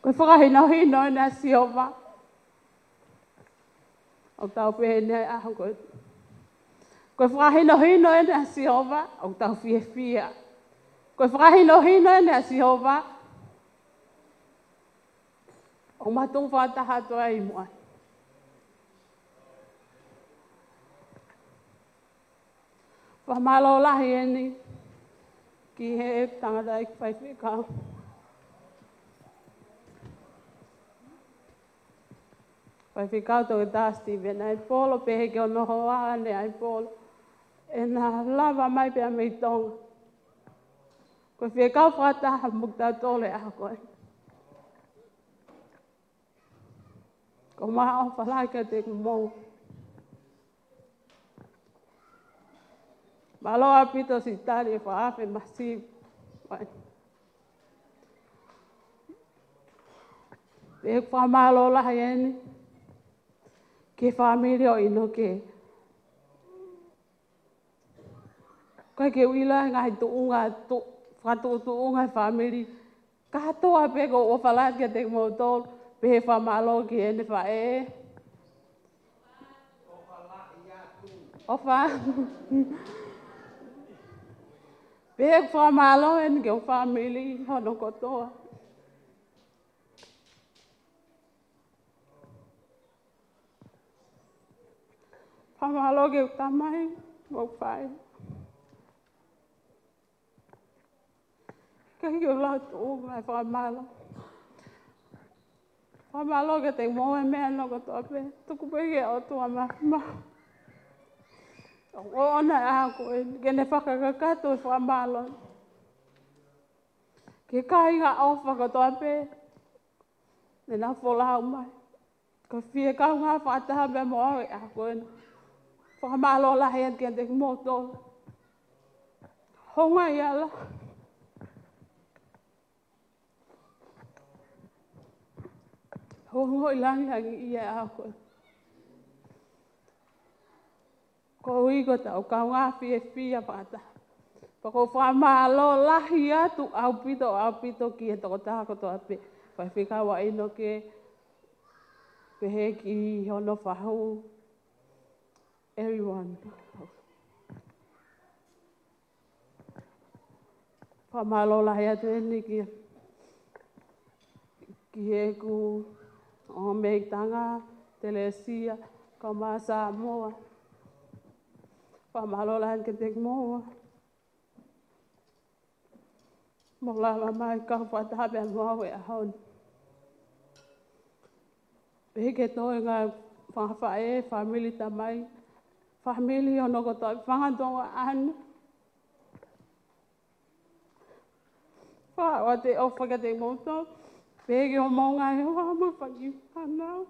Koe whakahino hino e ne sihopa, o tau pehe ne aho koe. Koe whakahino hino e ne sihopa, o tau fie fia. Koe whakahino hino e ne sihopa, o matung whataha toa i mua. Whamalo lahi e ni, ki he tangata i whaiwhikau. Whaiwhikau tō e tā Steven, ai polo pehe ke o noho ane ai polo. E nā lava mai pia mei tonga. Koe whikau whataha mukta tole a koe. Ko maha o whalaika te kumou. Maloa pito si tari e whaafe masiv. E whamalo lahi eni. Ke whamiri o ino ke. Koe ke wila ngai tuunga, whatuunga whamiri. Katoa peko o whalaika te kumou tolu. Pehe whamalo ki ene whae. O wha. Pehe whamalo ene ke o whamili hono kotoa. Whamalo ke o tamai o whae. Kai ke o lau tuunga e whamalo. Whamalo ke te moe mea no kotoa pe. Tuku peke o tua mahma. O ona e ako e kene whakakakato e whamalo. Ke kai ngā ofa kotoa pe. Ne nā wholau mai. Ko whie kau ngā whataha mea mo au e ako e. Whamalo lahi at kia te moto. Honga i ala. Hongo i langi hangi i e ako. Ko uiko tau kau ngā fie fia pata. Pako whamalo lahi atu au pito ki e toko taha kotoa pe. Whai whikawa ino ke pehe ki hono whahu. Everyone. Whamalo lahi atu eni ki e ku o mei tanga, telesia, kama Samoa. Whamalo lahi ke te moa. Mola mai ka whatabe a moa e ahon. Peke toi ngā whawhae, whamili tamai. Whamili ono koto whangatonga anu. Whawa te ofa ka te moto. Peke o monga e hoa mo whaki whanau.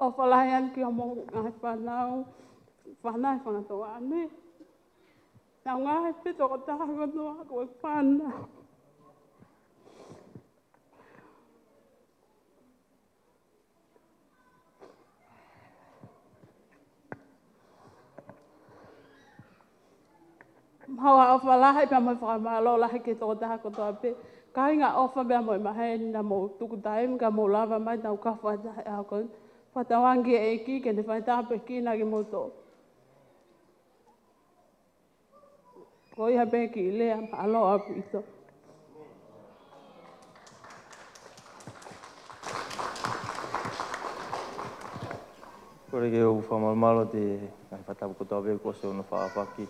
O whalahian ki o monga e whanau. Whanau e whangatoa ane. Nau ngā he pito ko taha kotoa ko e whanau. Hawa o whalahi pia moi whamalo lahi ke tō taha kotoa pe. Kai ngā ofa pia moi maheni na mo tuku taim ka mo lava mai tau ka whatahe a kon. Whatawangi e ki ke ne whai tāpe ki na ki mo tō. Ko iha pe ki lea alo a pito. Kore ke u whamalmalo te ngai whatapu kotoa pe ko se ono whaapaki.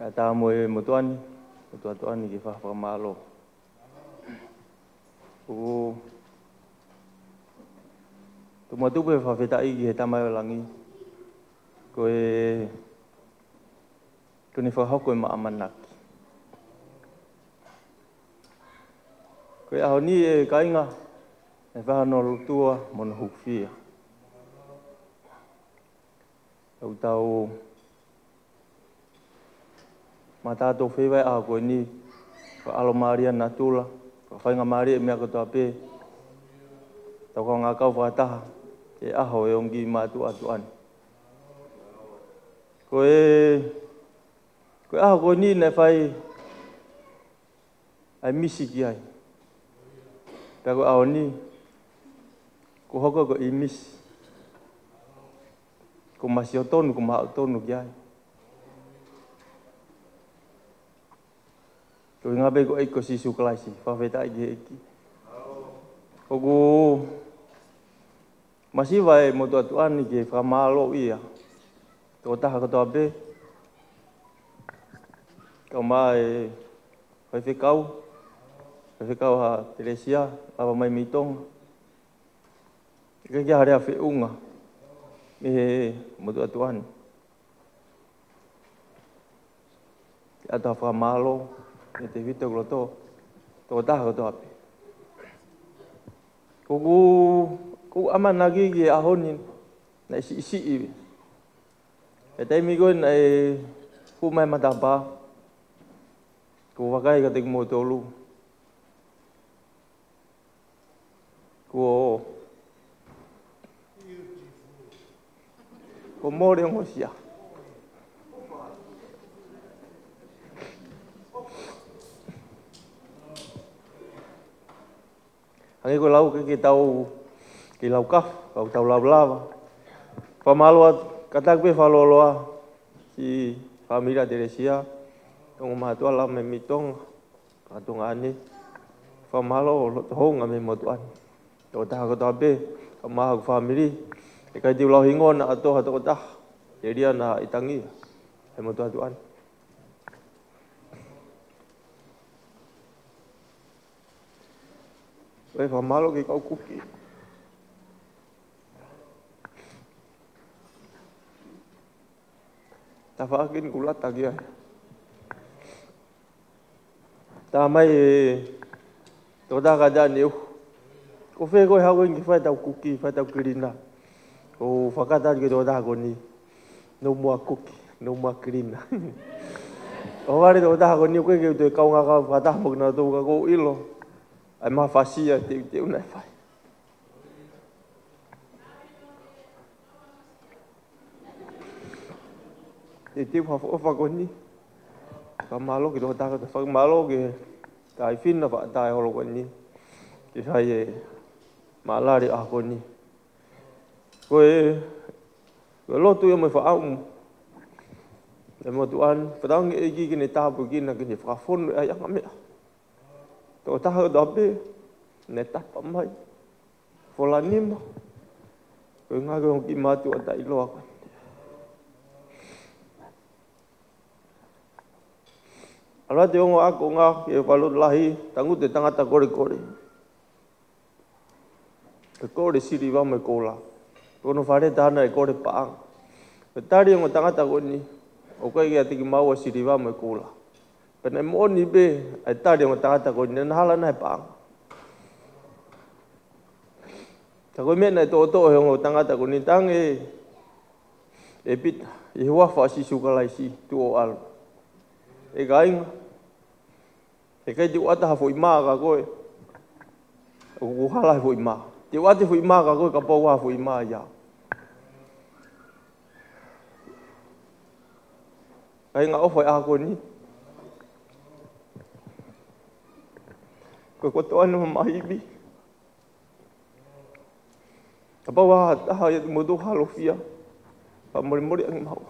Ka tā mo e motuani ki whakamalo. O tu matupe whawhetai ki he tamai o langi. Ko e whahoko e maamanaki. Ko e aho ni e kainga e whahano lutua mono hukwhia. Au tau mata to fewa a ko ni ko alo maria natula ko fainga maria me ko to pe to ko nga ka fata e a ho e ongi matu atuan ko a ko ni ne fai ai misi ki ai ta ko a ni ko hoko ko i misi ko masio tonu ko ma tonu ki ai ko ngabe ko iko sisu klasi fa veta ge ki ko masih vai mo to tuan ni ge fa malo ia to ta ko to be ko mai vai ficau ha Teresia apa mai mitong ke hari afi unga mo to tuan ada fa malo te vito gloto to ta ko to ape ku aman lagi ge ahonin na isi e te mi gon ai ku mai matapa ku wakai ka te mo tolu ku more ngosia Ang ko lau ke lau kaf kau tau lau lava pamaluat katak be faloloa si familia Teresia tong matua la me mitong katung ani famalo lo hong ame motuan to ta ko tabe ma family e kai di lau hingon atau atau ta jadi ana itangi e motuan Wei famalo ke kau kuki. Tafakin kulat lagi ya. Tamai toda kada niu. Ko fe ko hawen ki fa tau kuki, fa tau kirina. O fakata ke toda ko ni. No mo kuki, no mo kirina. O wari toda ko ni ko ke to kau nga ka fata mo na to ko ilo. Ai ma fasia te una fai. Te fa ko ni. Ka malo ki do ta ka fa malo ke tai fin na fa tai holo ko ni. Ki sai malari a ko ni. Ko lo tu mo fa au. Le mo tuan fa dang e ki ni ta bu ki na ki fa fon ai ang me. To ta ho dobe neta pamai folanim ko nga ko ki matu ata ilo ako ala te ngo ako nga ke palu lahi tangu te tangata kore siri va me kola kono fare dana e kore paang petari ngo tangata koni o kai ke tiki mau siri va me kola Pena mo ni be ai tari mo tangata ko ni hala nai pang. Ta ko mena to he ngo tangata ko ni tang e bit e wa fa si su kalai si tu o al. E gaing e kai di wata ha foi ma ka ko o hala foi ma. Di wata foi ma ka ko ka po wa foi ma ya. Kai nga o foi a ko ni ko to ano mahibi apa wa ta ya mudu halofia pa mori ang mau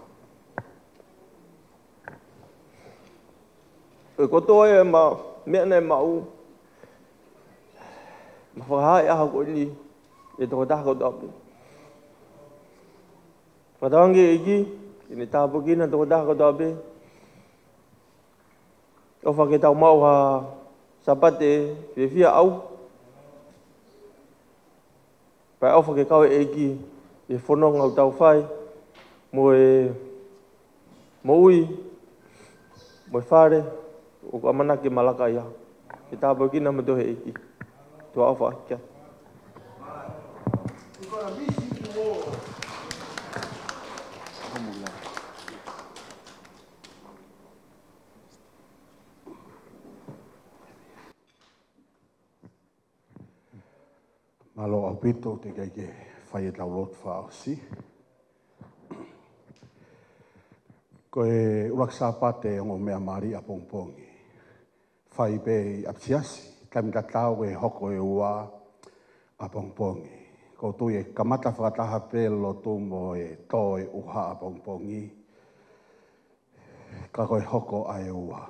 ko to e ma me na mau ma fa ya ko ni e to ta ko do padang gi ini ta bugina to ta ko do be o fa ke ta mau ha sapate vivia au pa au ke kau egi e fono ngau tau fai moe fare o amana ke malaka ya kita bagi nama tu egi tu au fa kia Malo au pito te kai ke whai e tau lot whaosi. Ko e uraksa pate o mea mari a pongpongi. Whai pe i apsiasi, tamita tau e hoko e ua a pongpongi. Ko tu e kamata whakataha pelo tu mo e tō e uha a pongpongi. Ka koe hoko a e ua.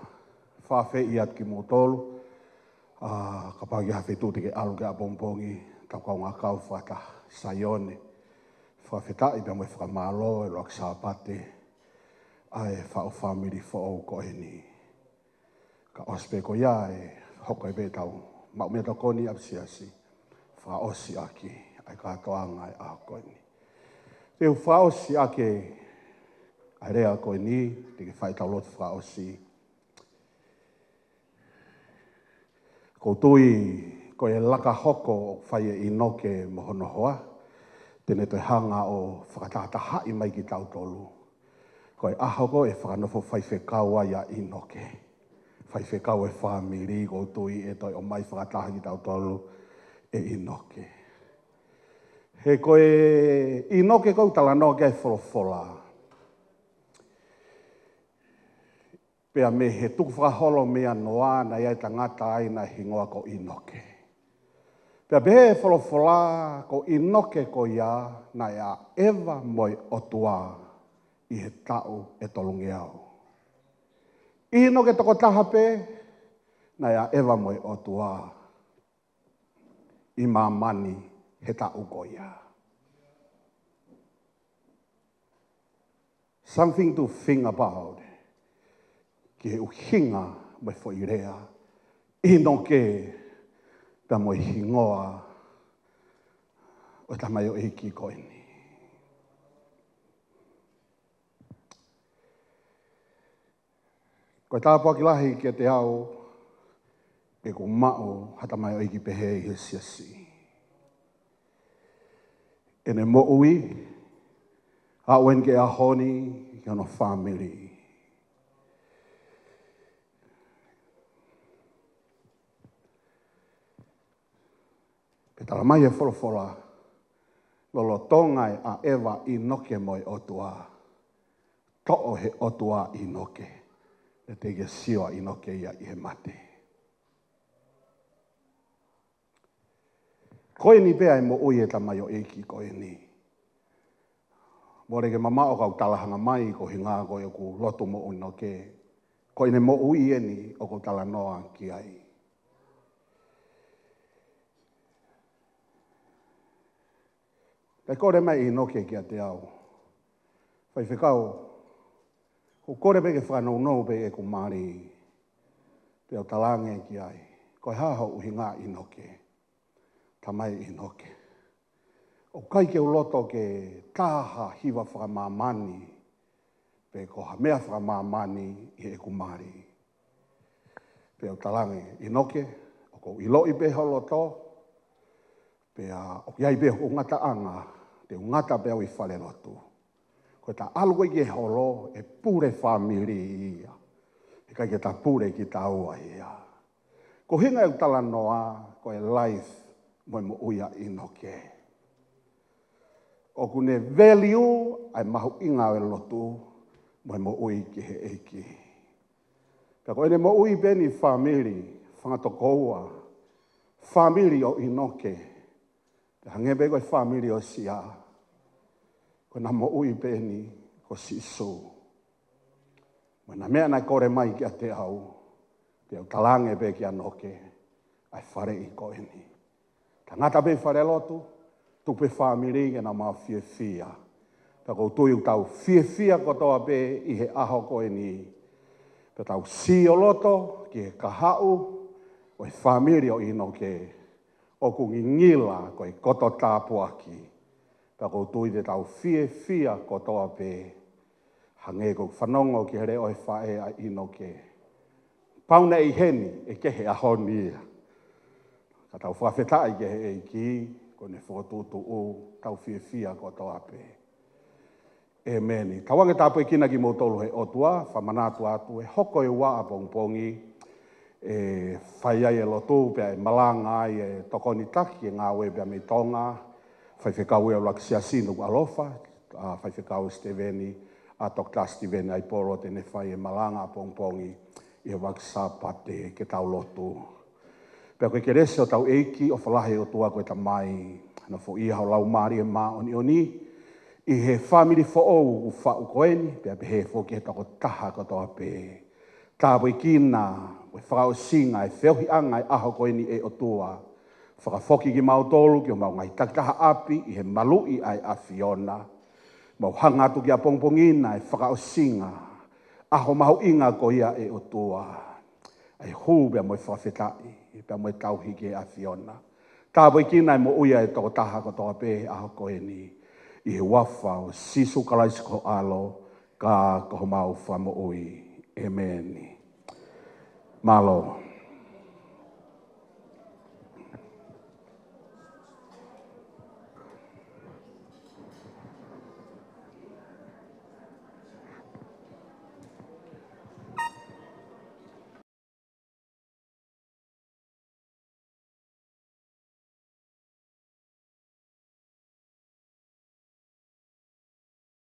Whawhi i at ki mo tolu, ka pagi hawhi tu te ke alu ke a pongpongi. Tau kau ngā kau whata saione. Whawhita i pia mo e whakamalo e uraksa pate. Ai whao whamiri whao ko e ni. Ka ospe ko ia e hoko e betau. Mau mea tau koni apsiasi. Wha osi aki. Ai katoanga e a ko e ni. Te wha osi ake. Ai rea ko e ni. Te ke whai tau lotu wha osi. Ko tui ko e laka hoko o whai e inoke mohono hoa. Tene te hanga o whakatata hai mai ki tau tolu. Ko e ahoko e whakanofo whaiwhekaua ia inoke. Whaiwhekau e whamiri ko tui e toi o mai whakataha ki tau tolu e inoke. He ko e inoke kou tala no ke wholofola. Pea me he tuku whakaholo mea noa na iai tangata aina hingoa ko inoke. Pea behe wholofola ko inoke ko ia na ia ewa moi otua. I he tau e tolungi au. Ino ke toko taha pe, na ia ewa moe o tua. I mamani he tau ko ia. Something to think about. Ki he uhinga me fo irea. Ino ke ta moe hingoa o ta mai o eki ko ini. Ko e tāpua ki lahi ki te au, e ko mao hata mai o iki pehe i he siasi. E ne mo ui, a wen ke a honi ki ono family. Pe tala mai e wholofola, lolo tongai a ewa i noke moi otua. To'o he otua i noke. E te ke siwa inoke ia i he mate. Koe ni pea e mo ui e tamai o eiki koe ni. More ke mama o kau talahanga mai ko hinga koe o ku lotu mo inoke. Koe ne mo ui e ni o ku tala noa ki ai. Kai kore mai inoke ki a te au. Whai whekau. Ko kore pe ke whanau nou pe e ku mari. Te au talange ki ai. Ko haho uhi ngā inoke. Tamai inoke. O kai ke uloto ke tāha hiwa whakamāmani. Pe ko ha mea whakamāmani i e ku mari. Pe au talange inoke. O ko ilo i pe holoto. Pe o iai pe o ngata anga. Te ngata pe au i whale lotu. Ko ta algo i holo e pure family ia. E kai ke ta pure ki ta ua ia. Ko hinga e tala noa, ko e life moi mo uia inoke. O kune value ai mahu inga e lotu moi mo ui ki he eiki. Ka ko ene mo ui beni family, whangatokoua, family o inoke. Te hangebe koe family o sia. Ko na mo ui peni ko sisu. Mo na mea nai kore mai ki a te au. Te au talange pe ki anoke. Ai whare i ko eni. Ta ngata pe whare lotu. Tu pe whamiri ke na maa fie fia. Ta kou tui u tau fie fia ko toa pe i he aho ko eni. Pe tau si o loto ki he kahau. O e whamiri o inoke. O ku ngila ko e koto tāpuaki. Ta ko tui te tau fia ko toa pe hange ko whanongo ki here oi whae a inoke. Pauna i heni e kehe a honi. Ka tau whawhetai kehe e ki, ko ne whotutu o tau fia ko toa pe. E meni. Tawange tāpu e kina ki mo tolu he otua, whamanatu atu e hoko e waa pongpongi. e whai ai e lotu pia e malanga ai e tokoni taki e ngā ue pia me tonga, whai whekau e o laksia sinu alofa, whai whekau Steveni, a Dr. Steveni ai poro tene whai e malanga pongpongi i e waksapate ke tau lotu. Pea koe ke rese o tau eiki o whalahe o tua koe ta mai, na fo i hao lau maari e maa oni oni, i he family fo ou u wha u koeni, pea pe he fo ki he tako taha katoa pe. Tāpo i kina, we whakao singa e whiohi anga e aho koeni e o tua, whakafoki ki mautolu ki o mau ngai takitaha api i he malui ai a Fiona, mau hangatu ki a pongpongina e whakao singa, aho mahu inga ko ia e o tua, ai hū bea moe whawhetai, bea moe tauhi ki a Fiona. Tāpo i kina e mo uia e toko taha katoa pe aho koeni, i he wafa o sisu kalaisi ko alo, ka koho mau wha mo ui. Amen. Malo.